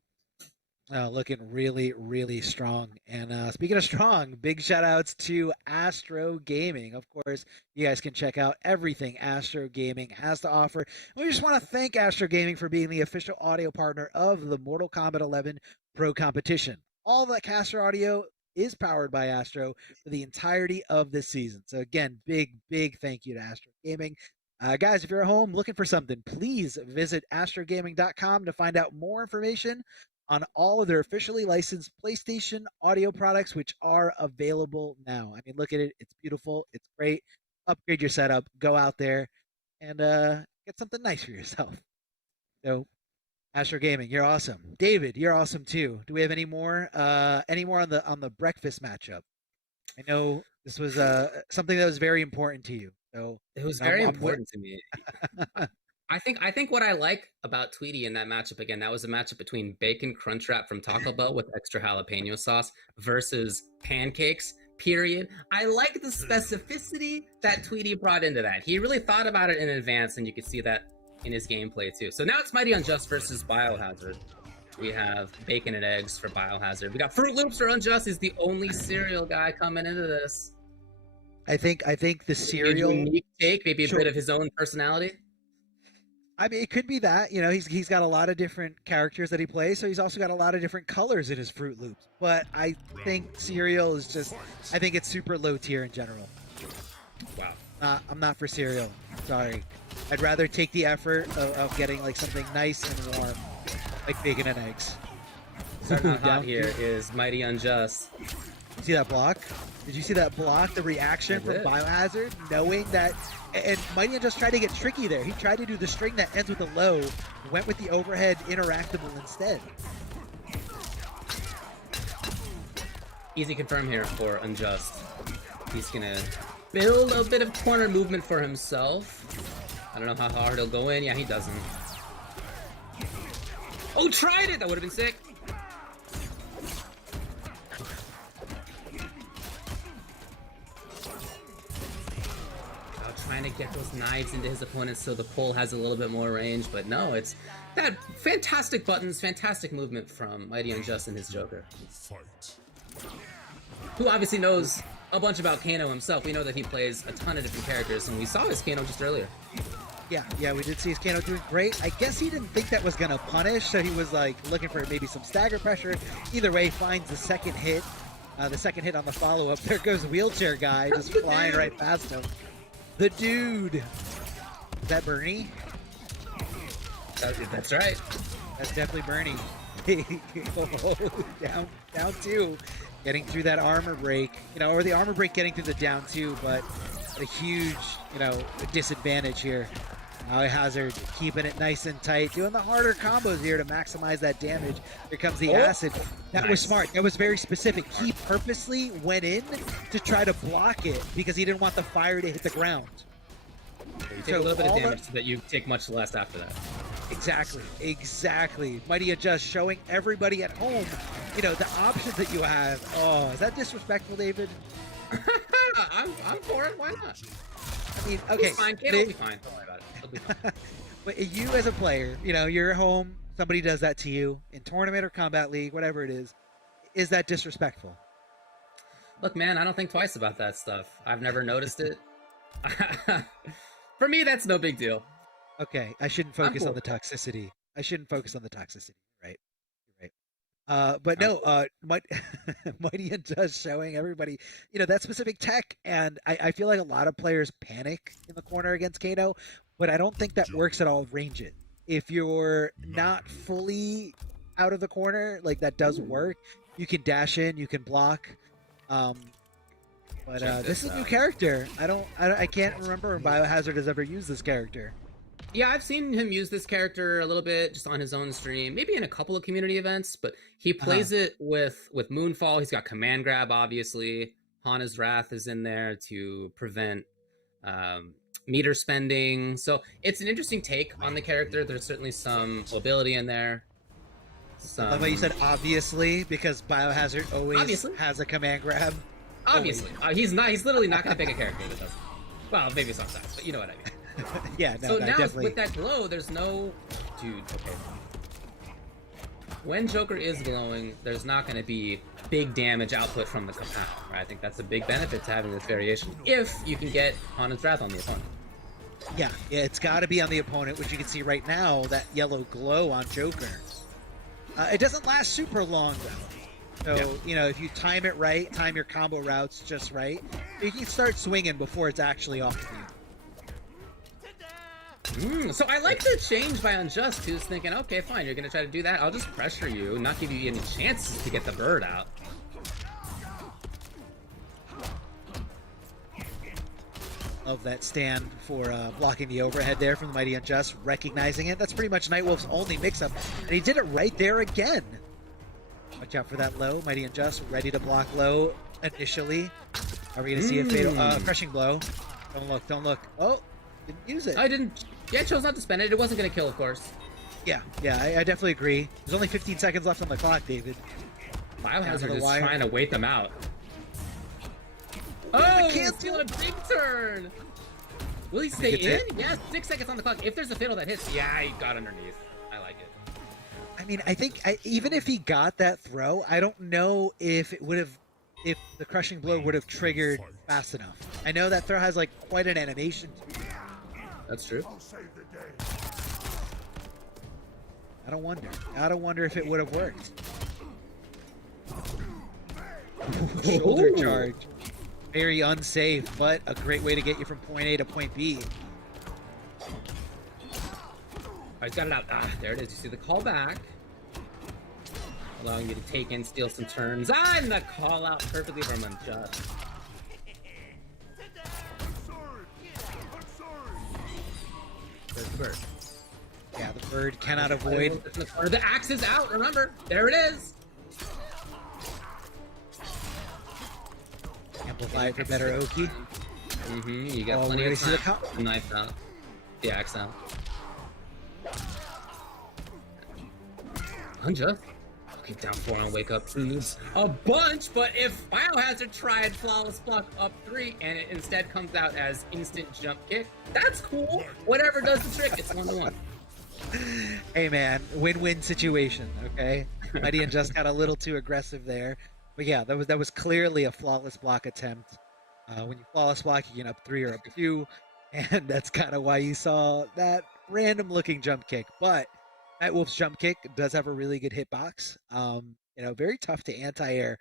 Looking really, really strong. And speaking of strong, big shout outs to Astro Gaming. Of course, you guys can check out everything Astro Gaming has to offer. We just want to thank Astro Gaming for being the official audio partner of the Mortal Kombat 11 Pro Competition. All the caster audio is powered by Astro for the entirety of this season. So again, big thank you to Astro Gaming. Guys, if you're at home looking for something, please visit astrogaming.com to find out more information on all of their officially licensed PlayStation audio products, which are available now. I mean, look at it. It's beautiful. It's great. Upgrade your setup. Go out there and get something nice for yourself. So Astro Gaming, you're awesome. David, you're awesome too. Do we have any more on the breakfast matchup? I know this was something that was very important to you. So it was very important to me. I think what I like about Tweety in that matchup, again, that was a matchup between Bacon Crunchwrap from Taco Bell with extra jalapeno sauce versus pancakes, period. I like the specificity that Tweety brought into that. He really thought about it in advance, and you could see that in his gameplay too. So now it's Mighty Unjust versus Biohazard. We have bacon and eggs for Biohazard. We got Fruit Loops for Unjust. He's the only cereal guy coming into this. I think the cereal unique take, maybe a Sure. bit of his own personality. I mean, it could be that, you know, he's got a lot of different characters that he plays, so he's also got a lot of different colors in his Fruit Loops. But I think cereal is just, I think it's super low tier in general. Wow. I'm not for cereal. Sorry. I'd rather take the effort of getting like something nice and warm, like bacon and eggs. Starting out hot here is Mighty Unjust. See that block? Did you see that block? The reaction from Biohazard, knowing that, and Mighty just tried to get tricky there. He tried to do the string that ends with a low, went with the overhead interactable instead. Easy confirm here for Unjust. He's gonna build a bit of corner movement for himself. I don't know how hard he'll go in. Yeah, he doesn't. Oh, tried it! That would have been sick. trying to get those knives into his opponent so the pull has a little bit more range, but no, it's that fantastic buttons, fantastic movement from Mighty Unjust and his Joker. Who obviously knows a bunch about Kano himself. We know that he plays a ton of different characters, and we saw his Kano just earlier. Yeah, we did see his Kano doing great. I guess he didn't think that was going to punish, so he was like looking for maybe some stagger pressure. Either way, finds the second hit. The second hit on the follow-up. There goes Wheelchair Guy, just flying right past him. The dude. Is that Bernie? That's right. That's definitely Bernie. down two. Getting through that armor break. Or the armor break getting through the down two, but a huge, disadvantage here. Hazard keeping it nice and tight, doing the harder combos here to maximize that damage. Here comes the acid. That was smart. That was very specific. He purposely went in to try to block it because he didn't want the fire to hit the ground. You take a little bit of damage so that you take much less after that. Exactly. Mighty Adjust showing everybody at home, the options that you have. Oh, is that disrespectful, David? I'm for it. Why not? I mean, okay. He's fine. It'll be fine. Don't worry about it. It'll be fine. But you as a player, you're at home, somebody does that to you in tournament or combat league, whatever it is that disrespectful? Look, man, I don't think twice about that stuff. I've never noticed it. For me, that's no big deal. Okay, I shouldn't focus on the toxicity. Right. You're right. But no, Mighty Unjust showing everybody, that specific tech, and I feel like a lot of players panic in the corner against Kano, but I don't think that works at all ranges. If you're not fully out of the corner, like that does work. You can dash in, you can block. But this is a new character. I can't remember if Biohazard has ever used this character. Yeah, I've seen him use this character a little bit just on his own stream, maybe in a couple of community events, but he plays it with Moonfall. He's got Command Grab, obviously. Hana's Wrath is in there to prevent meter spending. So it's an interesting take on the character. There's certainly some mobility in there. I love how you said obviously, because Biohazard always has a Command Grab. Obviously. He's literally not going to pick a character that doesn't. Well, maybe sometimes, but you know what I mean. Yeah, no, so no, now definitely. With that glow, there's no... Dude, okay. When Joker is glowing, there's not going to be big damage output from the compound, right? I think that's a big benefit to having this variation, if you can get Hana's Wrath on the opponent. Yeah, it's got to be on the opponent, which you can see right now, that yellow glow on Joker. It doesn't last super long, though. So, if you time it right, time your combo routes just right, you can start swinging before it's actually off of you. So I like the change by Unjust, who's thinking, okay, fine, you're going to try to do that. I'll just pressure you, not give you any chances to get the bird out. Love that stand for blocking the overhead there from the Mighty Unjust, recognizing it. That's pretty much Nightwolf's only mix-up, and he did it right there again. Watch out for that low. Mighty Unjust ready to block low initially. Are we going to see a fatal crushing blow? Don't look. Oh, didn't use it. I didn't. Yeah, chose not to spend it. It wasn't going to kill, of course. Yeah, I definitely agree. There's only 15 seconds left on the clock, David. Biohazard is trying to wait them out. Oh, he's doing a big turn. Will he stay in? Yeah, 6 seconds on the clock. If there's a fatal that hits, yeah, he got underneath. I like it. I mean, I think even if he got that throw, I don't know if if the crushing blow would have triggered fast enough. I know that throw has like quite an animation to it. That's true. I don't wonder if it would have worked. Shoulder charge. Very unsafe, but a great way to get you from point A to point B. He's got it out. There it is. You see the call back. Allowing you to take in, steal some turns. And the call out perfectly from Unjust. There's the bird. Yeah, the bird cannot avoid. The axe is out, remember. There it is. Amplify it for better Oki. You got plenty of time. The knife out. The axe out. Unjust. Okay, Keep down 4 on wake up proves a bunch, but if Biohazard tried flawless block up 3 and it instead comes out as instant jump kick, that's cool. Whatever does the trick, it's 1-1. Hey man, win-win situation, okay? Mighty and Just got a little too aggressive there. But yeah, that was clearly a flawless block attempt. When you flawless block, you get up 3 or up 2, and that's kind of why you saw that random-looking jump kick. But Nightwolf's jump kick does have a really good hitbox. Very tough to anti-air,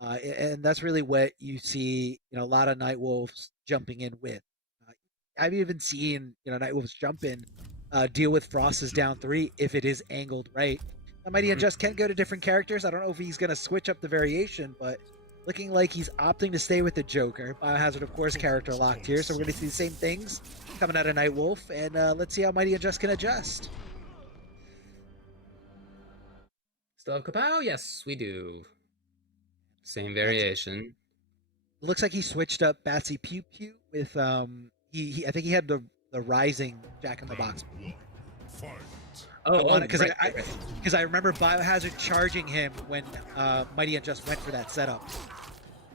and that's really what you see. A lot of Nightwolves jumping in with. I've even seen Nightwolves jump in, deal with Frost's down 3 if it is angled right. Mighty and Just can go to different characters. I don't know if he's going to switch up the variation, but looking like he's opting to stay with the Joker. Biohazard, of course, character locked here, so we're going to see the same things coming out of Nightwolf, and let's see how Mighty and Just can adjust. Still have Kapow? Yes, we do. Same variation. Looks like he switched up Batsy Pew Pew with I think he had the rising Jack in the Box. Because I remember Biohazard charging him when Mighty and Just went for that setup.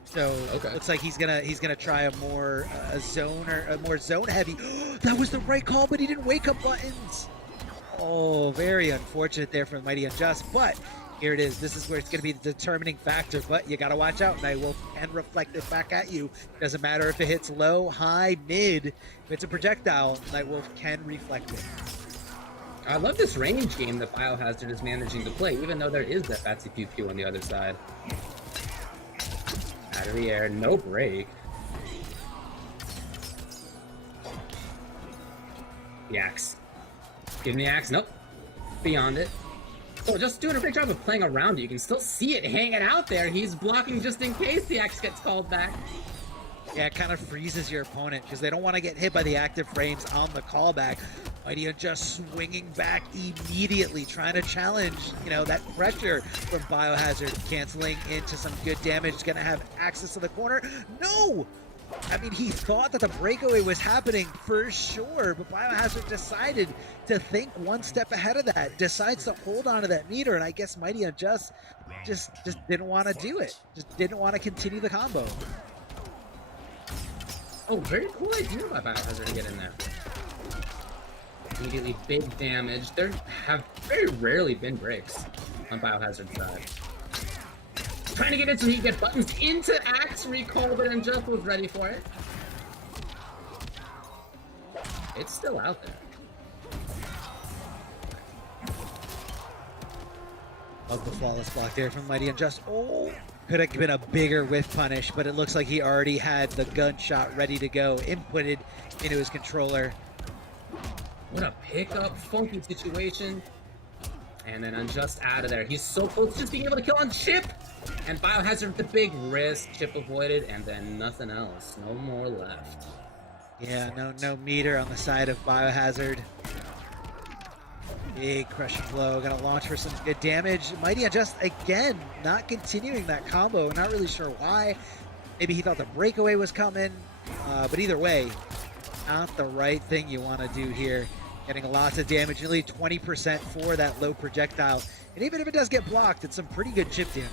So looks like he's gonna try a more zone or a more zone heavy. That was the right call, but he didn't wake up buttons. Oh, very unfortunate there for Mighty and Just, but here it is. This is where it's going to be the determining factor, but you got to watch out. Nightwolf can reflect it back at you. Doesn't matter if it hits low, high, mid. If it's a projectile, Nightwolf can reflect it. I love this range game that Biohazard is managing to play, even though there is that Batsy Pew Pew on the other side. Out of the air, no break. The axe. Give him the axe. Nope. Beyond it. Oh, just doing a great job of playing around it. You can still see it hanging out there. He's blocking just in case the axe gets called back. Yeah, it kind of freezes your opponent because they don't want to get hit by the active frames on the callback. Mighty and Just swinging back immediately, trying to challenge, that pressure from Biohazard, canceling into some good damage. He's going to have access to the corner. No! I mean, he thought that the breakaway was happening for sure, but Biohazard decided to think one step ahead of that, decides to hold on to that meter, and I guess Mighty and Just didn't want to do it. Just didn't want to continue the combo. Oh, very cool idea by Biohazard to get in there. Immediately big damage. There have very rarely been breaks on Biohazard's side. Trying to get it so he can get buttons into Axe, recalled it, and Just was ready for it. It's still out there. Love the flawless block there from Mighty and Just. Oh, could have been a bigger whiff punish, but it looks like he already had the gunshot ready to go, inputted into his controller. What a pickup, funky situation. And then Unjust out of there. He's so close to just being able to kill on Chip. And Biohazard with the big risk. Chip avoided, and then nothing else. No more left. Yeah, no meter on the side of Biohazard. Big crushing blow. Gonna launch for some good damage. Mighty and Just, again, not continuing that combo. Not really sure why. Maybe he thought the breakaway was coming. But either way, not the right thing you want to do here. Getting lots of damage, nearly 20% for that low projectile. And even if it does get blocked, it's some pretty good chip damage.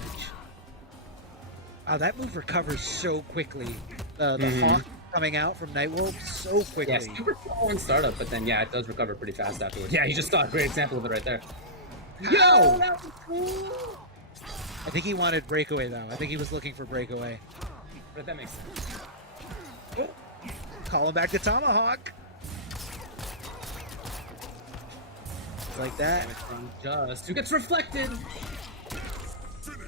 Wow, that move recovers so quickly. The Hawk coming out from Nightwolf so quickly. Yeah, super slow in startup, but then, yeah, it does recover pretty fast afterwards. Yeah, you just got a great example of it right there. Yo! That was cool! I think he wanted breakaway, though. I think he was looking for breakaway. But that makes sense. Oh. Calling back the Tomahawk. Like that. Just who gets reflected.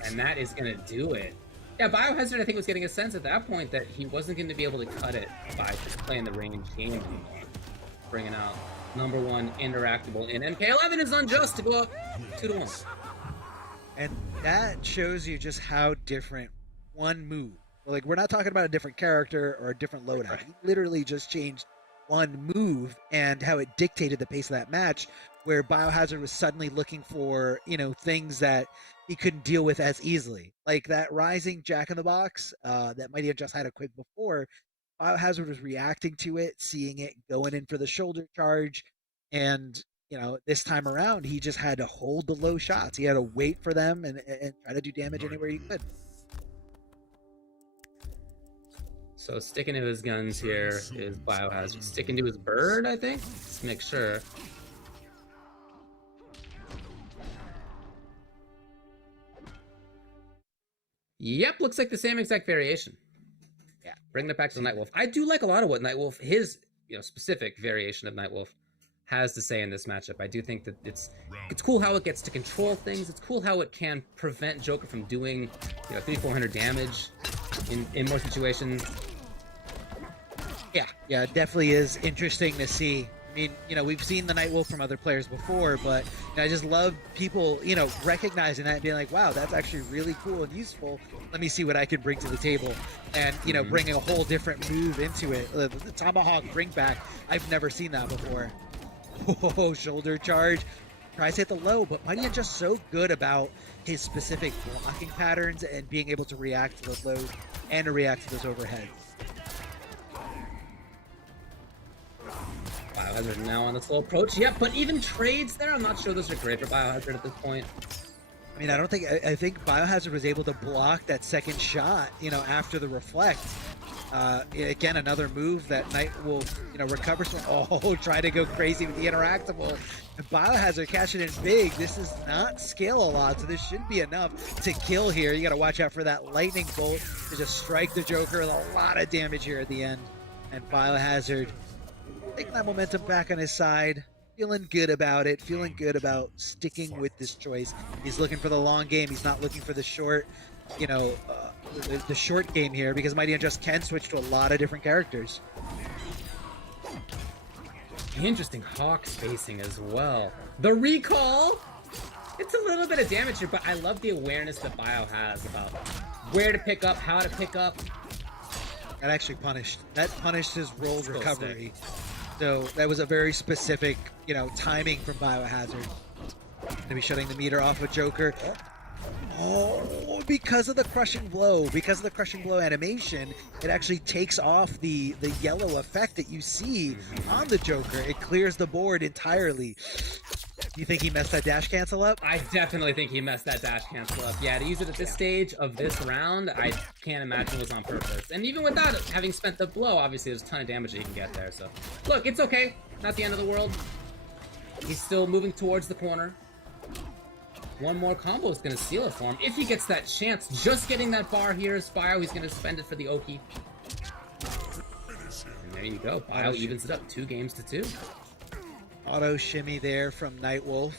And that is going to do it. Yeah, Biohazard, I think, was getting a sense at that point that he wasn't going to be able to cut it by just playing the range game anymore. Bringing out #1 interactable in MK11 is Unjust to go up 2-1. And that shows you just how different one move. Like, we're not talking about a different character or a different loadout. Right. He literally just changed one move and how it dictated the pace of that match, where Biohazard was suddenly looking for, things that he couldn't deal with as easily. Like that rising Jack in the Box that Mighty have just had a quick before. Biohazard was reacting to it, seeing it, going in for the shoulder charge, and this time around, he just had to hold the low shots. He had to wait for them and try to do damage anywhere he could. So sticking to his guns here is Biohazard. Sticking to his bird, I think? Let's make sure. Yep, looks like the same exact variation. Yeah, bringing it back to the Nightwolf. I do like a lot of what Nightwolf, his specific variation of Nightwolf, has to say in this matchup. I do think that it's cool how it gets to control things. It's cool how it can prevent Joker from doing 300-400 damage in more situations. Yeah, it definitely is interesting to see. I mean, we've seen the Nightwolf from other players before, but I just love people, recognizing that and being like, wow, that's actually really cool and useful. Let me see what I can bring to the table. And, bringing a whole different move into it. The Tomahawk bring back, I've never seen that before. Oh, shoulder charge. Tries to hit the low, but Mighty just so good about his specific blocking patterns and being able to react to those lows and to react to those overheads. Biohazard now on the slow approach. Yep, but even trades there, I'm not sure those are great for Biohazard at this point. I mean, I think Biohazard was able to block that second shot, after the reflect. Again, another move that Nightwolf, recovers from. Oh, try to go crazy with the interactable. And Biohazard cashing in big. This does not scale a lot, so this shouldn't be enough to kill here. You got to watch out for that lightning bolt to just strike the Joker with a lot of damage here at the end. And Biohazard taking that momentum back on his side, feeling good about it, feeling good about sticking with this choice. He's looking for the long game. He's not looking for the short, the short game here, because Mighty Unjust can switch to a lot of different characters. Interesting Hawk spacing as well. The recall! It's a little bit of damage here, but I love the awareness that Bio has about where to pick up, how to pick up. That actually punished his rolled recovery. So that was a very specific, timing from Biohazard. Gonna be shutting the meter off with Joker. Oh, because of the crushing blow animation, it actually takes off the yellow effect that you see on the Joker. It clears the board entirely. Do you think he messed that dash cancel up? I definitely think he messed that dash cancel up. Yeah, to use it at this stage of this round, I can't imagine it was on purpose. And even without it, having spent the blow, obviously there's a ton of damage that he can get there. So, look, it's okay. Not the end of the world. He's still moving towards the corner. One more combo is going to seal it for him. If he gets that chance, just getting that bar here is Bio. He's going to spend it for the Oki. And there you go. Bio evens it up 2-2. Auto shimmy there from Nightwolf.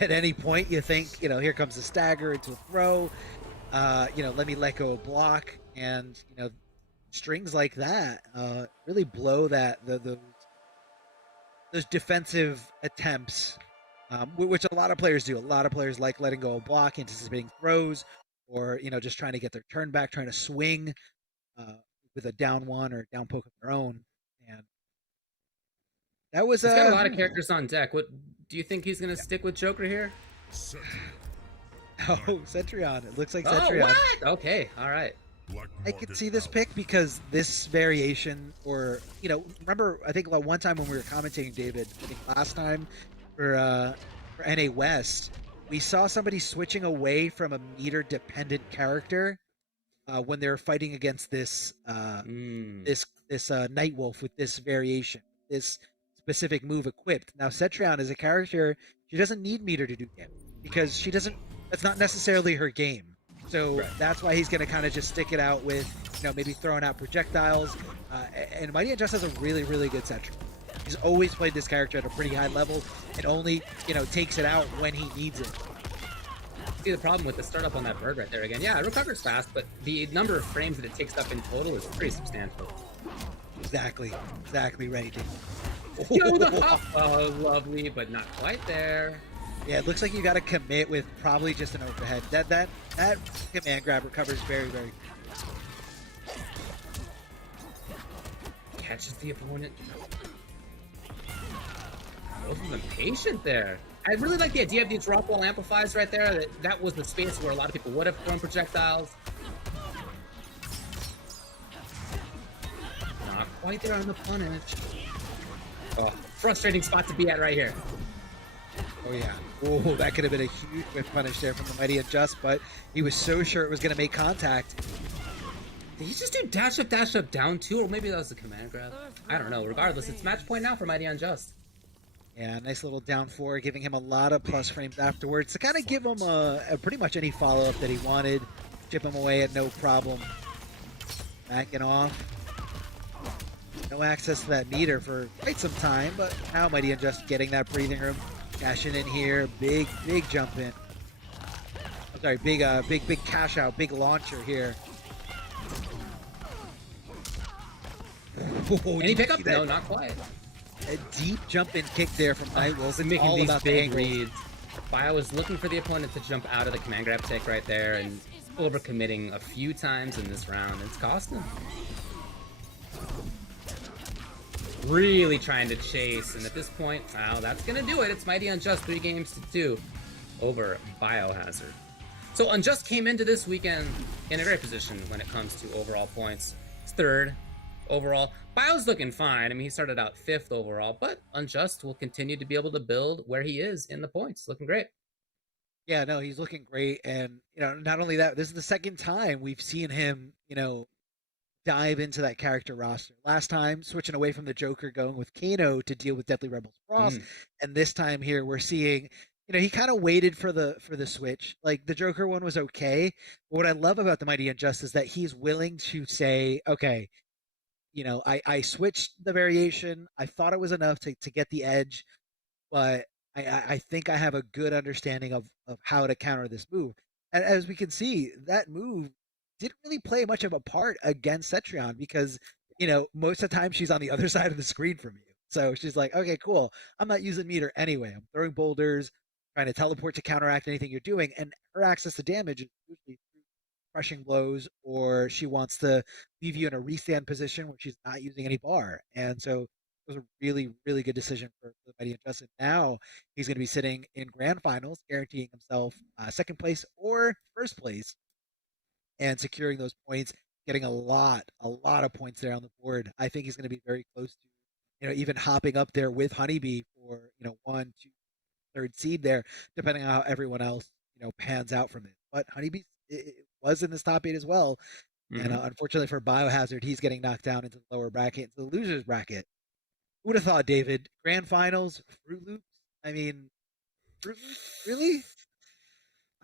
At any point you think, here comes a stagger into a throw. Let me let go a block, and strings like that really blow those defensive attempts, which a lot of players do. A lot of players like letting go a block, anticipating throws, or just trying to get their turn back, trying to swing with a down one or down poke of their own. And that was he's got a lot of characters on deck. What do you think he's going to stick with Joker here? Oh, Centurion. It looks like Centurion. Oh, what? Okay, all right. I could see this pick because this variation, or remember, I think one time when we were commentating, David, I think last time for NA West, we saw somebody switching away from a meter dependent character when they were fighting against this Nightwolf with this variation, this specific move equipped. Now Cetrion is a character, she doesn't need meter to do damage because that's not necessarily her game. So that's why he's going to kind of just stick it out with, maybe throwing out projectiles. And Mighty Unjust has a really, really good Cetrion. He's always played this character at a pretty high level and only, takes it out when he needs it. See the problem with the startup on that bird right there again. Yeah, it recovers fast, but the number of frames that it takes up in total is pretty substantial. Exactly right, dude. Yo, the hop! Oh, lovely, but not quite there. Yeah, it looks like you got to commit with probably just an overhead. That command grab recovers very, very good. Catches the opponent. Both of them patient there. I really like the idea of these drop wall amplifiers right there. That was the space where a lot of people would have thrown projectiles. Not quite there on the punish. Oh, frustrating spot to be at right here. Oh, yeah. Oh, that could have been a huge whip punish there from the Mighty Unjust, but he was so sure it was going to make contact. Did he just do dash up, down 2? Or maybe that was a command grab? I don't know. Regardless, it's match point now for Mighty Unjust. Yeah, nice little down 4, giving him a lot of plus frames afterwards to kind of give him a pretty much any follow-up that he wanted. Chip him away at no problem. Backing off. No access to that meter for quite some time, but now Mighty Unjust getting that breathing room. Cashing in here. Big jump in. I'm sorry, big cash out, big launcher here. Any pickup? No, not quite. A deep jump in kick there from Nightwolf. It's Making all these about the big angles. reads. Bio was looking for the opponent to jump out of the command grab tick right there and overcommitting a few times in this round. It's cost him. Really trying to chase, and at this point, wow, that's gonna do it. It's Mighty Unjust 3 games to 2 over Biohazard. So Unjust came into this weekend in a great position when it comes to overall points. It's 3rd overall. Bio's looking fine. I mean, he started out 5th overall, but Unjust will continue to be able to build where he is in the points. Looking great. Yeah, no, he's looking great. And, not only that, this is the second time we've seen him, dive into that character roster. Last time, switching away from the Joker, going with Kano to deal with Deadly Rebels Frost. And this time here, we're seeing, he kind of waited for the switch. Like, the Joker one was okay. But what I love about the Mighty Unjust is that he's willing to say, okay, I switched the variation. I thought it was enough to get the edge, but I think I have a good understanding of how to counter this move. And as we can see, that move didn't really play much of a part against Cetrion because, most of the time she's on the other side of the screen from you. So she's like, okay, cool. I'm not using meter anyway. I'm throwing boulders, trying to teleport to counteract anything you're doing. And her access to damage is usually crushing blows, or she wants to leave you in a restand position where she's not using any bar. And so it was a really, really good decision for the Mighty Unjust. And now he's going to be sitting in grand finals, guaranteeing himself 2nd place or 1st place, and securing those points, getting a lot of points there on the board. I think he's going to be very close to, even hopping up there with Honeybee for, 1, 2, 3rd seed there, depending on how everyone else, pans out from it. But Honeybee was in this top 8 as well. And unfortunately for Biohazard, he's getting knocked down into the lower bracket, into the losers bracket. Who would have thought, David? Grand finals, Fruit Loops? I mean, Fruit Loops? Really?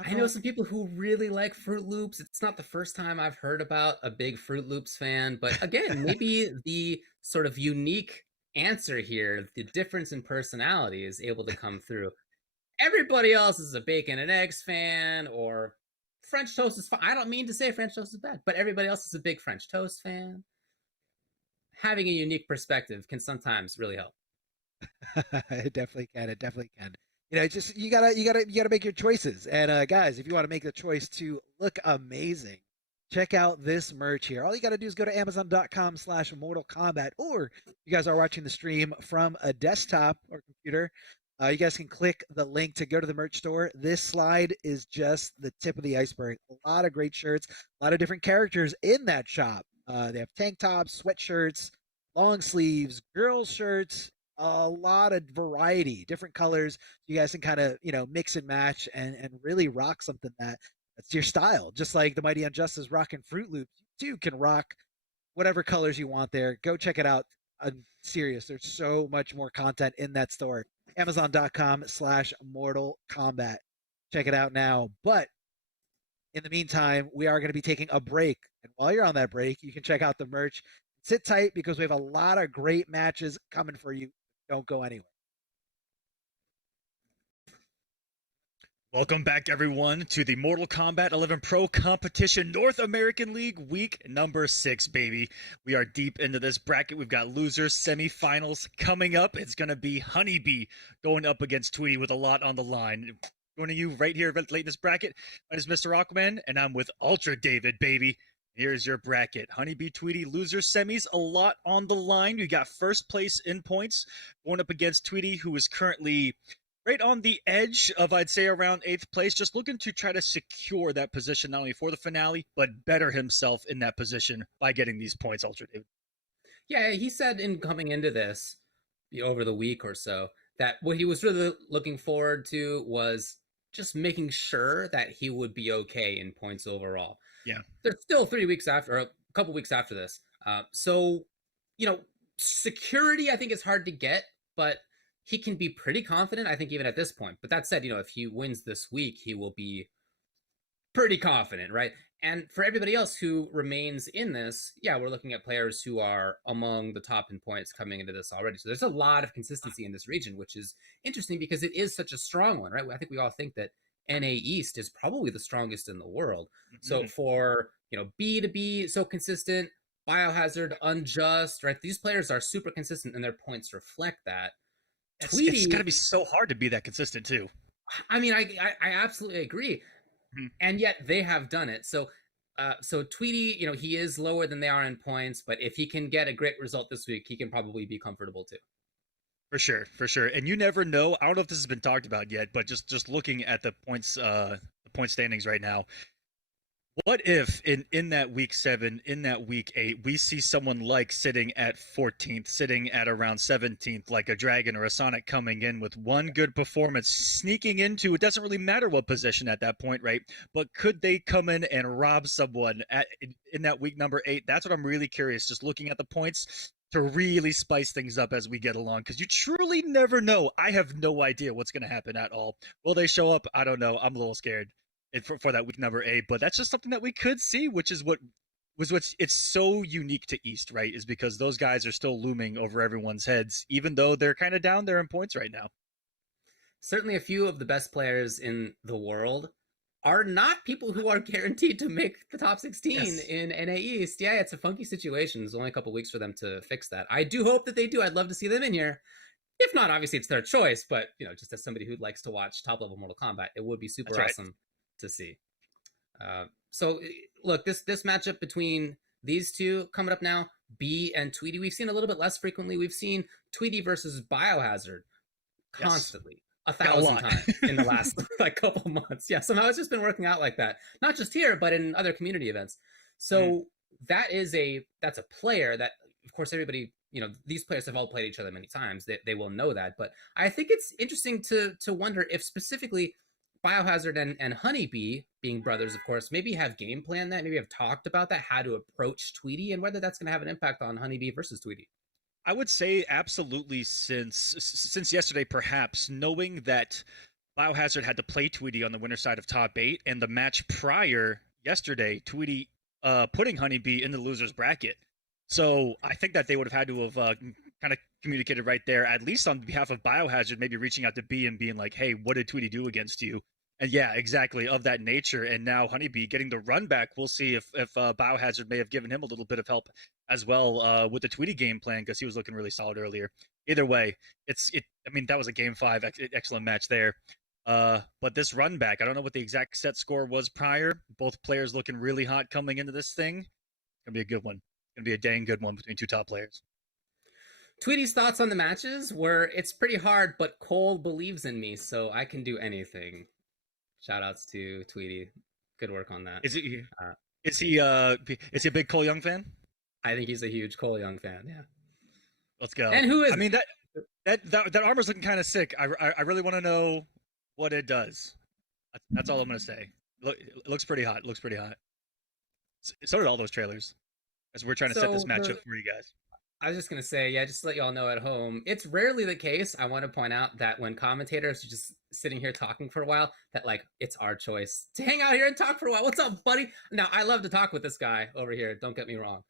I know some people who really like Fruit Loops. It's not the first time I've heard about a big Fruit Loops fan, but again, maybe the sort of unique answer here, the difference in personality is able to come through. Everybody else is a bacon and eggs fan, or French toast is fine. I don't mean to say French toast is bad, but everybody else is a big French toast fan. Having a unique perspective can sometimes really help. It definitely can. It definitely can. It's just you gotta make your choices. And guys, if you want to make the choice to look amazing, check out this merch here. All you gotta do is go to Amazon.com/Mortal Kombat, or you guys are watching the stream from a desktop or computer. You guys can click the link to go to the merch store. This slide is just the tip of the iceberg. A lot of great shirts, a lot of different characters in that shop. They have tank tops, sweatshirts, long sleeves, girls shirts, a lot of variety, different colors. You guys can kind of, mix and match and really rock something that's your style. Just like the Mighty Unjust is rocking Fruit Loops, you too can rock whatever colors you want there. Go check it out. I'm serious. There's so much more content in that store. Amazon.com/Mortal Kombat. Check it out now. But in the meantime, we are going to be taking a break. And while you're on that break, you can check out the merch. Sit tight because we have a lot of great matches coming for you. Don't go anywhere. Welcome back, everyone, to the Mortal Kombat 11 Pro Competition North American League week number 6, baby. We are deep into this bracket. We've got losers, semifinals coming up. It's going to be Honeybee going up against Tweety with a lot on the line. Joining you right here late in this bracket, my name is Mr. Aquaman, and I'm with Ultra David, baby. Here's your bracket. Honeybee, Tweety, loser semis, a lot on the line. You got 1st place in points going up against Tweety, who is currently right on the edge of, I'd say, around 8th place, just looking to try to secure that position, not only for the finale, but better himself in that position by getting these points, Ultra David. Yeah, he said in coming into this, over the week or so, that what he was really looking forward to was just making sure that he would be okay in points overall. Yeah. There's still 3 weeks after, or a couple weeks after this. So, security I think is hard to get, but he can be pretty confident, I think, even at this point. But that said, if he wins this week, he will be pretty confident, right? And for everybody else who remains in this, yeah, we're looking at players who are among the top in points coming into this already. So there's a lot of consistency in this region, which is interesting because it is such a strong one, right? I think we all think that NA East is probably the strongest in the world. So for, B to be so consistent, Biohazard, Unjust, right? These players are super consistent and their points reflect that. It's got to be so hard to be that consistent too. I mean, I absolutely agree. And yet they have done it. So Tweety, he is lower than they are in points, but if he can get a great result this week, he can probably be comfortable too. For sure. And you never know. I don't know if this has been talked about yet, but just looking at the points standings right now. What if in that week 7, in that week 8, we see someone like sitting at 14th, sitting at around 17th, like a Dragon or a Sonic coming in with one good performance, sneaking into, it doesn't really matter what position at that point, right? But could they come in and rob someone in that week number 8? That's what I'm really curious, just looking at the points to really spice things up as we get along, because you truly never know. I have no idea what's going to happen at all. Will they show up? I don't know. I'm a little scared for that week number 8, but that's just something that we could see, which is what's it's so unique to East, right? Is because those guys are still looming over everyone's heads, even though they're kind of down there in points right now. Certainly a few of the best players in the world are not people who are guaranteed to make the top 16 in NA East. Yeah, it's a funky situation. There's only a couple weeks for them to fix that. I do hope that they do. I'd love to see them in here. If not, obviously it's their choice, but just as somebody who likes to watch top level Mortal Kombat, it would be super awesome to see. So look, this matchup between these two coming up now, B and Tweety, we've seen a little bit less frequently. We've seen Tweety versus Biohazard constantly, 1,000 times in the last couple months. Yeah, somehow it's just been working out like that, not just here but in other community events. So that's a player that, of course, everybody, these players have all played each other many times. They will know that. But I think it's interesting to wonder if specifically Biohazard and Honeybee, being brothers, of course, maybe have game planned that, maybe have talked about that, how to approach Tweety, and whether that's going to have an impact on Honeybee versus Tweety. I would say absolutely, since yesterday, perhaps, knowing that Biohazard had to play Tweety on the winner side of top 8, and the match prior yesterday, Tweety putting Honeybee in the loser's bracket. So I think that they would have had to have kind of communicated right there, at least on behalf of Biohazard, maybe reaching out to B and being like, hey, what did Tweety do against you? And yeah, exactly, of that nature. And now Honeybee getting the run back. We'll see if Biohazard may have given him a little bit of help as well with the Tweety game plan, because he was looking really solid earlier. Either way, that was a game 5, excellent match there. But this run back, I don't know what the exact set score was prior. Both players looking really hot coming into this thing. It's going to be a good one. It's going to be a dang good one between two top players. Tweety's thoughts on the matches were, it's pretty hard, but Cole believes in me, so I can do anything. Shout outs to Tweety. Good work on that. Is he a big Cole Young fan? I think he's a huge Cole Young fan, yeah. Let's go. And who is? I mean, that armor's looking kind of sick. I really want to know what it does. That's all I'm going to say. It looks pretty hot. So did all those trailers. As we're trying to set this matchup for you guys. I was just going to say, just to let you all know at home, it's rarely the case, I want to point out, that when commentators are just sitting here talking for a while, that, it's our choice to hang out here and talk for a while. What's up, buddy? Now, I love to talk with this guy over here, don't get me wrong.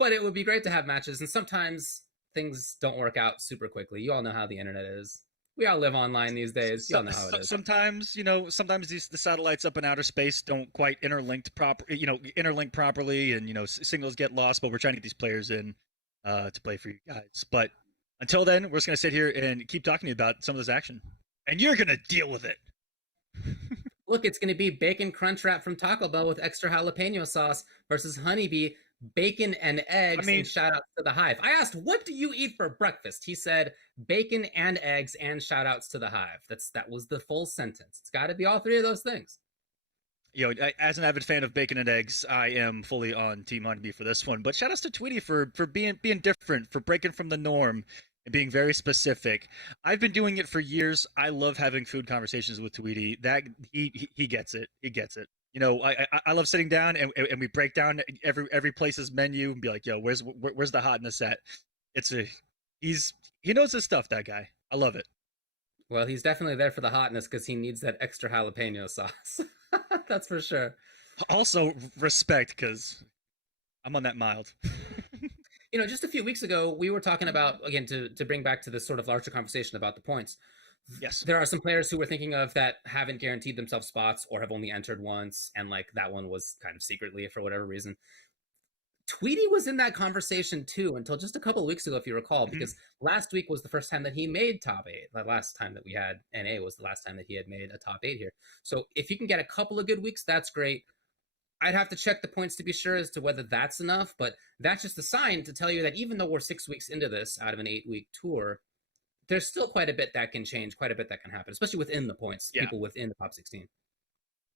But it would be great to have matches, and sometimes things don't work out super quickly. You all know how the internet is. We all live online these days. You all know how it is. Sometimes the satellites up in outer space don't quite interlink properly, and signals get lost. But we're trying to get these players in to play for you guys. But until then, we're just gonna sit here and keep talking to you about some of this action, and you're gonna deal with it. Look, it's gonna be bacon crunch wrap from Taco Bell with extra jalapeno sauce versus Honeybee bacon and eggs. And shout outs to the Hive. I asked, what do you eat for breakfast? He said bacon and eggs and shout outs to the Hive. That was the full sentence. It's got to be all 3 of those things. As an avid fan of bacon and eggs, I am fully on Team Honeybee for this one. But shout outs to Tweety for being different, for breaking from the norm, and being very specific. I've been doing it for years. I love having food conversations with Tweety. That he gets it. He gets it. You know, I love sitting down and we break down every place's menu and be like, yo, where's the hotness at? It's a he knows his stuff. That guy. I love it. Well, he's definitely there for the hotness because he needs that extra jalapeno sauce. That's for sure. Also, respect because I'm on that mild. You know, just a few weeks ago, we were talking about, again, to bring back to this sort of larger conversation about the points. Yes. There are some players who we're thinking of that haven't guaranteed themselves spots or have only entered once, and like that one was kind of secretly for whatever reason. Tweety was in that conversation too until just a couple of weeks ago, if you recall, because last week was the first time that he made top 8. The last time that we had NA was the last time that he had made a top 8 here. So if you can get a couple of good weeks, that's great. I'd have to check the points to be sure as to whether that's enough, but that's just a sign to tell you that even though we're 6 weeks into this out of an 8-week tour, there's still quite a bit that can change, quite a bit that can happen, especially within the points, people within the top 16.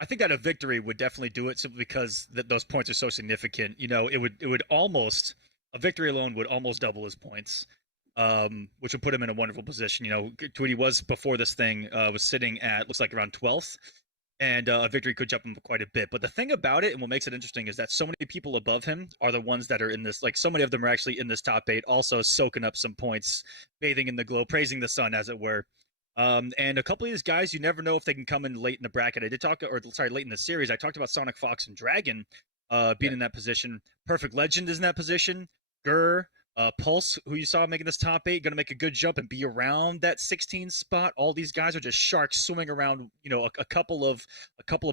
I think that a victory would definitely do it simply because those points are so significant. You know, it would almost, a victory alone would almost double his points, which would put him in a wonderful position. You know, Tweety was before this thing was sitting at looks like around 12th, and a victory could jump him quite a bit. But the thing about it, and what makes it interesting, is that so many people above him are the ones that are in this. Like so many of them are actually in this top 8, also soaking up some points, bathing in the glow, praising the sun, as it were. And a couple of these guys, you never know if they can come in late in the bracket. I did talk, or sorry, late in the series. I talked about Sonic Fox and Dragon being in that position. Perfect Legend is in that position. Gurr, Pulse, who you saw making this top 8, going to make a good jump and be around that 16 spot. All these guys are just sharks swimming around, you know, a couple of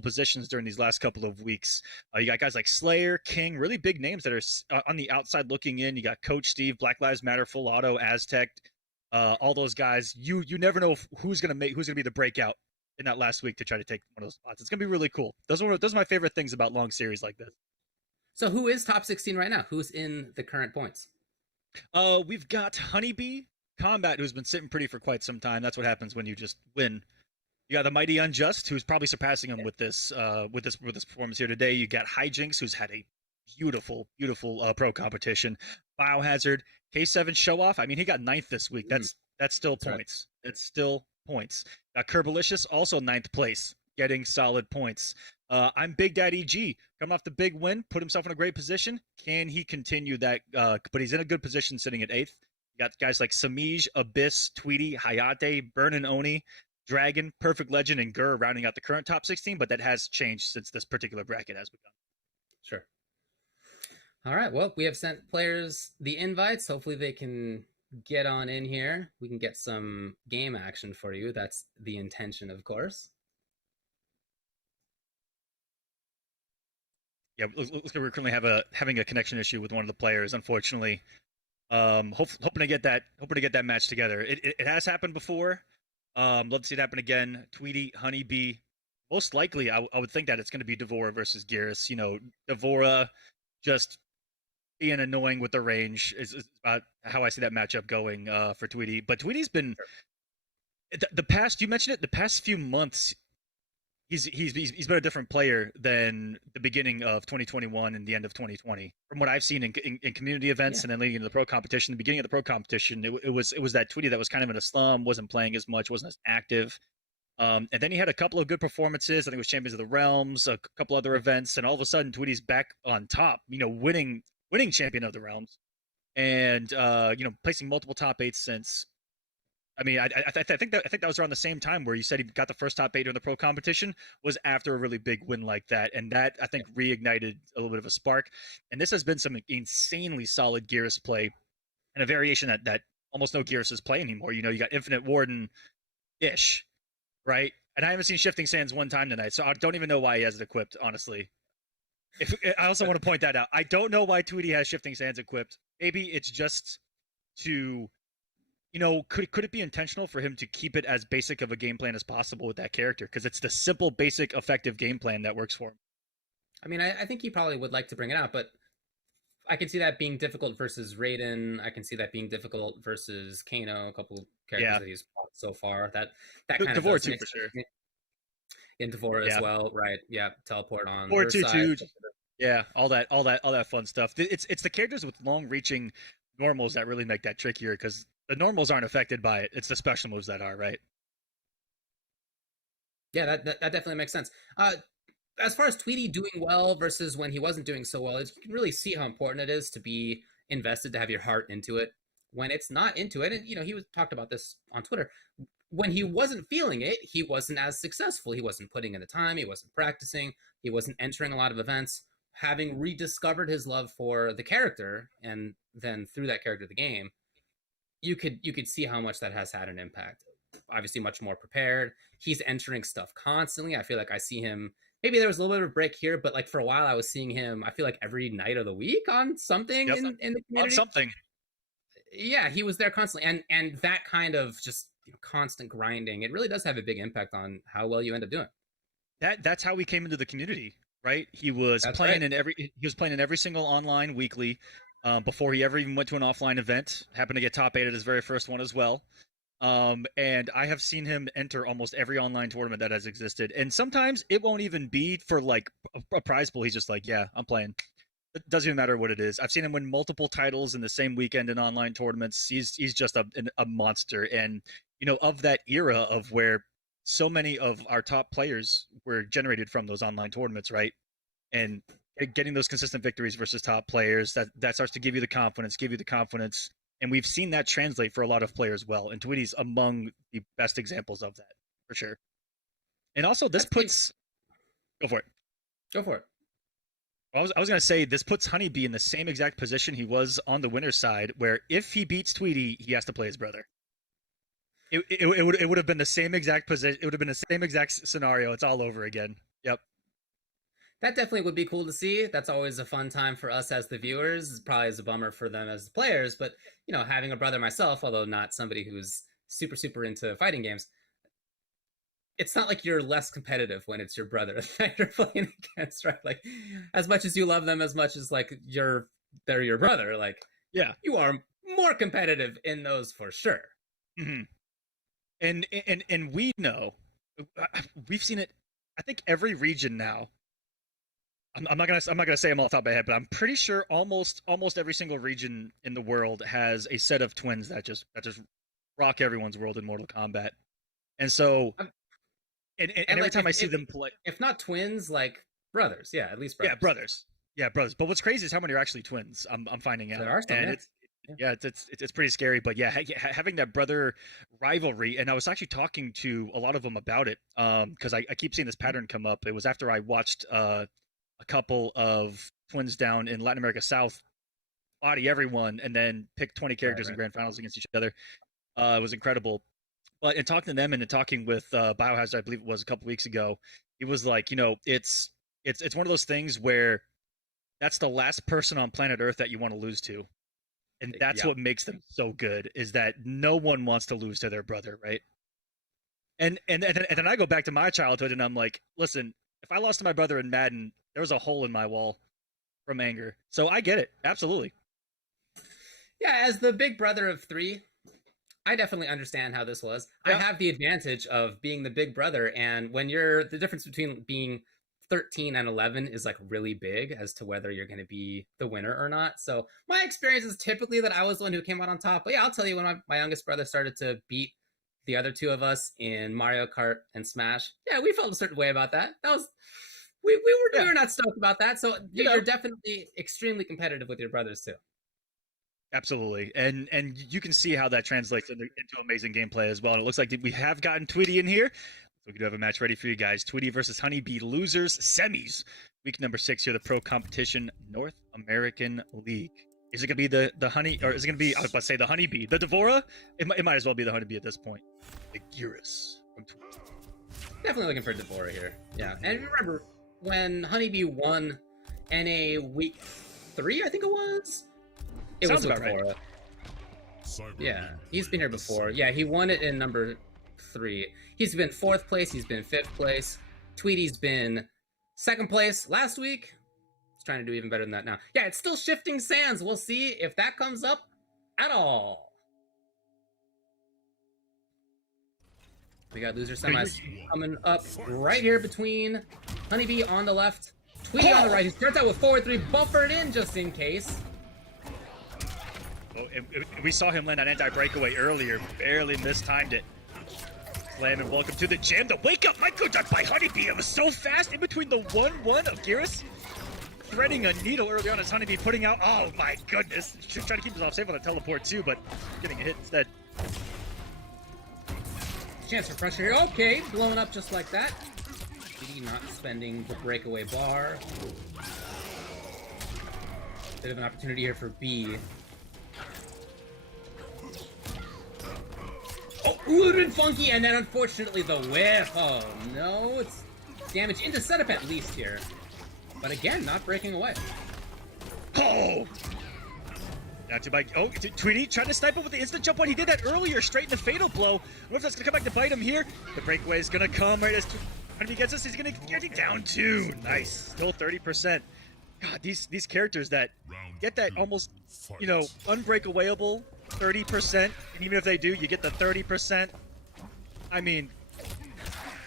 positions during these last couple of weeks. You got guys like Slayer, King, really big names that are on the outside looking in. You got Coach Steve, Black Lives Matter, Full Auto, Aztec. All those guys, you never know who's gonna be the breakout in that last week to try to take one of those spots. It's gonna be really cool. Those are my favorite things about long series like this. So who is top 16 right now? Who's in the current points? We've got Honeybee, Kombat, who's been sitting pretty for quite some time. That's what happens when you just win. You got the Mighty Unjust, who's probably surpassing him with this performance here today. You got Hijinks, who's had a beautiful pro competition. Biohazard, K7 Show Off. I mean, he got 9th this week. That's still points. Right. That's still points. Kerbalicious, also 9th place, getting solid points. I'm Big Daddy G, coming off the big win, put himself in a great position. Can he continue that? But he's in a good position sitting at 8th. You got guys like Samij, Abyss, Tweety, Hayate, Burn Oni, Dragon, Perfect Legend, and Gurr rounding out the current top 16, but that has changed since this particular bracket has begun. Sure. All right. Well, we have sent players the invites. Hopefully they can get on in here. We can get some game action for you. That's the intention, of course. Yeah, we're currently having a connection issue with one of the players, unfortunately. Hoping to get that match together. It has happened before. Love to see it happen again. Tweety, Honeybee. Most likely, I would think that it's going to be Devora versus Geras. You know, Devora just being annoying with the range is about how I see that matchup going for Tweety. But Tweety's been the past few months. He's been a different player than the beginning of 2021 and the end of 2020. From what I've seen in community events and then leading into the pro competition, the beginning of the pro competition, it was that Tweety that was kind of in a slum, wasn't playing as much, wasn't as active. And then he had a couple of good performances. I think it was Champions of the Realms, a couple other events, and all of a sudden Tweety's back on top, you know, winning Champion of the Realms, and you know, placing multiple top 8s since. I mean, I think that was around the same time where you said he got the first top 8 in the pro competition was after a really big win like that, and that I think reignited a little bit of a spark. And this has been some insanely solid Geras play, and a variation that almost no Geras play anymore. You know, you got Infinite Warden ish, right? And I haven't seen Shifting Sands one time tonight, so I don't even know why he has it equipped, honestly. I also want to point that out. I don't know why Tweety has Shifting Sands equipped. Maybe it's just to, you know, could it be intentional for him to keep it as basic of a game plan as possible with that character? Because it's the simple, basic, effective game plan that works for him. I mean, I think he probably would like to bring it out, but I can see that being difficult versus Raiden. I can see that being difficult versus Kano, a couple of characters that he's fought so far. That kind of Devore too, for sure. In Devore as well, right? Yeah, teleport on Devore their side. Yeah, all that fun stuff. It's the characters with long-reaching normals that really make that trickier, because The normals aren't affected by it. It's the special moves that are, right? Yeah, that definitely makes sense. As far as Tweety doing well versus when he wasn't doing so well, you can really see how important it is to be invested, to have your heart into it. When it's not into it, and he was talked about this on Twitter. When he wasn't feeling it, he wasn't as successful. He wasn't putting in the time. He wasn't practicing. He wasn't entering a lot of events. Having rediscovered his love for the character, and then through that character, the game, you could see how much that has had an impact. Obviously, much more prepared. He's entering stuff constantly. I feel like I see him. Maybe there was a little bit of a break here, but like for a while, I was seeing him. I feel like every night of the week on something in the community. On something. Yeah, he was there constantly, and that kind of just constant grinding. It really does have a big impact on how well you end up doing. That's how we came into the community, right? He was playing in every single online weekly before he ever even went to an offline event. Happened to get top 8 at his very first one as well. And I have seen him enter almost every online tournament that has existed. And sometimes it won't even be for like a prize pool. He's just like, yeah, I'm playing. It doesn't even matter what it is. I've seen him win multiple titles in the same weekend in online tournaments. He's just a monster. And, of that era of where so many of our top players were generated from those online tournaments, right? And getting those consistent victories versus top players, that starts to give you the confidence. And we've seen that translate for a lot of players well. And Tweety's among the best examples of that, for sure. And also, this puts... Go for it. Go for it. I was going to say, this puts Honeybee in the same exact position he was on the winner's side, where if he beats Tweety, he has to play his brother. It would have been the same exact position. It would have been the same exact scenario. It's all over again. Yep. That definitely would be cool to see. That's always a fun time for us as the viewers. It probably is a bummer for them as the players, but having a brother myself, although not somebody who's super, super into fighting games, it's not like you're less competitive when it's your brother that you're playing against, right? Like, as much as you love them, as much as like they're your brother, like, yeah, you are more competitive in those for sure. Mm-hmm. And we know, we've seen it. I think every region now. I'm not gonna say them all off the top of my head, but I'm pretty sure almost every single region in the world has a set of twins that just rock everyone's world in Mortal Kombat. And so, and every like time I see them play, if not twins, like brothers, at least brothers. Yeah, brothers. But what's crazy is how many are actually twins. I'm finding out. There are some, and it's pretty scary. But yeah, having that brother rivalry, and I was actually talking to a lot of them about it, because I keep seeing this pattern come up. It was after I watched a couple of twins down in Latin America South body everyone and then pick 20 characters in grand finals against each other. It was incredible. But in talking to them and in talking with Biohazard, I believe it was a couple weeks ago, he was like, it's one of those things where that's the last person on planet Earth that you want to lose to. And that's what makes them so good, is that no one wants to lose to their brother, right? And then I go back to my childhood and I'm like, listen, if I lost to my brother in Madden, there was a hole in my wall from anger. So I get it. Absolutely. Yeah, as the big brother of 3, I definitely understand how this was. Yeah. I have the advantage of being the big brother, and when the difference between being 13 and 11 is like really big as to whether you're going to be the winner or not. So my experience is typically that I was the one who came out on top. But yeah, I'll tell you, when my youngest brother started to beat the other 2 of us in Mario Kart and Smash, yeah, we felt a certain way about that. That was... We were not stoked about that. So you're definitely extremely competitive with your brothers too. Absolutely, and you can see how that translates into amazing gameplay as well. And it looks like we have gotten Tweety in here. We do have a match ready for you guys. Tweety versus Honeybee losers semis, week number 6 here, the Pro Competition North American League. Is it going to be the honey, or is it going to be, I was about to say the Honeybee, the Devora? It might as well be the Honeybee at this point. The Gearus from Tweety. Definitely looking for Devora here. Yeah, and remember, when Honeybee won NA week 3, I think it was. It Sounds was about right. Yeah, he's been here before. Yeah, he won it in number 3. He's been 4th place. He's been 5th place. Tweety's been 2nd place last week. He's trying to do even better than that now. Yeah, it's still shifting sands. We'll see if that comes up at all. We got loser semis coming up right here between Honeybee on the left, Tweety on the right. He starts out with forward 3, buffered in just in case. Oh, and we saw him land an anti-breakaway earlier, barely mistimed it. Slam and welcome to the jam. The wake up micro done by Honeybee. It was so fast in between the 1-1 of Geras. Threading a needle early on as Honeybee putting out. Oh my goodness. Should try to keep himself safe on the teleport too, but getting a hit instead. Chance for pressure here. Okay, blowing up just like that. TD not spending the breakaway bar. Bit of an opportunity here for B. Oh, it would have been funky, and then unfortunately the whiff. Oh no, it's damage into setup at least here. But again, not breaking away. Oh! Not too bad. Oh, Tweety tried to snipe him with the instant jump on. He did that earlier, straight in the fatal blow. I wonder if that's going to come back to bite him here. The breakaway is going to come right as he gets this. He's going to get it down too. Nice. Still 30%. God, these characters that get that almost, you know, unbreakawayable 30%. And even if they do, you get the 30%. I mean,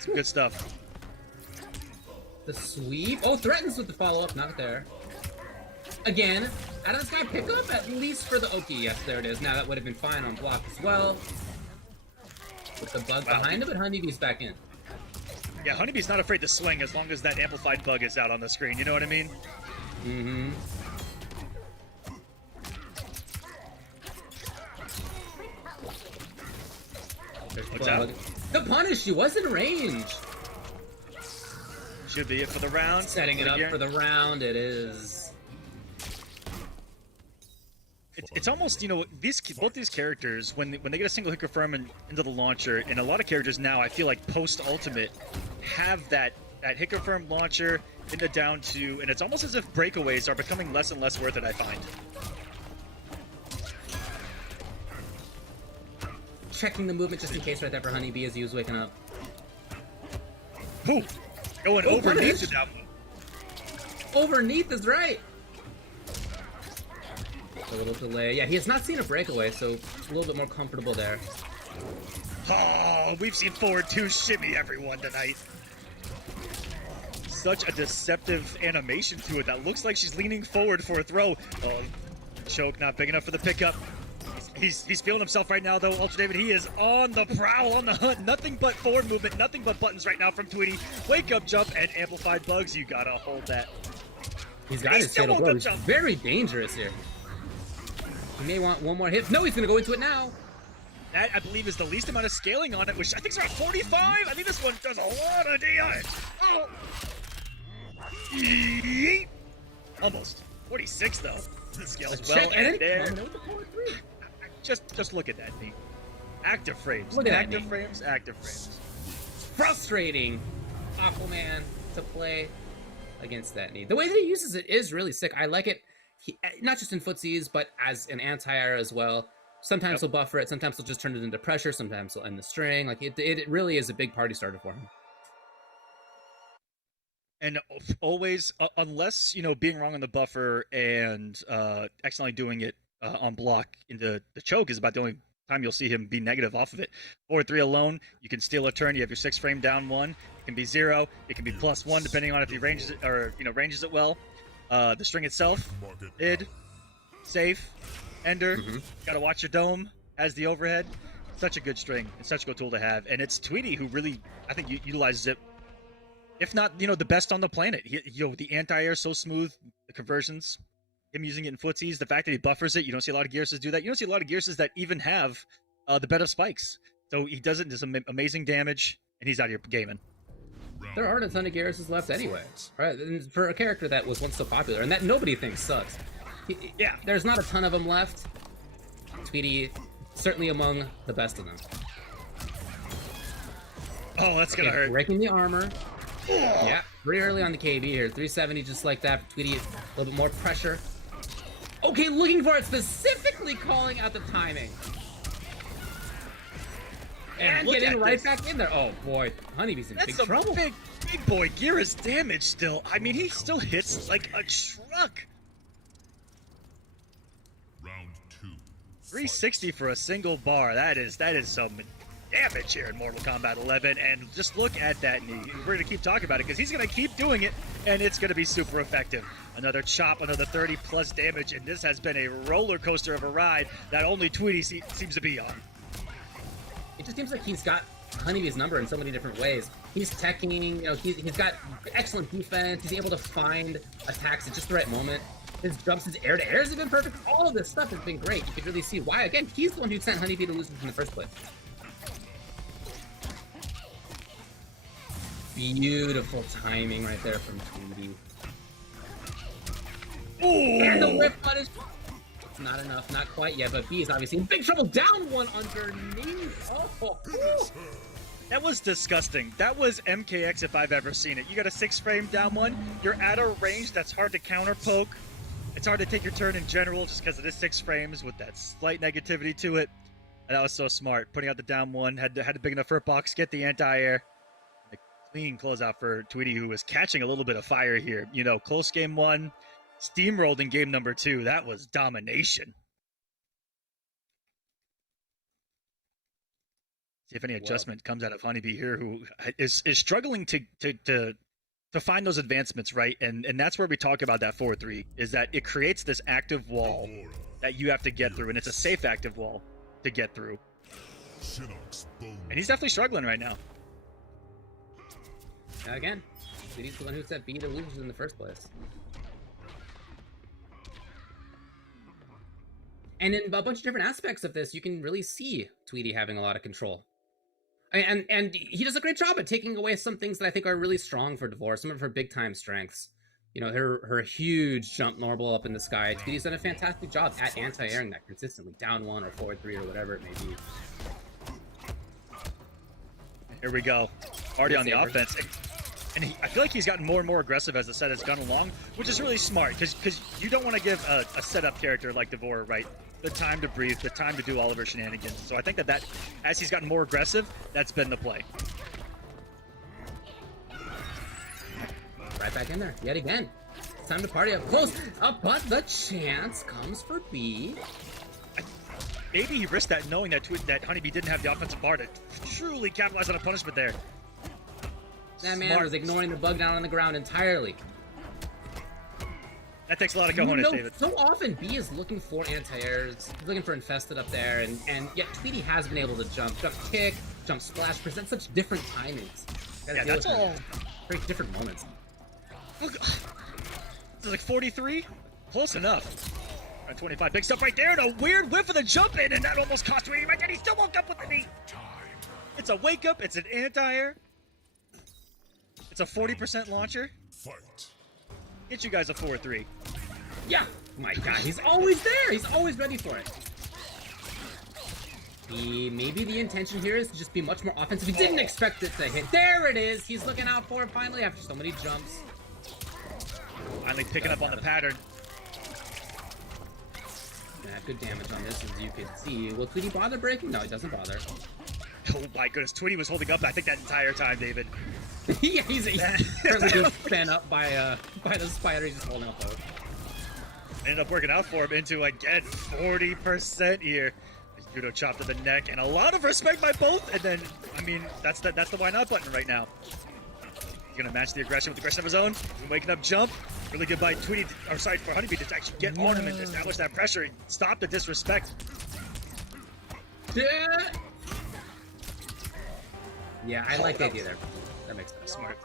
some good stuff. The sweep. Oh, threatens with the follow-up. Not there. Again, out of the sky pickup, at least for the Oki. Yes, there it is. Now that would have been fine on block as well. With the bug behind him, but Honeybee's back in. Yeah, Honeybee's not afraid to swing as long as that amplified bug is out on the screen. You know what I mean? Mm-hmm. What's out? The punish, she was in range. Should be it for the round. Setting it up for the round, it is. It's almost, you know, both these characters, when they get a single hit confirm into the launcher, and a lot of characters now, I feel like post-ultimate, have that hit confirm launcher into down 2, and it's almost as if breakaways are becoming less and less worth it, I find. Checking the movement just in case right there for Honeybee as he was waking up. Ooh, going overneath to that one. Overneath is right. A little delay. Yeah, he has not seen a breakaway, so a little bit more comfortable there. Oh, we've seen forward 2 shimmy everyone tonight. Such a deceptive animation to it that looks like she's leaning forward for a throw. Choke not big enough for the pickup. He's feeling himself right now, though. Ultra David, he is on the prowl, on the hunt. Nothing but forward movement, nothing but buttons right now from Tweety. Wake up jump and amplified bugs. You gotta hold that. He's got his fatal blow. He's very dangerous here. He may want one more hit. No, he's gonna go into it now. That, I believe, is the least amount of scaling on it, which I think is around 45. I think this one does a lot of damage. Oh! Yeet. Almost. 46, though. It scales well, and there. Just look at that, Nate. Active frames. Look at active that, frames, active frames. Frustrating Aquaman to play against that need. The way that he uses it is really sick. I like it. Not just in footsies, but as an anti-air as well. Sometimes he'll buffer it, sometimes he'll just turn it into pressure, sometimes he'll end the string. Like it really is a big party starter for him. And always, unless, you know, being wrong on the buffer and accidentally doing it on block into the choke is about the only time you'll see him be negative off of it. 4-3 alone, you can steal a turn. You have your 6 frame down 1. It can be 0. It can be +1 depending on if he ranges it or, you know, ranges it well. The string itself, id, safe, ender. Gotta watch your dome as the overhead. Such a good string. It's such a good tool to have, and it's Tweety who really, I think, utilizes it. If not, you know, the best on the planet. You know, the anti-air so smooth, the conversions, him using it in footsies, the fact that he buffers it. You don't see a lot of Gearses do that. You don't see a lot of Gearses that even have the bed of spikes. So he does it, does some amazing damage, and he's out here gaming. There aren't a ton of Gearses left anyway, right? And for a character that was once so popular and that nobody thinks sucks. Yeah, there's not a ton of them left. Tweety, certainly among the best of them. Oh, that's gonna hurt. Breaking the armor. Yeah, pretty early on the KB here. 370 just like that. Tweety, a little bit more pressure. Okay, looking for it, specifically calling out the timing. And getting right back in there. Oh boy, Honeybee's in big trouble. Big boy Geras damage still. I mean, he still hits like a truck. Round 2. 360 for a single bar. That is some damage here in Mortal Kombat 11, and just look at that knee. We're going to keep talking about it because he's going to keep doing it, and it's going to be super effective. Another chop, another 30 plus damage, and this has been a roller coaster of a ride that only Tweety seems to be on. It just seems like he's got Honeybee's number in so many different ways. He's teching, you know, he's got excellent defense. He's able to find attacks at just the right moment. His jumps, his air-to-airs have been perfect. All of this stuff has been great. You can really see why. Again, he's the one who sent Honeybee to lose in the first place. Beautiful timing right there from Tweety. Ooh. And the whip punish. Not enough, not quite yet, but B is obviously in big trouble. Down one underneath. Oh. That was disgusting. That was MKX if I've ever seen it. You got a 6-frame down one. You're at a range that's hard to counter poke. It's hard to take your turn in general just because it is 6 frames with that slight negativity to it. And that was so smart. Putting out the down one, had a big enough hurt box, get the anti-air. A clean closeout for Tweety, who was catching a little bit of fire here. You know, close game 1, steamrolled in game number 2. That was domination. See if any adjustment comes out of Honeybee here, who is struggling to find those advancements, right? And that's where we talk about that 4-3, is that it creates this active wall that you have to get through, and it's a safe active wall to get through. And he's definitely struggling right now. Again, he's the one who set B to lose in the first place. And in a bunch of different aspects of this, you can really see Tweety having a lot of control. And he does a great job at taking away some things that I think are really strong for D'Vorah, some of her big-time strengths. You know, her huge jump normal up in the sky. Tweety's done a fantastic job at anti-airing that consistently, down 1 or forward 3 or whatever it may be. Here we go. Already on the offense. And I feel like he's gotten more and more aggressive as the set has gone along, which is really smart, because you don't want to give a setup character like D'Vorah, right, the time to breathe, the time to do all of her shenanigans. So I think that as he's gotten more aggressive, that's been the play. Right back in there, yet again. It's time to party up close, but the chance comes for B. Maybe he risked that knowing that Honeybee didn't have the offensive bar to truly capitalize on a punishment there. That man was ignoring the bug down on the ground entirely. That takes a lot of cojones, David. So often B is looking for anti-airs, looking for infested up there, and yet Tweety has been able to jump kick, jump splash, present such different timings. Yeah, that's all. Very different moments. Look, this is like 43? Close enough. 25, big stuff right there, and a weird whiff of the jump in, and that almost cost Tweety right there. He still woke up with the knee. It's a wake up, it's an anti-air. It's a 40% launcher. Fight. Get you guys a 4-3. Yeah, my God, he's always there. He's always ready for it. Maybe the intention here is to just be much more offensive. He didn't expect it to hit. There it is. He's looking out for it finally after so many jumps. Finally picking up on the pattern. Yeah, good damage on this, as you can see. Will Tweety bother breaking? No, he doesn't bother. Oh my goodness, Tweety was holding up, I think, that entire time, David. Yeah, he's currently being fanned up by the spider. He's just holding up though. Ended up working out for him into, again, 40% here. Judo chop to the neck, and a lot of respect by both. And then, I mean, that's the why not button right now. He's gonna match the aggression with the aggression of his own. Waking up jump. Really good by Tweety, or sorry, for Honeybee to actually get on him and establish that pressure. Stop the disrespect. Yeah, I like the idea there. That makes sense. Smart.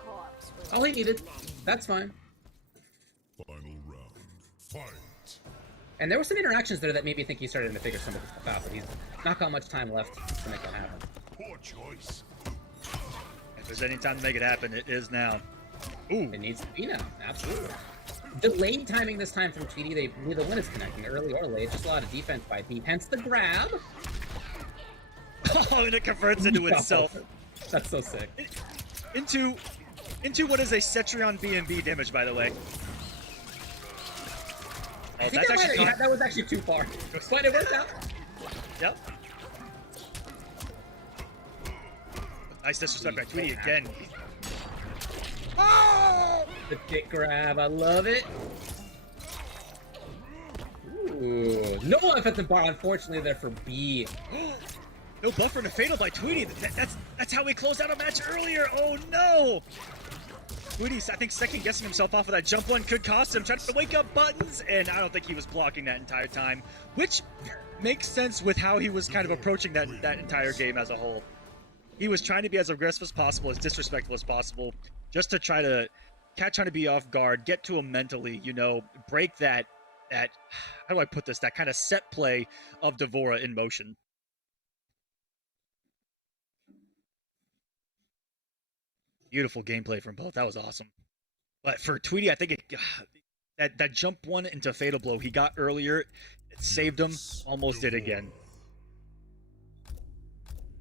All he needed. That's fine. Final round. Fight. And there were some interactions there that made me think he started to figure some of this stuff out, but he's not got much time left to make that happen. Poor choice. If there's any time to make it happen, it is now. Ooh. It needs to be now. Absolutely. Delayed timing this time from Tweety. Neither one is connecting, early or late. Just a lot of defense by B. Hence the grab. Oh, and it converts into itself. That's so sick. Into what is a Cetrion B&B damage, by the way. I think that was actually too far, but it worked out. Yep. Nice disrespect by Tweety again. Oh! The dick grab, I love it. Ooh, no offensive bar, unfortunately, there for B. No buffer and a fatal by Tweety. That's how we closed out a match earlier. Oh no! Tweety's, I think, second guessing himself off of that jump one could cost him. Trying to wake up buttons, and I don't think he was blocking that entire time, which makes sense with how he was kind of approaching that entire game as a whole. He was trying to be as aggressive as possible, as disrespectful as possible, just to try to catch Honeybee off guard, get to him mentally, you know, break that how do I put this, that kind of set play of Devora in motion. Beautiful gameplay from both. That was awesome. But for Tweety, I think that jump one into Fatal Blow he got earlier, it saved him. Almost did again.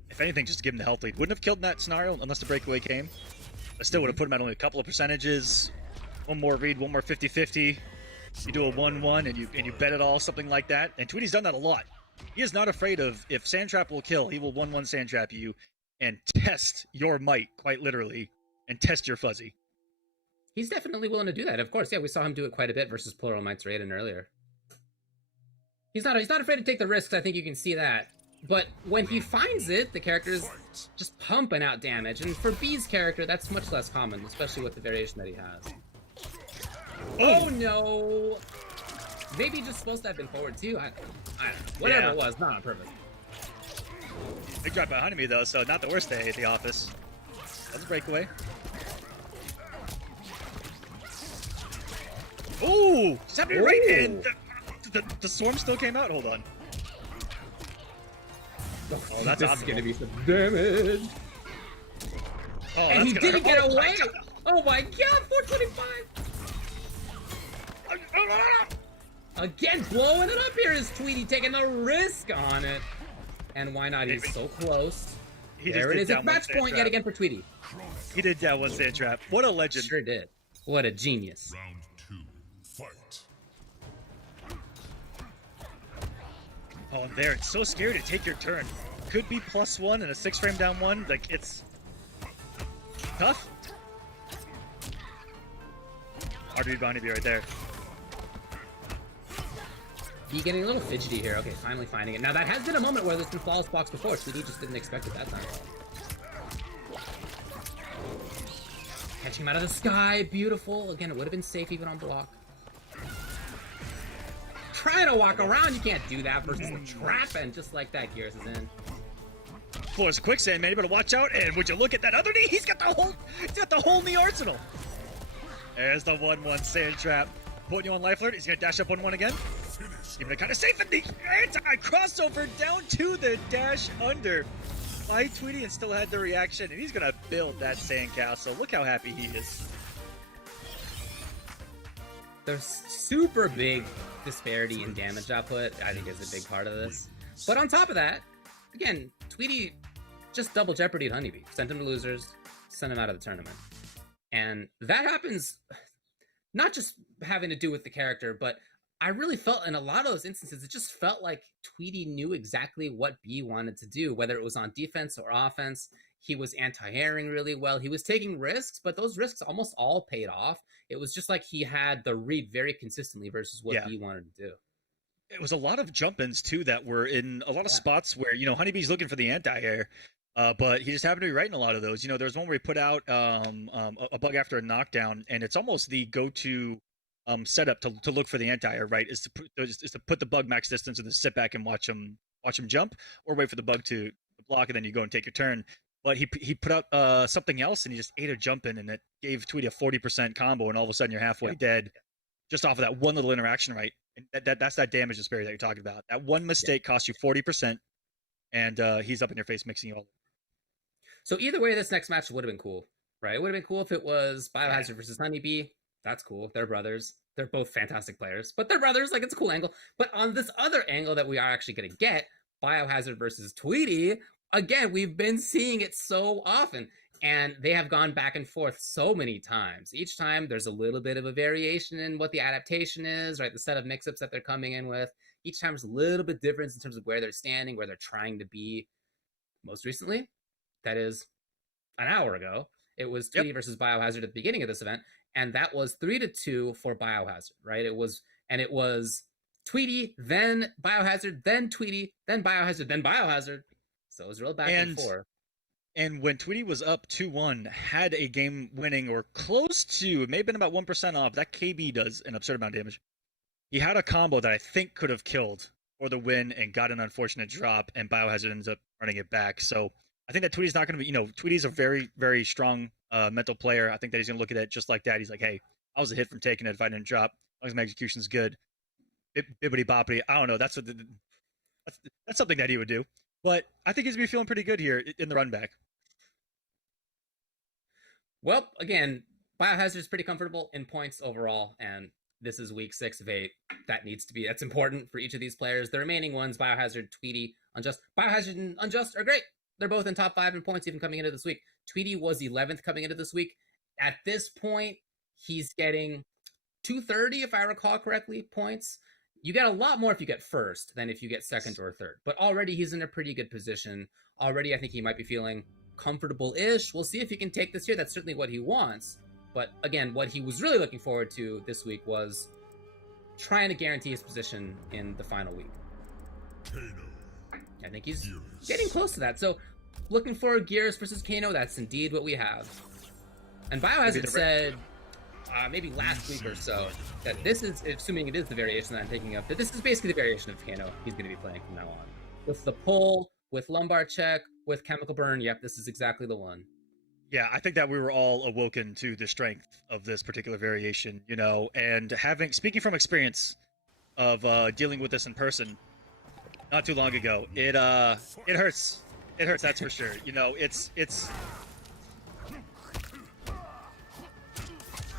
If anything, just to give him the health lead. Wouldn't have killed in that scenario unless the breakaway came. But still would have put him at only a couple of percentages. One more read, one more 50-50. You do a 1-1 and you bet it all, something like that. And Tweety's done that a lot. He is not afraid of, if Sandtrap will kill, he will 1-1 Sandtrap you and test your might, quite literally, and test your fuzzy. He's definitely willing to do that. Of course, yeah, we saw him do it quite a bit versus Plural Mites Raiden earlier. He's not afraid to take the risks. I think you can see that. But when he finds it, the character's just pumping out damage. And for B's character, that's much less common, especially with the variation that he has. Oh no! Maybe just supposed to have been forward too. I don't know. Whatever it was, not on purpose. Big drop behind me though, so not the worst day at the office. That's a breakaway. Ooh! Just happened right in! The swarm still came out? Hold on. Oh, that's this optimal. is gonna be some damage. Oh, And he didn't get away! Oh my god, 425! Again, blowing it up here is Tweety, taking the risk on it. And why not? He's so close. There it is, it's match point yet again for Tweety. He did that one sand trap. What a legend. Sure did. What a genius. Round 2, fight. Oh, and there, it's so scary to take your turn. Could be +1 and a 6-frame down 1. Like, it's tough. RB Bounty right there. He getting a little fidgety here. Okay, finally finding it. Now, that has been a moment where there's been flawless blocks before, so he just didn't expect it that time. Catching him out of the sky. Beautiful. Again, it would have been safe even on block. Trying to walk around, you can't do that versus the trap, and just like that, Gears is in. Floor's quicksand, man. You better watch out. And would you look at that other knee? He's got the whole knee arsenal. There's the 1-1 sand trap. Putting you on life alert. He's gonna dash up 1-1 again. Even kind of safe in the anti-crossover down to the dash under by Tweety and still had the reaction. And he's gonna build that sandcastle. Look how happy he is. There's super big disparity in damage output, I think, is a big part of this. But on top of that, again, Tweety just double jeopardyed Honeybee. Sent him to losers, sent him out of the tournament. And that happens not just having to do with the character, but I really felt in a lot of those instances, it just felt like Tweety knew exactly what B wanted to do, whether it was on defense or offense. He was anti-airing really well. He was taking risks, but those risks almost all paid off. It was just like he had the read very consistently versus what B wanted to do. It was a lot of jump-ins, too, that were in a lot of spots where, you know, Honeybee's looking for the anti-air, but he just happened to be right in a lot of those. You know, there's one where he put out a bug after a knockdown, and it's almost the go-to setup to look for the anti-air, right? Is to put the bug max distance and then sit back and watch him jump, or wait for the bug to block, and then you go and take your turn. But he put out something else, and he just ate a jump in, and it gave Tweety a 40% combo, and all of a sudden you're halfway dead just off of that one little interaction, right? And that's that damage disparity that you're talking about. That one mistake costs you 40%, and he's up in your face mixing you all. So either way, this next match would have been cool, right? It would have been cool if it was Biohazard versus Honeybee. That's cool. They're brothers. They're both fantastic players, but they're brothers. Like, it's a cool angle. But on this other angle that we are actually going to get, Biohazard versus Tweety, again, we've been seeing it so often, and they have gone back and forth so many times. Each time there's a little bit of a variation in what the adaptation is, right? The set of mix-ups that they're coming in with. Each time is a little bit different in terms of where they're standing, where they're trying to be. Most recently, that is an hour ago, it was Tweety versus Biohazard at the beginning of this event, and that was 3-2 for Biohazard, right? It was Tweety, then Biohazard, then Tweety, then Biohazard, then Biohazard. So it was real back and forth. And when Tweety was up 2-1, had a game winning or close to, it may have been about 1% off, that KB does an absurd amount of damage. He had a combo that I think could have killed for the win and got an unfortunate drop, and Biohazard ends up running it back. So I think that Tweety's not going to be, Tweety's a very, very strong mental player. I think that he's going to look at it just like that. He's like, hey, I was a hit from taking it if I didn't drop. As long as my execution's good. Bibbity boppity. I don't know. That's something that he would do. But I think he's going to be feeling pretty good here in the run back. Well, again, Biohazard's pretty comfortable in points overall, and this is week 6 of 8. That's important for each of these players. The remaining ones, Biohazard, Tweety, Unjust. Biohazard and Unjust are great. They're both in top 5 in points even coming into this week. Tweety was 11th coming into this week. At this point, he's getting 230, if I recall correctly, points. You get a lot more if you get first than if you get second or third. But already he's in a pretty good position. Already I think he might be feeling comfortable-ish. We'll see if he can take this here. That's certainly what he wants. But again, what he was really looking forward to this week was trying to guarantee his position in the final week. I think he's getting close to that. So looking for Gears versus Kano, that's indeed what we have. And Biohazard said maybe last week or so that this is, assuming it is the variation that I'm thinking of, that this is basically the variation of Kano he's going to be playing from now on. With the pull, with lumbar check, with chemical burn, yep, this is exactly the one. Yeah, I think that we were all awoken to the strength of this particular variation, and speaking from experience of dealing with this in person not too long ago, it hurts. It hurts, that's for sure. It's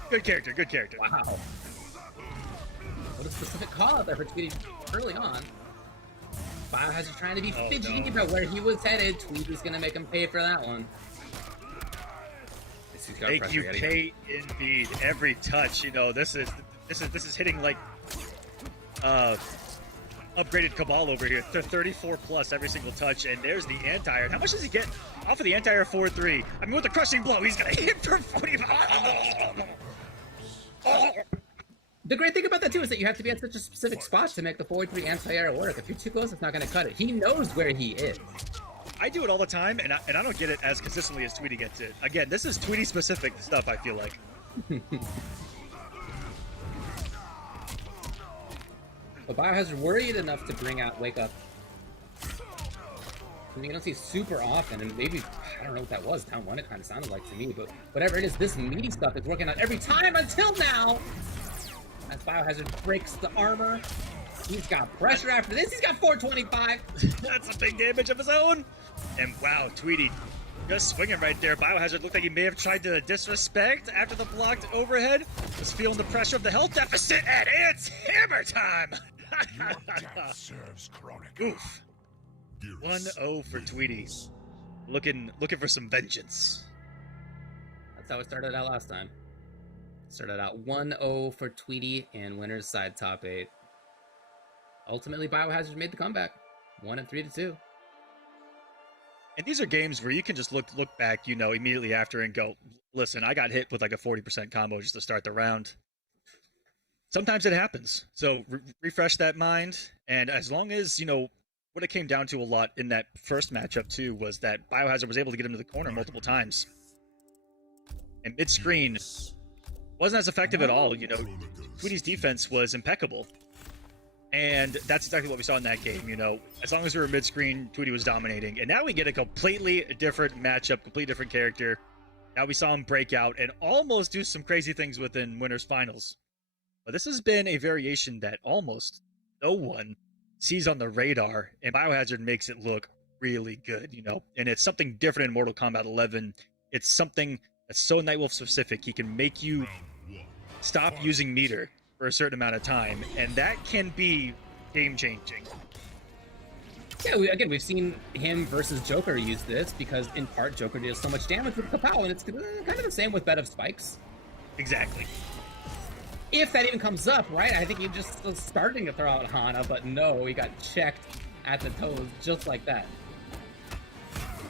good character. Wow. What a specific call out there for Tweety early on. Biohazard trying to be fidgety about where he was headed. Tweety's gonna make him pay for that one. Make you pay indeed. Every touch, this is hitting like upgraded Cabal over here. 34 plus every single touch, and there's the anti-air. How much does he get off of the anti-air 4-3? I mean, with the crushing blow, he's gonna hit for 40. The great thing about that too is that you have to be at such a specific spot to make the 4-3 anti-air work. If you're too close, it's not gonna cut it. He knows where he is. I do it all the time, and I don't get it as consistently as Tweety gets it. Again, this is Tweety-specific stuff, I feel like. But Biohazard worried enough to wake up. I mean, you don't see super often, and maybe, I don't know what that was, down 1 it kind of sounded like to me, but whatever it is, this meaty stuff is working out every time until now! As Biohazard breaks the armor. He's got pressure after this. He's got 425. That's a big damage of his own. And wow, Tweety just swinging right there. Biohazard looked like he may have tried to disrespect after the blocked overhead. Was feeling the pressure of the health deficit, and it's hammer time. Oof. 1-0 for Tweety. Looking for some vengeance. That's how it started out last time. Started out 1-0 for Tweety and winner's side top 8. Ultimately, Biohazard made the comeback. 3-2. And these are games where you can just look back, immediately after and go, listen, I got hit with like a 40% combo just to start the round. Sometimes it happens. So refresh that mind. And as long as, what it came down to a lot in that first matchup too was that Biohazard was able to get him to the corner multiple times. And mid-screen wasn't as effective at all. Tweety's defense was impeccable. And that's exactly what we saw in that game, As long as we were mid-screen, Tweety was dominating. And now we get a completely different matchup, completely different character. Now we saw him break out and almost do some crazy things within Winners Finals. But this has been a variation that almost no one sees on the radar. And Biohazard makes it look really good, And it's something different in Mortal Kombat 11. It's something that's so Nightwolf specific. He can make you stop using meter for a certain amount of time, and that can be game-changing. Yeah, we've seen him versus Joker use this because, in part, Joker deals so much damage with Kapow, and it's kind of the same with Bed of Spikes. Exactly. If that even comes up, right? I think he just was starting to throw out Hana, but no, he got checked at the toes just like that.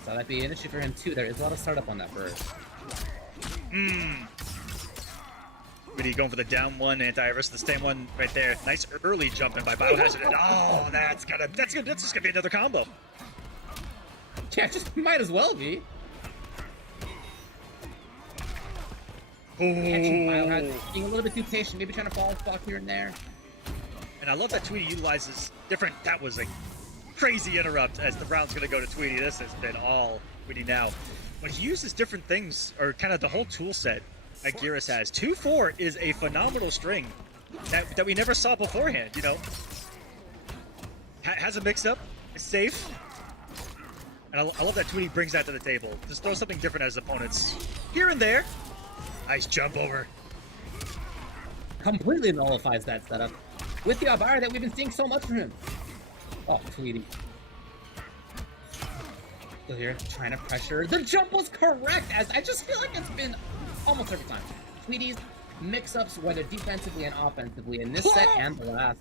So that'd be an issue for him, too. There is a lot of startup on that burst. Going for the down one anti versus the same one right there. Nice early jumping by Biohazard. And, that's just gonna be another combo. Yeah, just might as well be. Catching Biohazard, being a little bit too patient, maybe trying to fall block here and there. And I love that Tweety utilizes different. That was a crazy interrupt as the round's going to go to Tweety. This has been all Tweety now. But he uses different things, or kind of the whole tool set that Geras has. 2-4 is a phenomenal string that we never saw beforehand, you know. Has a mix-up, is safe. And I love that Tweety brings that to the table. Just throw something different at his opponents. Here and there. Nice jump over. Completely nullifies that setup. With the Albire that we've been seeing so much from him. Oh, Tweety. Still here, trying to pressure. The jump was correct, as I just feel like it's been almost every time. Tweety's mix-ups, whether defensively and offensively, in this set and the last.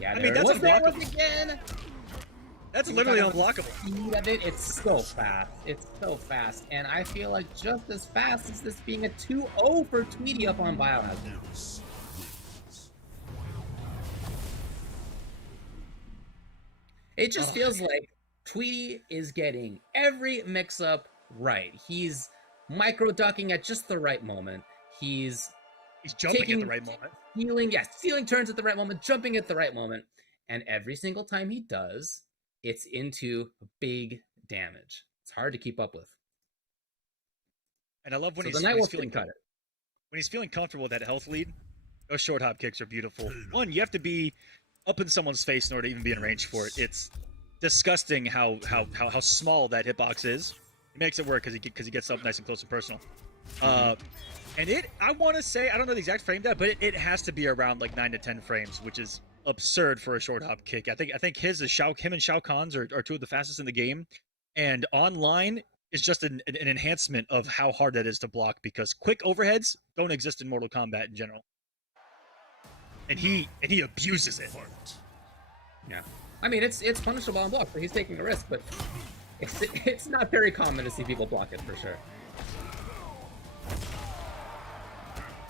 Yeah, I mean, that's unblockable. Again. That's literally unblockable. Speed of it, it's so fast. It's so fast. And I feel like just as fast as this being a 2-0 for Tweety up on Biohazard. It just feels like Tweety is getting every mix-up right. He's micro-ducking at just the right moment. He's jumping at the right moment. Stealing turns at the right moment, jumping at the right moment. And every single time he does, it's into big damage. It's hard to keep up with. And I love when he's feeling cut it. When he's feeling comfortable with that health lead, those short hop kicks are beautiful. One, you have to be up in someone's face in order to even be in range for it. It's disgusting how small that hitbox is. It makes it work because he gets up nice and close and personal. And I want to say, I don't know the exact frame depth, but it has to be around like 9 to 10 frames, which is absurd for a short hop kick. I think him and Shao Kahn's are two of the fastest in the game, and online is just an enhancement of how hard that is to block, because quick overheads don't exist in Mortal Kombat in general, and he abuses it. Yeah, I mean it's punishable on block, so he's taking a risk, but it's not very common to see people block it for sure.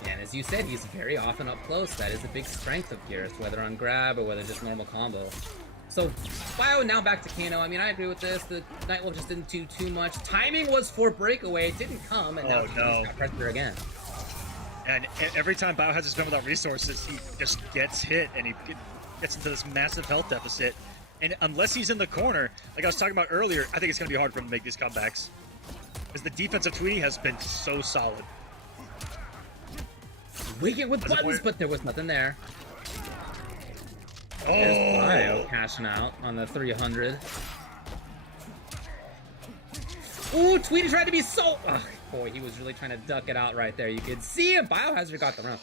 And as you said, he's very often up close. That is a big strength of Geras, whether on grab or whether just normal combo. So, Bio now back to Kano. I mean, I agree with this. The Nightwolf just didn't do too much. Timing was for breakaway. It didn't come, and now he's got pressure again. And every time Bio has his gun without resources, he just gets hit, and he gets into this massive health deficit. And unless he's in the corner, like I was talking about earlier, I think it's going to be hard for him to make these comebacks. Because the defense of Tweety has been so solid. Wicked with buttons, but there was nothing there. Oh! There's Bio cashing out on the 300. Ooh, Tweety tried to be so... Oh, boy, he was really trying to duck it out right there. You could see him. Biohazard got the round.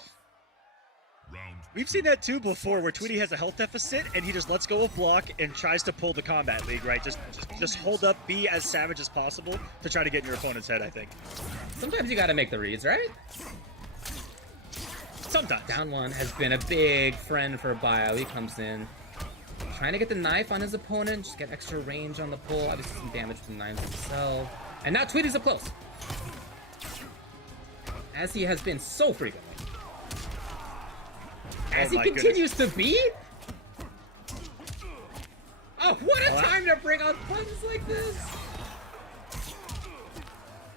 We've seen that too before, where Tweety has a health deficit and he just lets go of block and tries to pull the combat lead, right? Just hold up, be as savage as possible to try to get in your opponent's head, I think. Sometimes you gotta make the reads, right? Sometimes. Down one has been a big friend for Bio. He comes in, trying to get the knife on his opponent, just get extra range on the pull. Obviously some damage from the knives himself. And now Tweety's up close. As he has been so frequently. As he continues to be? Oh, what a time to bring out buttons like this!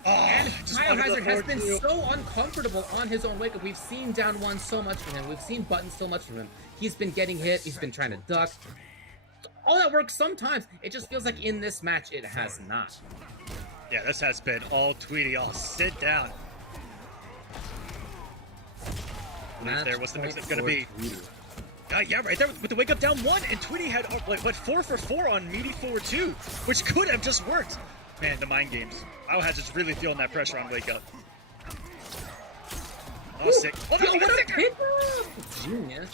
And Biohazard has been so uncomfortable on his own wake-up. We've seen down one so much from him. We've seen buttons so much from him. He's been getting hit. He's been trying to duck. All that works sometimes. It just feels like in this match, it has not. Yeah, this has been all Tweety. Oh, sit down. There, what's the mix going to be? Yeah, right there with the wake up down one, and Tweety had what 4 for 4 on meaty forward 2, which could have just worked. Man, the mind games. Biohazard's really feeling that pressure on wake up. Oh, sick! Oh, yo, what a kick! Genius.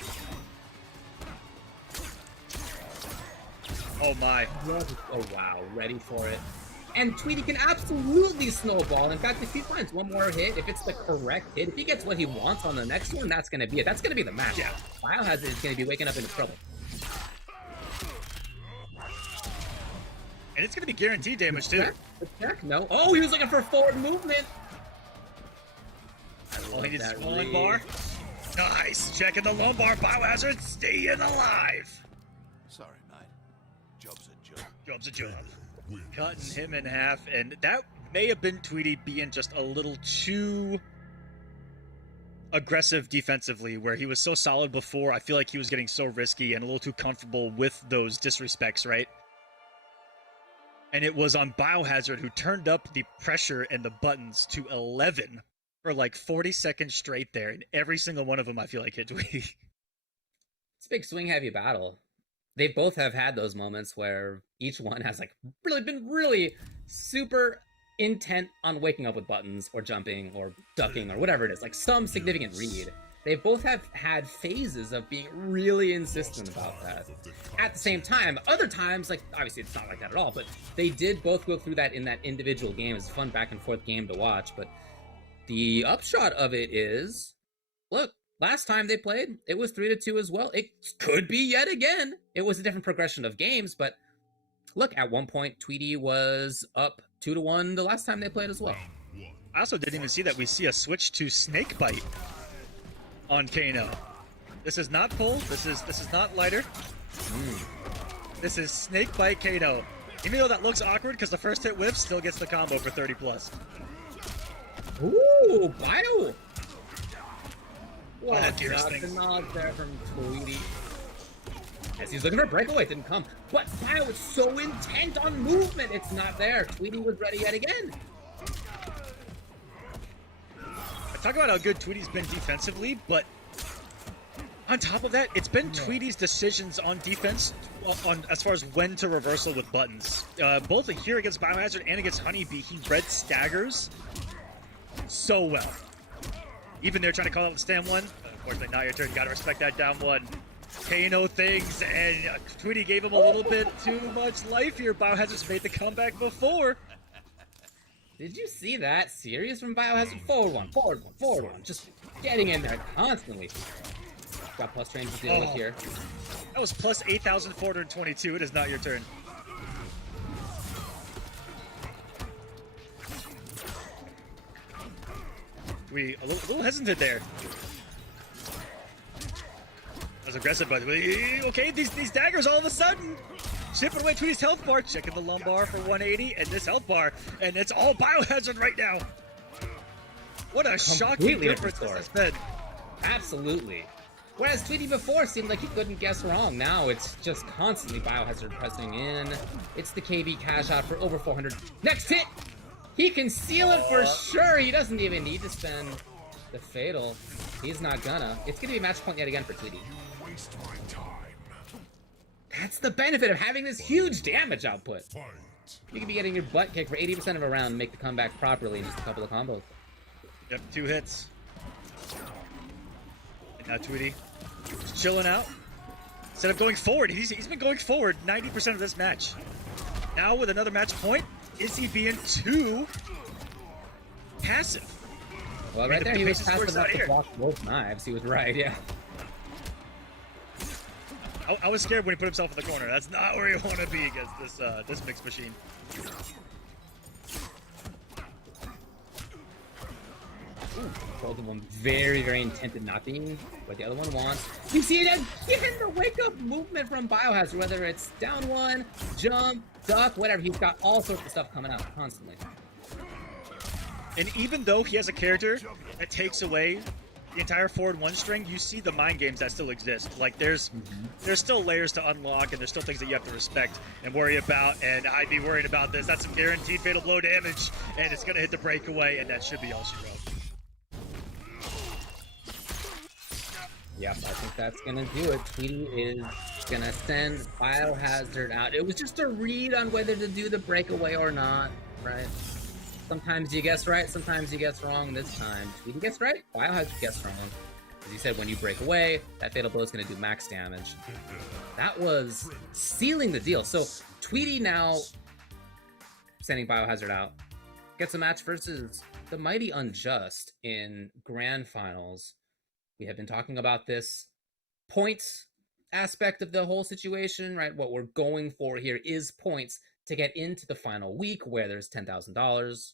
Oh my! Oh wow, ready for it. And Tweety can absolutely snowball. In fact, if he finds one more hit, if it's the correct hit, if he gets what he wants on the next one, that's going to be it. That's going to be the match. Yeah. Biohazard is going to be waking up into trouble. And it's going to be guaranteed damage, too. Check? No. Oh, he was looking for forward movement. Oh, he needs a rolling bar. Nice. Checking the lone bar. Biohazard staying alive. Sorry, mate. Job's a job. Job's a job. cutting him in half, and that may have been Tweety being just a little too aggressive defensively, where he was so solid before. I feel like he was getting so risky and a little too comfortable with those disrespects, right? And it was on Biohazard who turned up the pressure and the buttons to 11 for like 40 seconds straight there, and every single one of them I feel like hit Tweety. It's a big swing heavy battle. They both have had those moments where each one has like really super intent on waking up with buttons or jumping or ducking or whatever it is, like some significant read. They both have had phases of being really insistent about that. At the same time, other times, like obviously it's not like that at all, but they did both go through that in that individual game. It's a fun back and forth game to watch, but the upshot of it is, look, last time they played, it was 3-2 as well. It could be yet again. It was a different progression of games, but look, at one point, Tweety was up 2-1 the last time they played as well. I also didn't even see that we see a switch to Snakebite on Kano. This is not pull. This is not lighter. This is Snakebite Kano. Even though that looks awkward because the first hit whiff still gets the combo for 30 plus. Ooh, Bio! What Oh, a dearest shot, the things. nod there from Tweety. As he's looking for a breakaway, it didn't come. But Bio was so intent on movement, it's not there. Tweety was ready yet again. I talk about how good Tweety's been defensively, but on top of that, it's been Tweety's decisions on defense on as far as when to reversal with buttons. Both here against Biohazard and against Honeybee, he read staggers so well. Even they're trying to call out the stand one. Unfortunately, not your turn. You gotta respect that down one. Kano things, and Tweety gave him a little bit too much life here. Biohazard's made the comeback before. Did you see that? Serious from Biohazard? Forward one. Just getting in there constantly. Got plus range to deal with here. That was plus 8,422. It is not your turn. We a little hesitant there. That was aggressive, but okay, these daggers all of a sudden chipping away Tweety's health bar, checking the lumbar for 180, and this health bar, and it's all Biohazard right now. What a shocking difference this has been. Absolutely. Whereas Tweety before seemed like he couldn't guess wrong. Now it's just constantly Biohazard pressing in. It's the KB cash out for over 400. Next hit! He can seal it for sure. He doesn't even need to spend the fatal. He's not gonna. It's gonna be match point yet again for Tweety. Waste my time. That's the benefit of having this huge damage output. Fight. You can be getting your butt kicked for 80% of a round and make the comeback properly in just a couple of combos. Yep, 2 hits. And now Tweety just chilling out. Instead of going forward, he's been going forward 90% of this match. Now with another match point, is he being too passive? Well, right there, he was passive enough to block both knives. He was right, yeah. I was scared when he put himself in the corner. That's not where you want to be against this mixed machine. Ooh, both of them very intended not being what the other one wants. You see it again, the wake-up movement from Biohazard, whether it's down one, jump, duck, whatever. He's got all sorts of stuff coming out constantly. And even though he has a character that takes away the entire forward one string, you see the mind games that still exist. Like there's still layers to unlock, and there's still things that you have to respect and worry about. And I'd be worried about this. That's some guaranteed fatal blow damage, and it's gonna hit the breakaway, and that should be all she wrote. Yep, I think that's gonna do it. Tweety is gonna send Biohazard out. It was just a read on whether to do the breakaway or not, right? Sometimes you guess right, sometimes you guess wrong. This time, Tweety gets right, Biohazard gets wrong. As you said, when you break away, that fatal blow is gonna do max damage. That was sealing the deal. So Tweety now sending Biohazard out gets a match versus the Mighty Unjust in Grand Finals. We have been talking about this points aspect of the whole situation, right? What we're going for here is points to get into the final week where there's $10,000.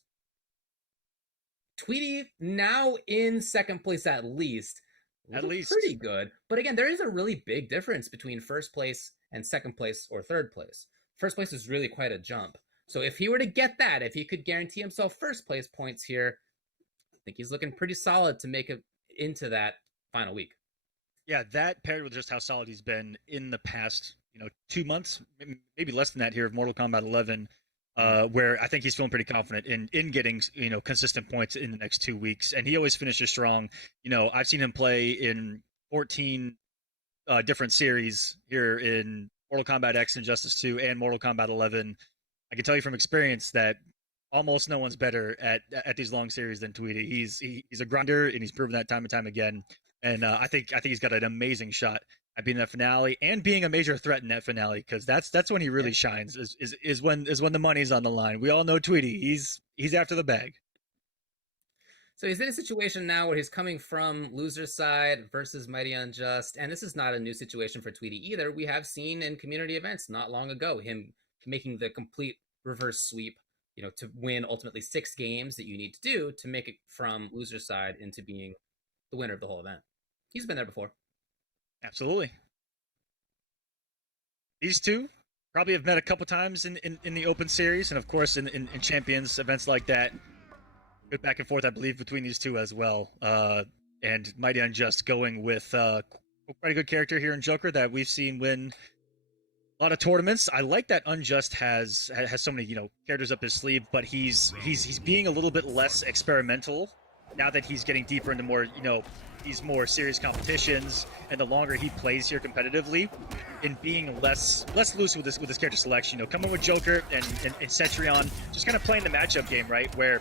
Tweety now in second place at least. At least. Pretty good. But again, there is a really big difference between first place and second place or third place. First place is really quite a jump. So if he were to get that, if he could guarantee himself first place points here, I think he's looking pretty solid to make it into that final week. Yeah, that paired with just how solid he's been in the past, 2 months, maybe less than that here of Mortal Kombat 11, where I think he's feeling pretty confident in getting consistent points in the next 2 weeks, and he always finishes strong. I've seen him play in 14 different series here in Mortal Kombat X, Injustice 2, and Mortal Kombat 11. I can tell you from experience that almost no one's better at these long series than Tweety. He's a grinder, and he's proven that time and time again. And I think he's got an amazing shot at being in that finale and being a major threat in that finale, because that's when he really shines. Is when the money's on the line. We all know Tweety. He's after the bag. So he's in a situation now where he's coming from loser's side versus Mighty Unjust, and this is not a new situation for Tweety either. We have seen in community events not long ago him making the complete reverse sweep, to win ultimately 6 games that you need to do to make it from loser's side into being the winner of the whole event. He's been there before. Absolutely. These two probably have met a couple times in the open series, and of course in champions events like that. Good back and forth, I believe, between these two as well. And Mighty Unjust going with quite a good character here in Joker that we've seen win a lot of tournaments. I like that Unjust has so many characters up his sleeve, but he's being a little bit less experimental now that he's getting deeper into more these more serious competitions, and the longer he plays here competitively, in being less loose with his character selection. Coming with Joker and Cetrion, just kind of playing the matchup game, right, where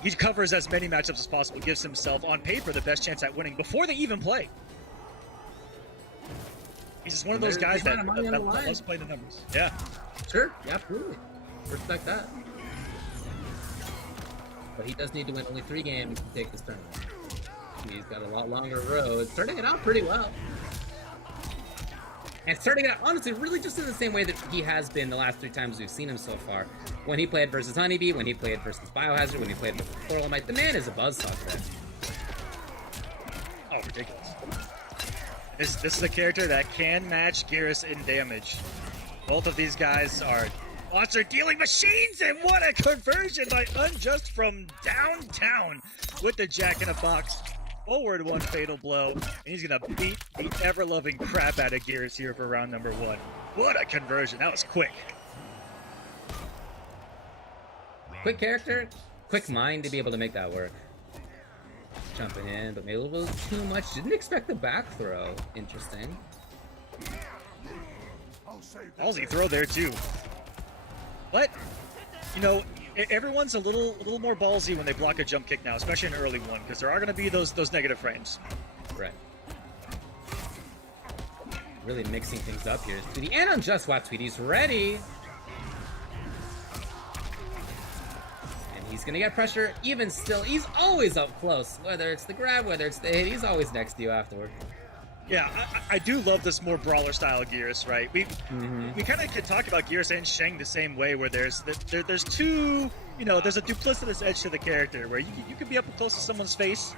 he covers as many matchups as possible, gives himself on paper the best chance at winning before they even play. He's just one of those guys that loves playing the numbers. Yeah. Sure, yeah, absolutely. Respect that. But he does need to win only 3 games to take this tournament. He's got a lot longer road. Starting it out pretty well. And starting it out, honestly, really just in the same way that he has been the last 3 times we've seen him so far. When he played versus Honeybee, when he played versus Biohazard, when he played versus Coralmite, the man is a buzzsaw today. Oh, ridiculous. This is a character that can match Geras in damage. Both of these guys are monster dealing machines, and what a conversion by Unjust from downtown with the Jack-in-a-Box. Forward 1 fatal blow, and he's gonna beat the ever-loving crap out of Geras here for round number 1. What a conversion. That was quick. Quick character, quick mind to be able to make that work. Jumping in, but maybe a little too much. Didn't expect the back throw. Interesting. Ballsy throw there too. But, everyone's a little more ballsy when they block a jump kick now, especially an early one, because there are going to be those negative frames. Right. Really mixing things up here. Tweety and Unjust. Wow, Tweety's ready. He's going to get pressure even still. He's always up close. Whether it's the grab, whether it's the hit, he's always next to you afterward. Yeah, I do love this more brawler style Geras, right? We kind of could talk about Geras and Sheng the same way, where there's two, there's a duplicitous edge to the character where you could be up close to someone's face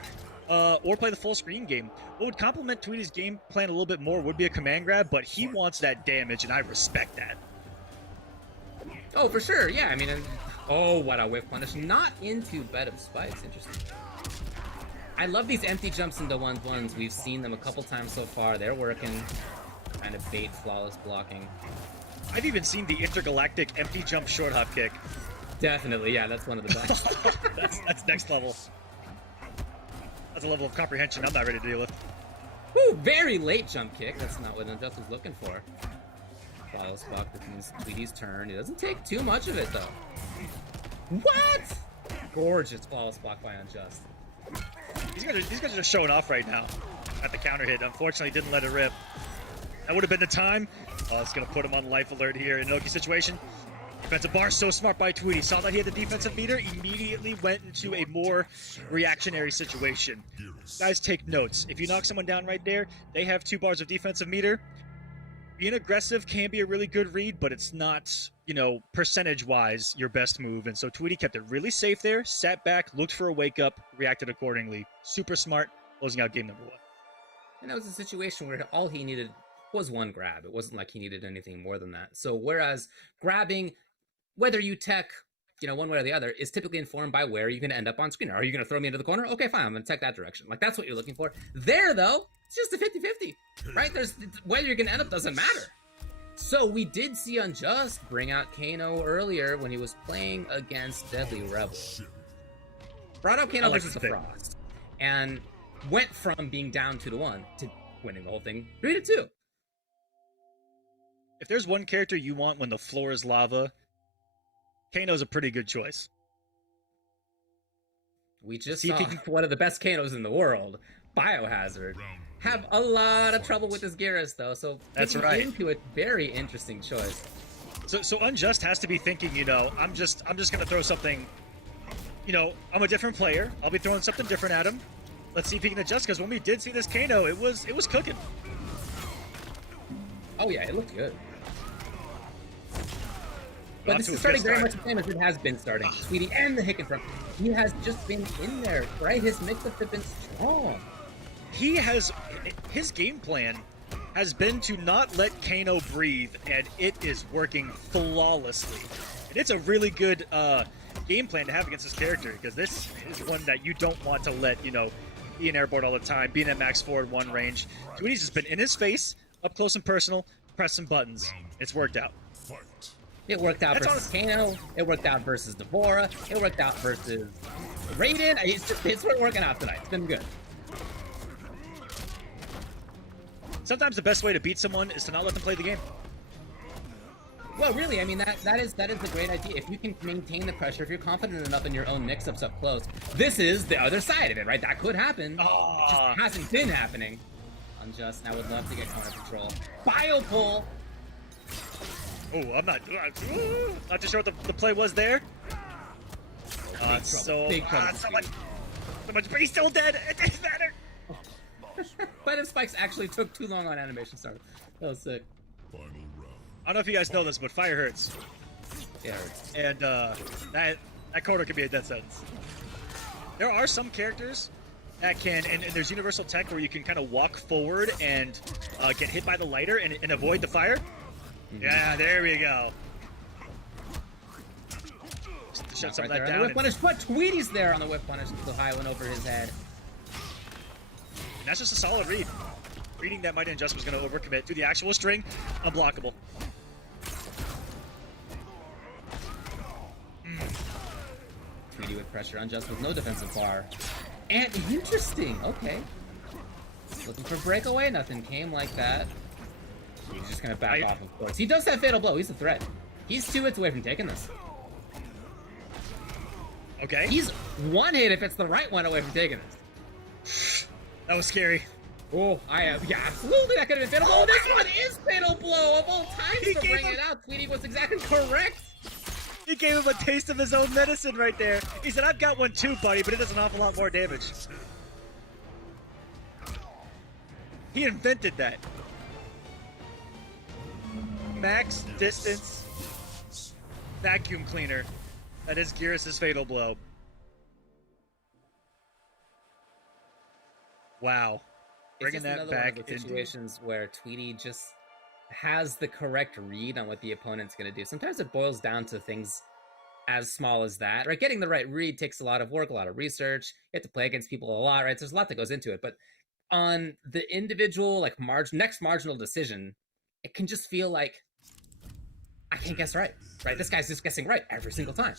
or play the full screen game. What would complement Tweety's game plan a little bit more would be a command grab, but he wants that damage, and I respect that. Oh, for sure. Yeah, I mean, oh, what a whiff punish. Not into Bed of Spikes. Interesting. I love these empty jumps into 1-1s. We've seen them a couple times so far. They're working. Kind of bait, flawless blocking. I've even seen the intergalactic empty jump short hop kick. Definitely, yeah, that's one of the best. that's next level. That's a level of comprehension I'm not ready to deal with. Woo, very late jump kick. That's not what Unjust was looking for. Flawless block means Tweety's turn. He doesn't take too much of it, though. What? Gorgeous flawless block by Unjust. These guys are just showing off right now at the counter hit. Unfortunately, didn't let it rip. That would have been the time. Oh, it's going to put him on life alert here in an Oki situation. Defensive bar, so smart by Tweety. Saw that he had the defensive meter, immediately went into a more reactionary situation. Guys, take notes. If you knock someone down right there, they have 2 bars of defensive meter. Being aggressive can be a really good read, but it's not, percentage-wise your best move. And so Tweety kept it really safe there, sat back, looked for a wake-up, reacted accordingly. Super smart, closing out game number 1. And that was a situation where all he needed was 1 grab. It wasn't like he needed anything more than that. So whereas grabbing whether you tech, one way or the other, is typically informed by where you're going to end up on screen. Are you going to throw me into the corner? Okay, fine, I'm going to tech that direction. Like, that's what you're looking for. There, though, it's just a 50-50, right? Whether you're going to end up doesn't matter. So we did see Unjust bring out Kano earlier when he was playing against Deadly Rebel. Brought out Kano versus the Frost, and went from being down 2-1 to winning the whole thing 3-2. If there's one character you want when the floor is lava, Kano's a pretty good choice. We just saw one of the best Kanos in the world, Biohazard, have a lot of trouble with his Geras, though, so that's right. Into a very interesting choice. So Unjust has to be thinking, I'm just gonna throw something. I'm a different player. I'll be throwing something different at him. Let's see if he can adjust. Because when we did see this Kano, it was cooking. Oh yeah, it looked good. But this is starting very much the same as it has been starting. Tweety and the Hicken from. He has just been in there, right? His mix-ups have been strong. His game plan has been to not let Kano breathe, and it is working flawlessly. And it's a really good game plan to have against this character, because this is one that you don't want to let, be an airboard all the time, being at max forward 1 range. Tweety's just been in his face, up close and personal, pressing buttons. It's worked out. It worked out versus Kano. It worked out versus Devora. It worked out versus Raiden. It's been working out tonight. It's been good. Sometimes the best way to beat someone is to not let them play the game. Well, really, I mean, that is a great idea. If you can maintain the pressure, if you're confident enough in your own mix-ups up close, this is the other side of it, right? That could happen. It just hasn't been happening. Unjust. I would love to get corner control. Bio pull. Oh, I'm not too sure what the play was there. So much, but he's still dead. It doesn't matter. But if Spikes actually took too long on animation start. That was sick. Final round. I don't know if you guys know this, but fire hurts. It hurts. And that corner can be a death sentence. There are some characters that can, and there's universal tech where you can kind of walk forward and get hit by the lighter and avoid the fire. Mm-hmm. Yeah, there we go. Shut some of that down. Whip punish, but Tweety's there on the whip punish. The high one over his head. And that's just a solid read. Reading that Mighty Unjust was going to overcommit to the actual string, unblockable. Tweety with pressure, Unjust with no defensive bar. And interesting, okay. Looking for breakaway, nothing came like that. He's just gonna back off, of course. He does have Fatal Blow, he's a threat. He's 2 hits away from taking this. Okay. He's 1 hit if it's the right one away from taking this. That was scary. Oh, yeah, absolutely, that could have been Fatal Blow. This one is Fatal Blow of all times to bring it out. Tweety was exactly correct. He gave him a taste of his own medicine right there. He said, I've got one too, buddy, but it does an awful lot more damage. He invented that. Max distance vacuum cleaner. That is Geras' Fatal Blow. Wow. Bringing that back one of the situations where Tweety just has the correct read on what the opponent's going to do. Sometimes it boils down to things as small as that, right? Getting the right read takes a lot of work, a lot of research. You have to play against people a lot, right? There's a lot that goes into it. But on the individual, like, next marginal decision, it can just feel like, I can't guess right? This guy's just guessing right every single time.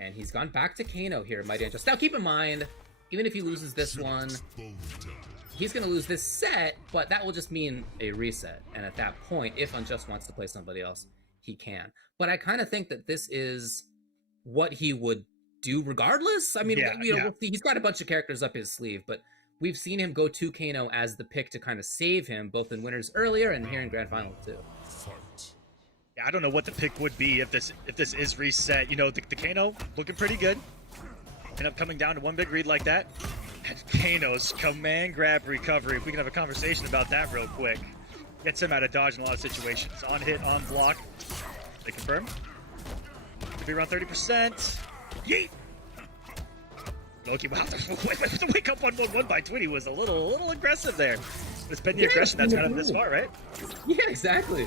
And he's gone back to Kano here, Mighty Unjust. Now, keep in mind, even if he loses this one, he's going to lose this set, but that will just mean a reset. And at that point, if Unjust wants to play somebody else, he can. But I kind of think that this is what he would do regardless. I mean, we'll see. He's got a bunch of characters up his sleeve, but we've seen him go to Kano as the pick to kind of save him, both in winners earlier and here in Grand Final too. Yeah, I don't know what the pick would be if this is reset. You know, the Kano looking pretty good. End up coming down to one big read like that. And Kano's command grab recovery. If we can have a conversation about that real quick. Gets him out of dodge in a lot of situations. On hit, on block. They confirm. Could be around 30%. Yeet! Loki, wow, the wake up 1-1-1 by Tweety was a little aggressive there. It's been the aggression that's got him this far, right? Yeah, exactly.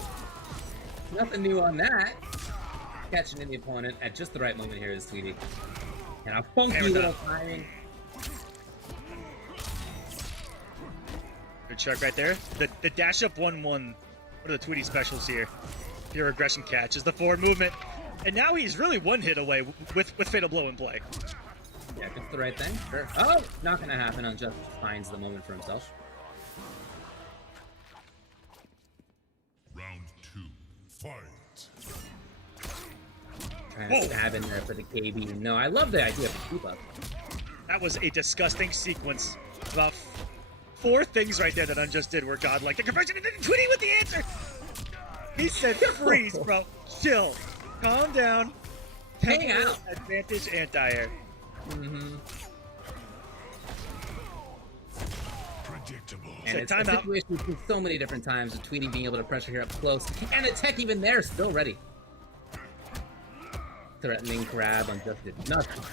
Nothing new on that. Catching in the opponent at just the right moment here is Tweety. And a funky little timing. Good check right there. The dash up 1-1. One of the Tweety specials here. Pure aggression catch is the forward movement. And now he's really one hit away with Fatal Blow in play. Yeah, just the right thing. Sure. Oh, not gonna happen. Unjust finds the moment for himself. Round 2, fight. Trying to stab in there for the KB. No, I love the idea of the keep up. That was a disgusting sequence. About 4 things right there that Unjust did were godlike. The conversion and then Tweety with the answer. He said, freeze, bro. Chill. Calm down. Hang out. Advantage anti-air. Predictable. And it's a situation we've seen so many different times with Tweety being able to pressure here up close. And the tech even there, still ready. Threatening grab, Unjust did nothing.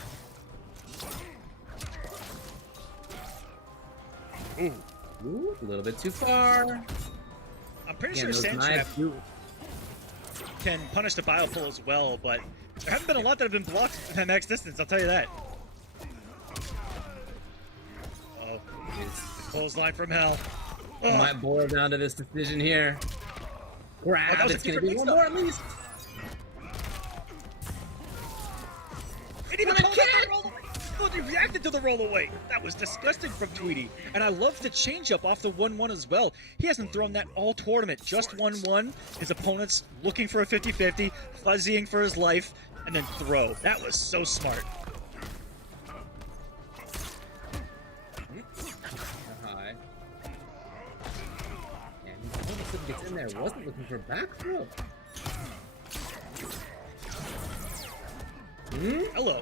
Ooh, a little bit too far. I'm pretty Again, sure those Sandtrap knives can punish the bio pull as well, but there haven't been a lot that have been blocked at max distance, I'll tell you that. Oh, clothesline from hell. Oh. might boil down to this decision here. Grab, was a it's gonna different be one mix-up. more at least. And even called out the roll away. Oh, he reacted to the roll away. That was disgusting from Tweety. And I love the changeup off the 1-1 as well. He hasn't thrown that all tournament. Just 1-1. His opponent's looking for a 50-50, fuzzying for his life, and then throw. That was so smart. High. And he all of a sudden gets in there, wasn't looking for back throw. Hello.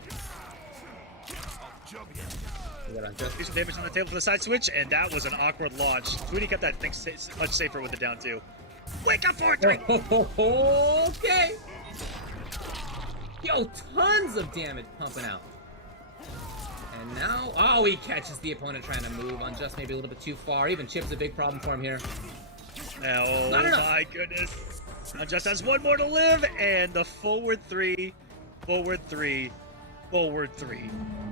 We got Unjust. Piece of damage on the table for the side switch, and that was an awkward launch. Tweety kept that thing much safer with the down 2. Wake up for it, Tweety! Okay. Yo, tons of damage pumping out. And now, oh, he catches the opponent trying to move. Unjust maybe a little bit too far. Even Chip's a big problem for him here. Oh Not enough. my goodness. Unjust has 1 more to live, and the forward 3, forward 3, forward 3.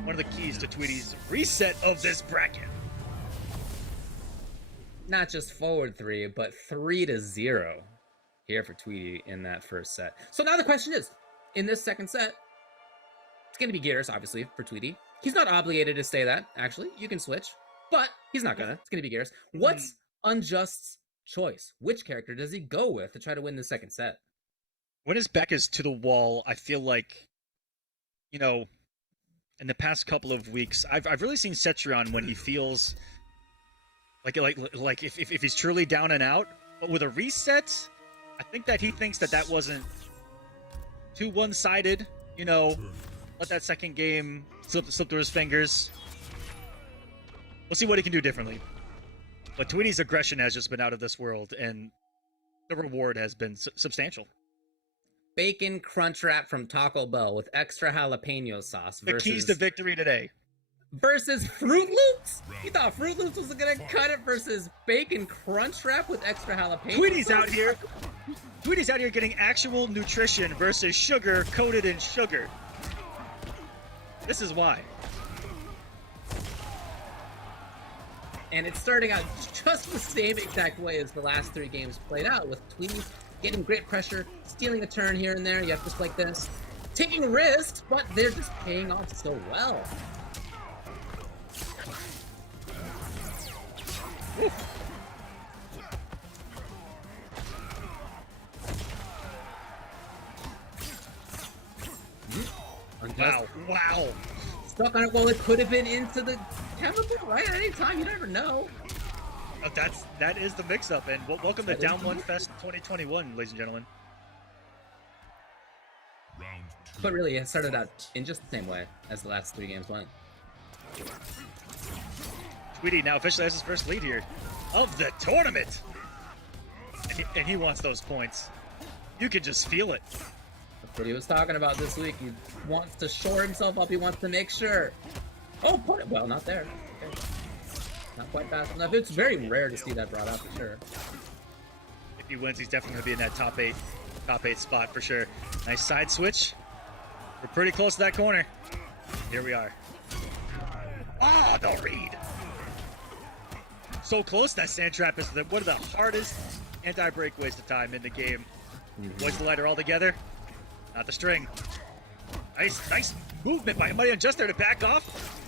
One of the keys to Tweety's reset of this bracket. Not just forward 3, but 3-0 here for Tweety in that first set. So now the question is, in this second set, it's going to be Gears, obviously, for Tweety. He's not obligated to say that, actually. You can switch, but he's not gonna. It's going to be Gears. What's Unjust's choice? Which character does he go with to try to win the second set? When his back is to the wall, I feel like, you know, in the past couple of weeks, I've really seen Cetrion when he feels like if he's truly down and out. But with a reset, I think that he thinks that wasn't too one-sided. You know, let that second game slip through his fingers. We'll see what he can do differently. But Tweety's aggression has just been out of this world, and the reward has been substantial. Bacon crunch wrap from Taco Bell with extra jalapeno sauce The versus keys to victory today. versus Fruit Loops. You thought Fruit Loops was gonna cut it versus bacon crunch wrap with extra jalapeno. Tweety's sauce? out here. Tweety's out here getting actual nutrition versus sugar coated in sugar. This is why. And it's starting out just the same exact way as the last 3 games played out, with Tweety getting great pressure, stealing a turn here and there, just like this. Taking risks, but they're just paying off so well. Wow. Wow. Stuck on it. Well, it could have been into the chemical, right? At any time, you never know. That is the mix-up, and welcome to Down One Fest 2021, ladies and gentlemen. Round 2. But really, it started out in just the same way as the last 3 games went. Tweety now officially has his first lead here of the tournament, and he wants those points. You can just feel it. That's what he was talking about this week. He wants to shore himself up. He wants to make sure. Oh, point. Well, not there. Okay. Not quite fast enough. It's very rare to see that brought up, for sure. If he wins, he's definitely going to be in that top 8. top 8 spot for sure. Nice side switch. We're pretty close to that corner. Here we are. Ah, the read. So close. That sand trap is one of the hardest anti-breakaways to time in the game. Voice the lighter all together. Not the string. Nice movement by Mighty Unjust there to back off.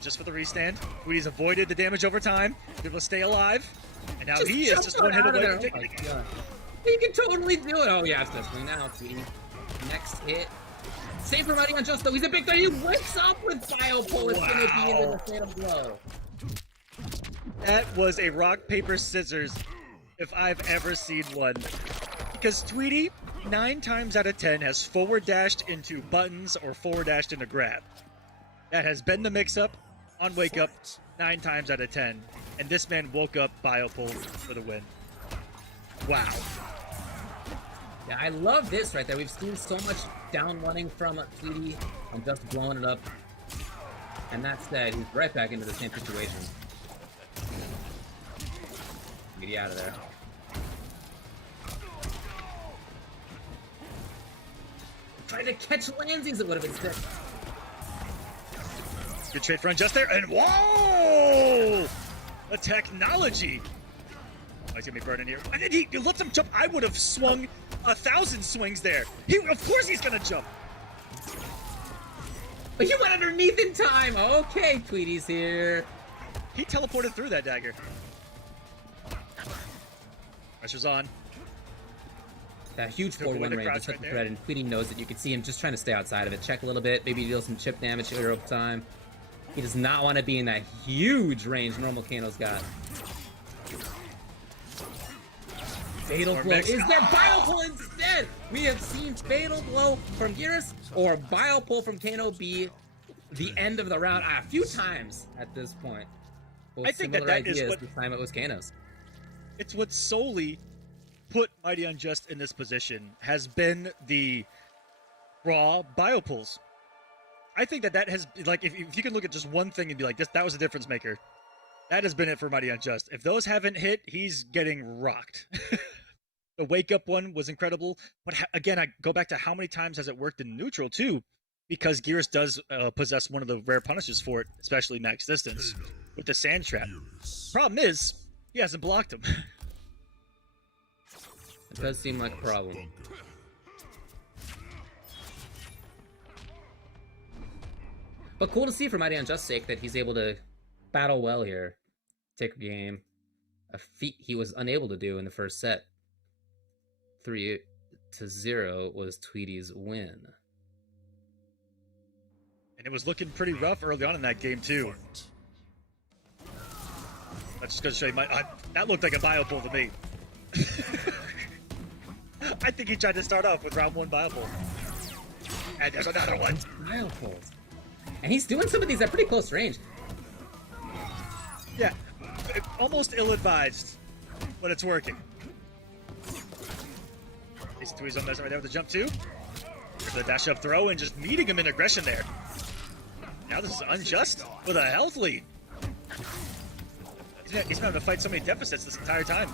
Just for the restand. Tweety's avoided the damage over time. Able to stay alive. And now he is just one hit away from taking it. He can totally do it. Oh yeah, especially now, Tweety. Next hit. Same for Mighty Unjust though. He's a big guy. He wakes up with Biopole. It's gonna be into the fatal blow. That was a rock, paper, scissors if I've ever seen one. Because Tweety, 9 times out of 10, has forward dashed into buttons or forward dashed into grab. That has been the mix-up on Wake Up 9 times out of 10. And this man woke up Biopole for the win. Wow. Yeah, I love this right there. We've seen so much down running from Tweety and just blowing it up. And that said, he's right back into the same situation. Get out of there. Try to catch Landings, it would have been sick. Good trade for Unjust there, and whoa! The technology. Oh, he's gonna be burning here. And then he lets him jump. I would have swung 1,000 swings there. Of course he's gonna jump. But he went underneath in time. Okay, Tweety's here. He teleported through that dagger. Pressure's on. That huge forward one range just hit the thread, and Tweety knows that you can see him just trying to stay outside of it. Check a little bit, maybe deal some chip damage here over time. He does not want to be in that huge range normal Kano's got. Fatal Blow. Is there Biopole instead? We have seen Fatal Blow from Geras or Biopole from Kano be the end of the round a few times at this point. Both I think that is what... This time it was Kano's. It's what solely put Mighty Unjust in this position has been the raw Biopoles. I think that has, like, if you can look at just one thing and be like, that was a difference maker. That has been it for Mighty Unjust. If those haven't hit, he's getting rocked. The Wake Up one was incredible. But again, I go back to how many times has it worked in neutral, too? Because Geras does possess one of the rare punishes for it, especially max distance, with the Sand Trap. Problem is, he hasn't blocked him. It does seem like a problem. But cool to see for Mighty Unjust's sake that he's able to battle well here. Take a game. A feat he was unable to do in the first set. 3-0 was Tweety's win. And it was looking pretty rough early on in that game, too. I'm just going to show you that looked like a Biopole to me. I think he tried to start off with round 1 Biopole. And there's another one. Biopoles. And he's doing some of these at pretty close range. Yeah, almost ill-advised, but it's working. These two is on right there with the jump too. There's the dash up throw and just meeting him in aggression there. Now this is Unjust with a health lead. He's been having to fight so many deficits this entire time.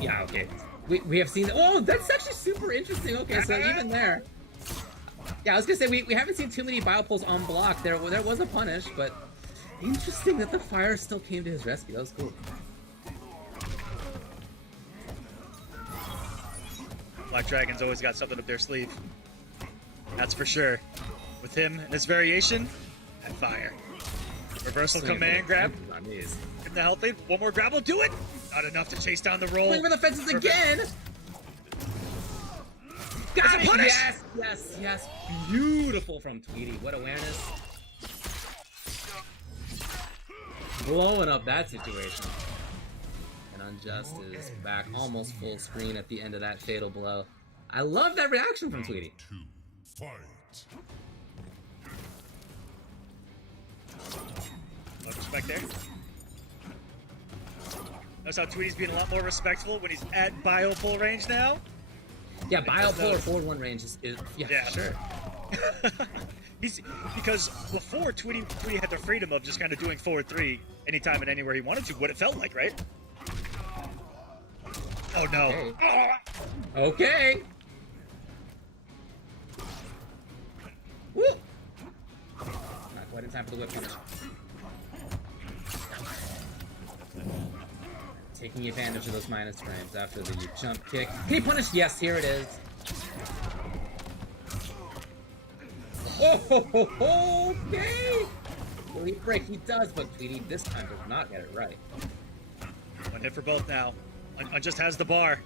Yeah, okay. We have seen. Oh, that's actually super interesting. Okay, so even there. Yeah, I was gonna say we haven't seen too many Biopoles on block. There was a punish, but interesting that the fire still came to his rescue. That was cool. Black Dragon's always got something up their sleeve. That's for sure. With him and his variation, and fire. Reversal command grab. Give the health lead. One more grab will do it. Not enough to chase down the roll. Swing for the fences again. Got it! Yes, yes, yes. Beautiful from Tweety. What awareness. Blowing up that situation. And Unjust is back almost full screen at the end of that fatal blow. I love that reaction from Tweety. Love respect there. Notice how Tweety's being a lot more respectful when he's at Biopole range now. Yeah, Biopole or forward 1 range is yeah, sure. Because before Tweety had the freedom of just kind of doing forward 3 anytime and anywhere he wanted to, what it felt like, right? Oh no. Okay. Okay. Woo! Not quite in time for the whip punish. Taking advantage of those minus frames after the jump kick. Can he punish? Yes, here it is. Oh, okay. Will he break? He does, but Tweety this time does not get it right. One hit for both now. Unjust has the bar.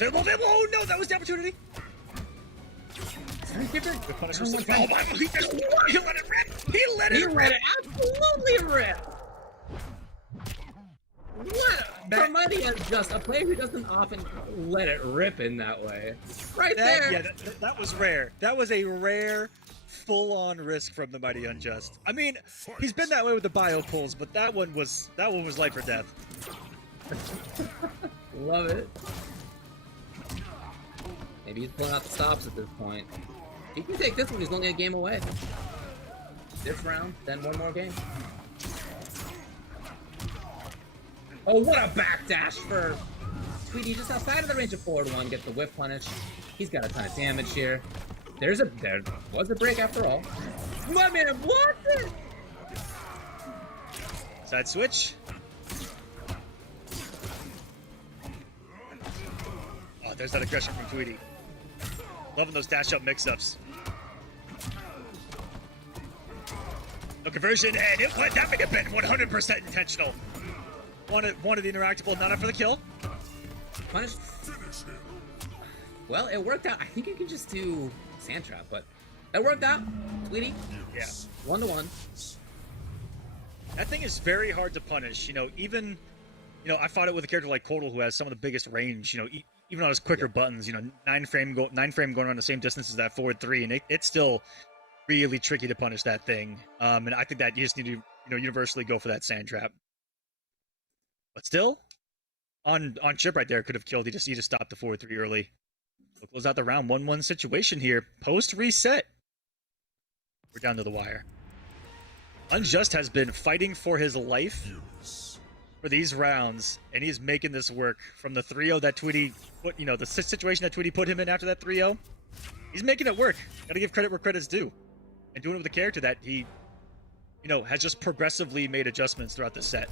Oh no, that was the opportunity. Very different. Good punish was the foul. He let it rip. He let He it let rip. it absolutely rip. What? Somebody is just a player who doesn't often let it rip in that way. Right there. Yeah, that was rare. That was a rare, full-on risk from the Mighty Unjust. I mean, he's been that way with the bio pulls, but that one was life or death. Love it. Maybe he's pulling out the stops at this point. He can take this one, he's only a game away. This round, then one more game. Oh, what a backdash for Tweety, just outside of the range of forward one, gets the whip punish. He's got a ton of damage here. There was a break after all. My man blocked it! Side switch. Oh, there's that aggression from Tweety. Loving those dash up mix-ups. No conversion, and that may have been 100% intentional. Wanted the interactable, not up for the kill. Punish. Well, it worked out. I think you can just do Sand Trap, but it worked out. Tweety. Yeah. 1-1. That thing is very hard to punish. Even I fought it with a character like Cordal, who has some of the biggest range. Even on his quicker buttons. 9 frame going around the same distance as that forward 3, and it's still really tricky to punish that thing. And I think that you just need to universally go for that Sand Trap. But still, on chip right there could have killed. He just stopped the forward 3 early. So close out the round. 1-1 situation here. Post reset. We're down to the wire. Unjust has been fighting for his life for these rounds, and he's making this work. From the 3-0 that Tweety put, the situation that Tweety put him in after that 3-0, he's making it work. Gotta give credit where credit's due. And doing it with a character that he, has just progressively made adjustments throughout the set.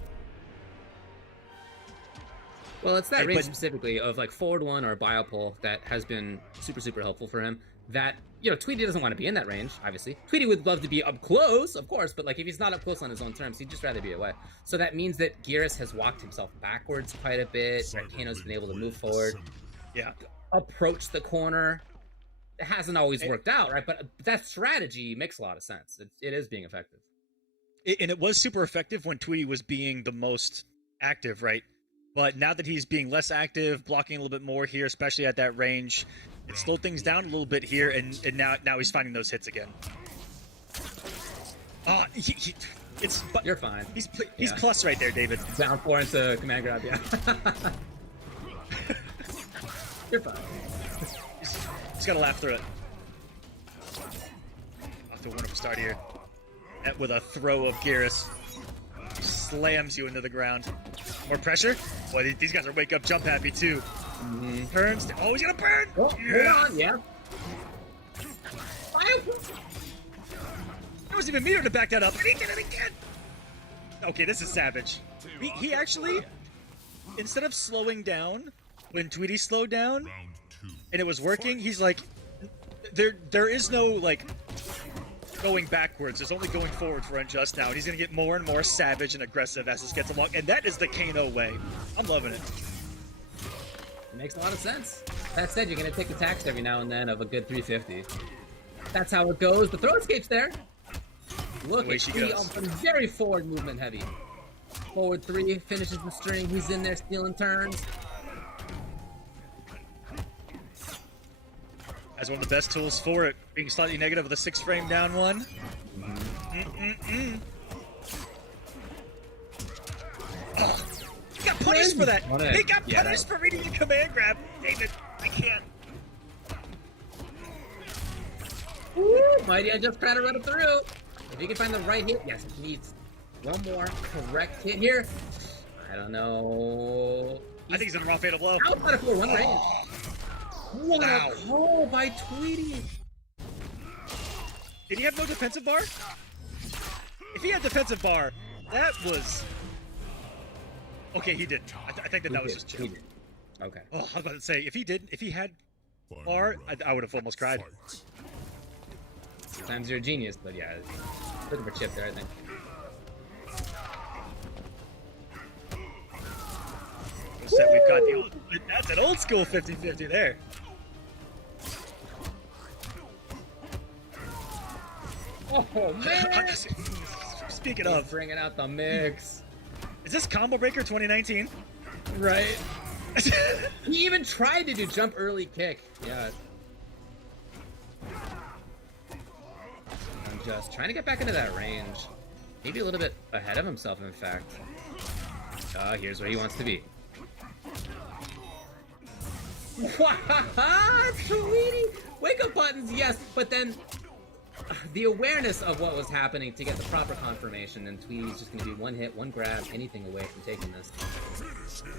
Well, it's that range specifically of like forward 1 or bio pull that has been super, super helpful for him. That, Tweety doesn't want to be in that range, obviously. Tweety would love to be up close, of course, but like if he's not up close on his own terms, he'd just rather be away. So that means that Geras has walked himself backwards quite a bit. Kano's been able to move forward. Yeah. Approach the corner. It hasn't always worked out, right? But that strategy makes a lot of sense. It is being effective. And it was super effective when Tweety was being the most active, right? But now that he's being less active, blocking a little bit more here, especially at that range, it slowed things down a little bit here, and now he's finding those hits again. You're fine. He's plus right there, David. Down 4 into command grab, yeah. You're fine. He's got to laugh through it. Off to a wonderful start here. With a throw of Geras. Slams you into the ground. More pressure. Boy, these guys are wake up jump happy too. Mm-hmm. Turns. Oh, he's gonna burn. Oh, yeah. Hold on, yeah. There wasn't even meter to back that up. And he did it again. Okay, this is savage. He actually, instead of slowing down when Tweety slowed down, and it was working, he's like, there is no like going backwards. There's only going forward for Unjust now, and he's going to get more and more savage and aggressive as this gets along, and that is the Kano way. I'm loving it. It makes a lot of sense. That said, you're going to take the tax every now and then of a good 350. That's how it goes. The throw escape's there. Look at Tweety, very forward movement heavy. Forward 3, finishes the string. He's in there stealing turns. As one of the best tools for it, being slightly negative with a 6 frame down one. Oh, he got punished for that. He got punished for reading a command grab. David, I can't. Woo, Mighty, I just tried to run it through. If you can find the right hit, yes, it needs one more correct hit here. I don't know. I think he's in the wrong fatal blow. Outside of 4-1 range. What Wow. a call by Tweety. Did he have no defensive bar? If he had defensive bar, that was... Okay, he did. I think that was just chill. Okay. Oh, I was about to say, if he had Final bar, round. I would have almost cried. Fight. Sometimes you're a genius, but yeah, looking for chip there, I think. So we've got the old, that's an old school 50-50 there. Oh man! Speaking He's of, bringing out the mix. is this Combo Breaker 2019? Right. He even tried to do jump early kick. Yeah. I'm just trying to get back into that range. Maybe a little bit ahead of himself, in fact. Here's where he wants to be. Tweety! Wake up buttons, yes, but then the awareness of what was happening to get the proper confirmation, and Tweety's just gonna be one hit, one grab, anything away from taking this.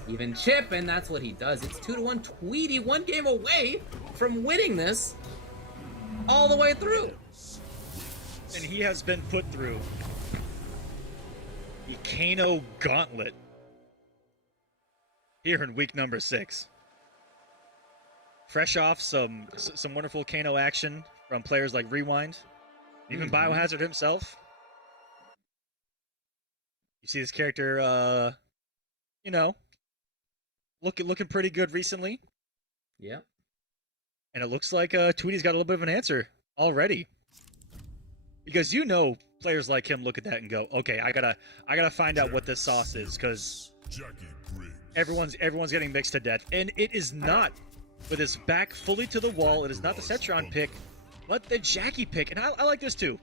Even chip, and that's what he does. It's 2-1. Tweety, one game away from winning this all the way through. And he has been put through the Kano Gauntlet here in week number 6. Fresh off some wonderful Kano action from players like Rewind, even Biohazard himself. You see this character, you know, looking pretty good recently, Yep. and it looks like Tweety's got a little bit of an answer already. Because you know, players like him look at that and go, "Okay, I gotta find out what this sauce is," because Jackie Briggs. everyone's getting mixed to death, and it is not with his back fully to the wall. It is not the Cetron pick, but the Jackie pick, and I like this too.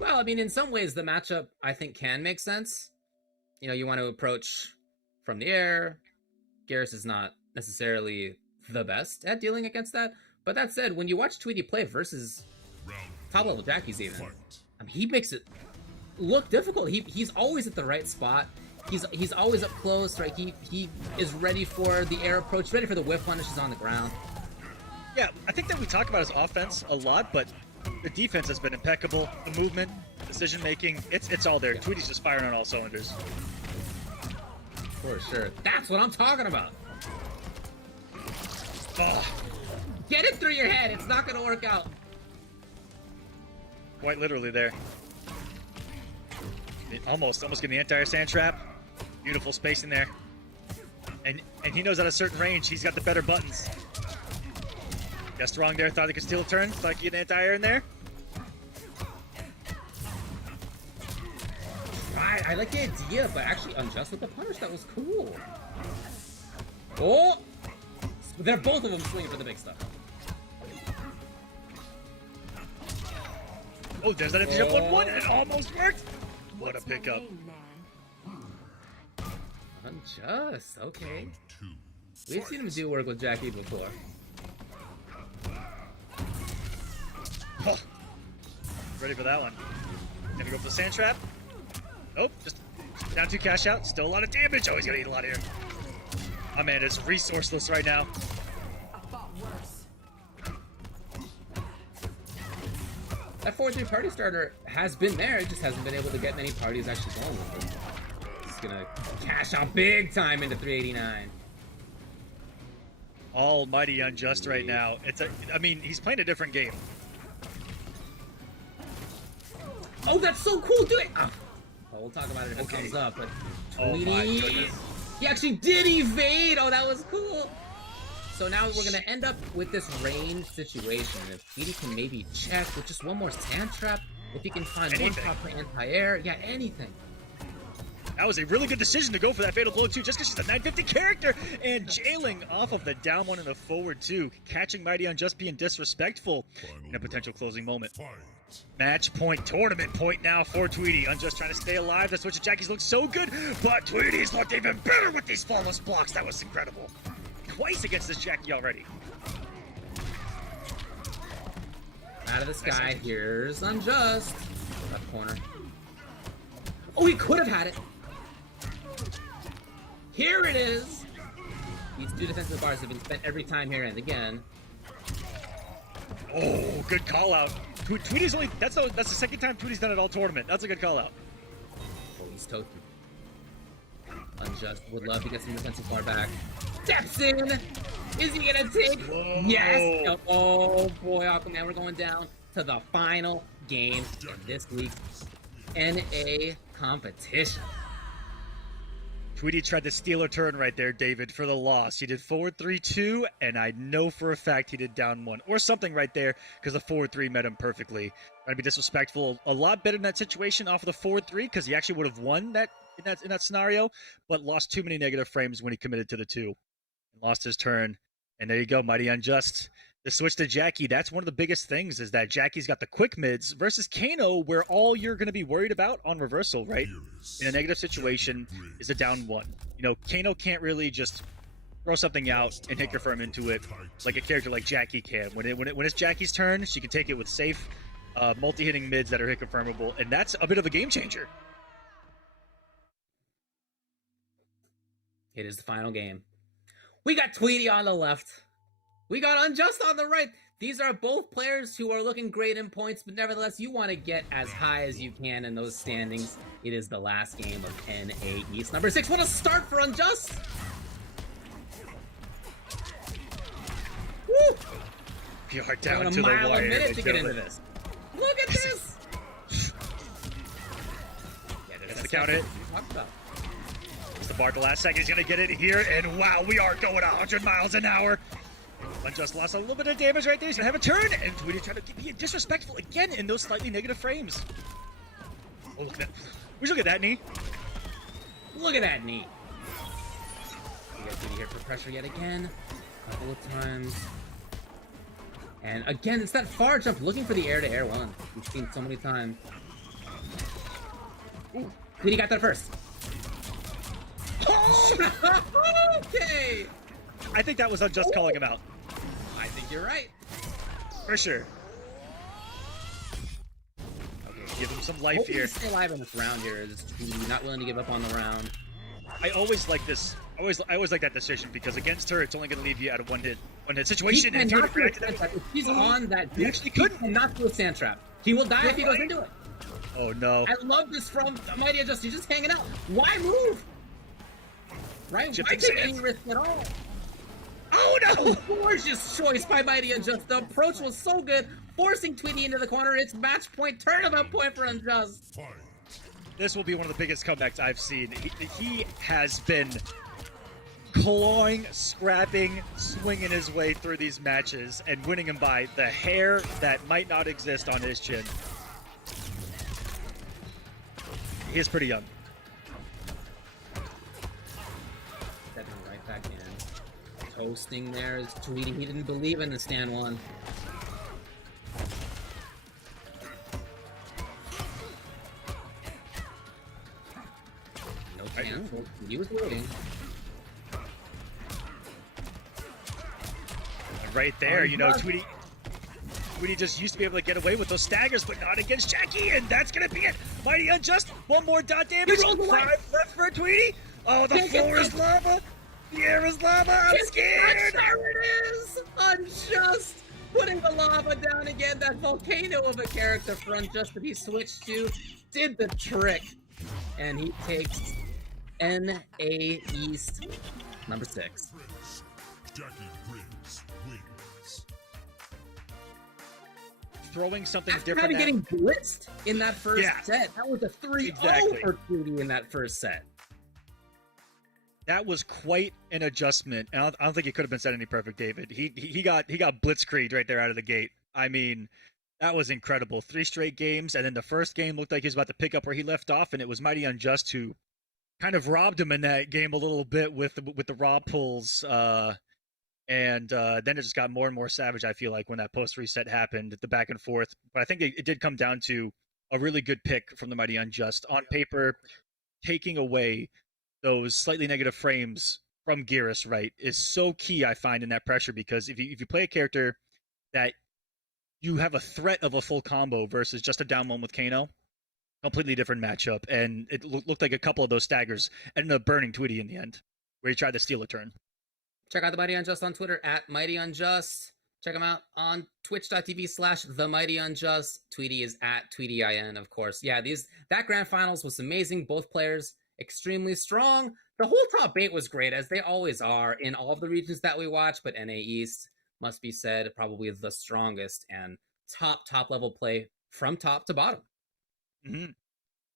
Well, I mean, in some ways, the matchup, I think, can make sense. You know, you want to approach from the air. Garrus is not necessarily the best at dealing against that. But that said, when you watch Tweety play versus Round top-level Jackies even, fight. I mean, he makes it look difficult. He's always at the right spot. He's always up close, right? He is ready for the air approach, ready for the whiff punishes on the ground. Yeah, I think that we talk about his offense a lot, but the defense has been impeccable. The movement, decision making, it's all there. Tweety's just firing on all cylinders. For sure. That's what I'm talking about. Oh, Get it through your head. It's not going to work out. quite literally there. Almost getting the anti-air sand trap. Beautiful spacing there. And he knows at a certain range, he's got the better buttons. Guessed wrong there, thought he could steal a turn. Thought he could get an anti-air in there. Right, I like the idea, but actually unjust with the punish. That was cool. Oh! They're both of them swinging for the big stuff. Oh, there's that empty jump 1-1, and it almost worked. What a pickup. Unjust, okay. Round 2. We've seen him do work with Jackie before. Oh. Ready for that one. Gonna go for the sand trap. Nope, just down 2 cash out. Still a lot of damage. Oh, he's gonna eat a lot here. My man is resourceless right now. I thought worse. That 4-3 party starter has been there, it just hasn't been able to get many parties actually going with it. He's gonna cash out big time into 389. Almighty unjust right now. I mean, he's playing a different game. Oh, that's so cool! Do it! Oh, we'll talk about it if it comes up, but Oh my Tweety- goodness. He actually did evade! Oh, that was cool! So now we're gonna end up with this range situation. If Tweety can maybe check with just one more sand trap, if he can find Anything. one proper anti-air, yeah, anything. That was a really good decision to go for that fatal blow too, just because she's a 950 character and jailing off of the down 1 and a forward 2, catching Mighty Unjust being disrespectful in a potential closing moment. Fight. Match point, tournament point now for Tweety. Unjust trying to stay alive. The switch of Jackie's looked so good, but Tweety's looked even better with these flawless blocks. That was incredible. Twice against this Jackie already. Out of the sky, here's Unjust. Left corner. Oh, he could have had it. Here it is. These two defensive bars have been spent every time here, and again, Oh, good call out. Tweety's only that's the second time Tweety's done it all tournament. That's a good call out. oh, he's toasted. Unjust would love to get some defensive bar back. Steps in! Is he gonna take? Whoa. Yes! Oh boy, Aquaman, we're going down to the final game of this week's NA competition. Tweety tried to steal a turn right there, David, for the loss. He did forward 3-2, and I know for a fact he did down 1 or something right there because the forward 3 met him perfectly. Trying to be disrespectful, a lot better in that situation off of the forward 3 because he actually would have won that in that scenario, but lost too many negative frames when he committed to the 2 and lost his turn. And there you go, Mighty Unjust. The switch to Jackie, that's one of the biggest things is that Jackie's got the quick mids versus Kano, where all you're going to be worried about on reversal, right? In a negative situation is a down 1. You know, Kano can't really just throw something out and hit confirm into it like a character like Jackie can. When it's Jackie's turn, she can take it with safe, multi-hitting mids that are hit confirmable, and that's a bit of a game changer. It is the final game. We got Tweety on the left. We got Unjust on the right. These are both players who are looking great in points, but nevertheless, you want to get as high as you can in those standings. It is the last game of NA East. Number 6, what a start for Unjust! Woo! We are down About to a the mile wire. a minute to get into gentlemen. this. Look at this! Yeah, That's the count hit. Talked about. It's the bar the last second. He's going to get it here, and wow, we are going 100 miles an hour. Unjust lost a little bit of damage right there. He's going to have a turn, and Tweety trying to be disrespectful again in those slightly negative frames. Oh, look at that. Would you look at that knee? Look at that knee. We got Tweety here for pressure yet again. A couple of times. And again, it's that far jump, looking for the air-to-air one. We've seen so many times. Ooh, Tweety got that first. Oh! Okay! I think that was Unjust calling him out. I think you're right. For sure. Okay, give him some life Hoping here. to stay alive in this round here is Tweety not willing to give up on the round. I always like this. I always like that decision because against her, it's only going to leave you at a one hit situation. He And cannot Tweety do a reacted sand trap. If he's on that, He actually couldn't. cannot do a sand trap. He will die if he goes into it. Oh no. I love this from Mighty Unjust. He's just hanging out. Why move? Right? Chip Why and take sand. any risk at all? Oh no! Gorgeous choice by Mighty Unjust. The approach was so good, forcing Tweety into the corner. It's match point, tournament point for Unjust. Fight. This will be one of the biggest comebacks I've seen. He has been clawing, scrapping, swinging his way through these matches and winning them by the hair that might not exist on his chin. He is pretty young. Stepping right back in. Toasting there is Tweety. He didn't believe in the stand one. No chance. He was waiting. And right there, you know, Tweety just used to be able to get away with those staggers, but not against Jackie, and that's gonna be it. Mighty Unjust, one more dot damage. He rolled away. 5 left for Tweety. Oh, the floor is lava. The air is lava. I'm scared. There it is! Unjust! Putting the lava down again. That volcano of a character for Unjust that he switched to did the trick. And he takes NA East number 6. Jackie Briggs wins. Throwing something After different. kind of getting blitzed in that first Yeah. set. That was a 3-0 Exactly. for Tweety in that first set. That was quite an adjustment. And I don't think it could have been said any perfect, David. He got blitzkrieged right there out of the gate. I mean, that was incredible. 3 straight games, and then the first game looked like he was about to pick up where he left off, and it was Mighty Unjust who kind of robbed him in that game a little bit with the raw pulls. And then it just got more and more savage, I feel like, when that post reset happened, the back and forth. But I think it did come down to a really good pick from the Mighty Unjust. On paper, taking away those slightly negative frames from Geras, right, is so key, I find, in that pressure, because if you play a character that you have a threat of a full combo versus just a down one with Kano, completely different matchup. And it looked like a couple of those staggers ended up burning Tweety in the end, where he tried to steal a turn. Check out the Mighty Unjust on Twitter at Mighty Unjust. Check them out on twitch.tv/The Mighty Unjust. Tweety is at TweetyIN, of course. Yeah, that grand finals was amazing. Both players extremely strong. The whole top 8 was great, as they always are in all of the regions that we watch, but NA East, must be said, probably the strongest and top level play from top to bottom. Mm-hmm.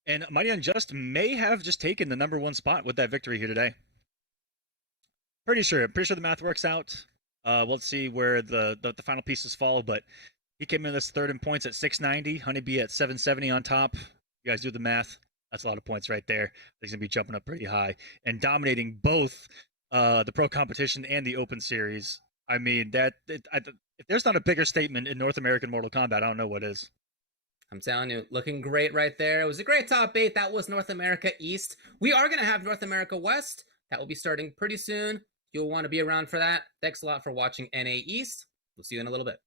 And Mighty Unjust may have just taken the #1 spot with that victory here today. Pretty sure the math works out. We'll see where the final pieces fall, but he came in this third in points at 690, Honeybee at 770 on top. You guys do the math. That's a lot of points right there. He's going to be jumping up pretty high and dominating both the Pro Competition and the Open Series. I mean, if there's not a bigger statement in North American Mortal Kombat, I don't know what is. I'm telling you, looking great right there. It was a great top 8. That was North America East. We are going to have North America West. That will be starting pretty soon. You'll want to be around for that. Thanks a lot for watching NA East. We'll see you in a little bit.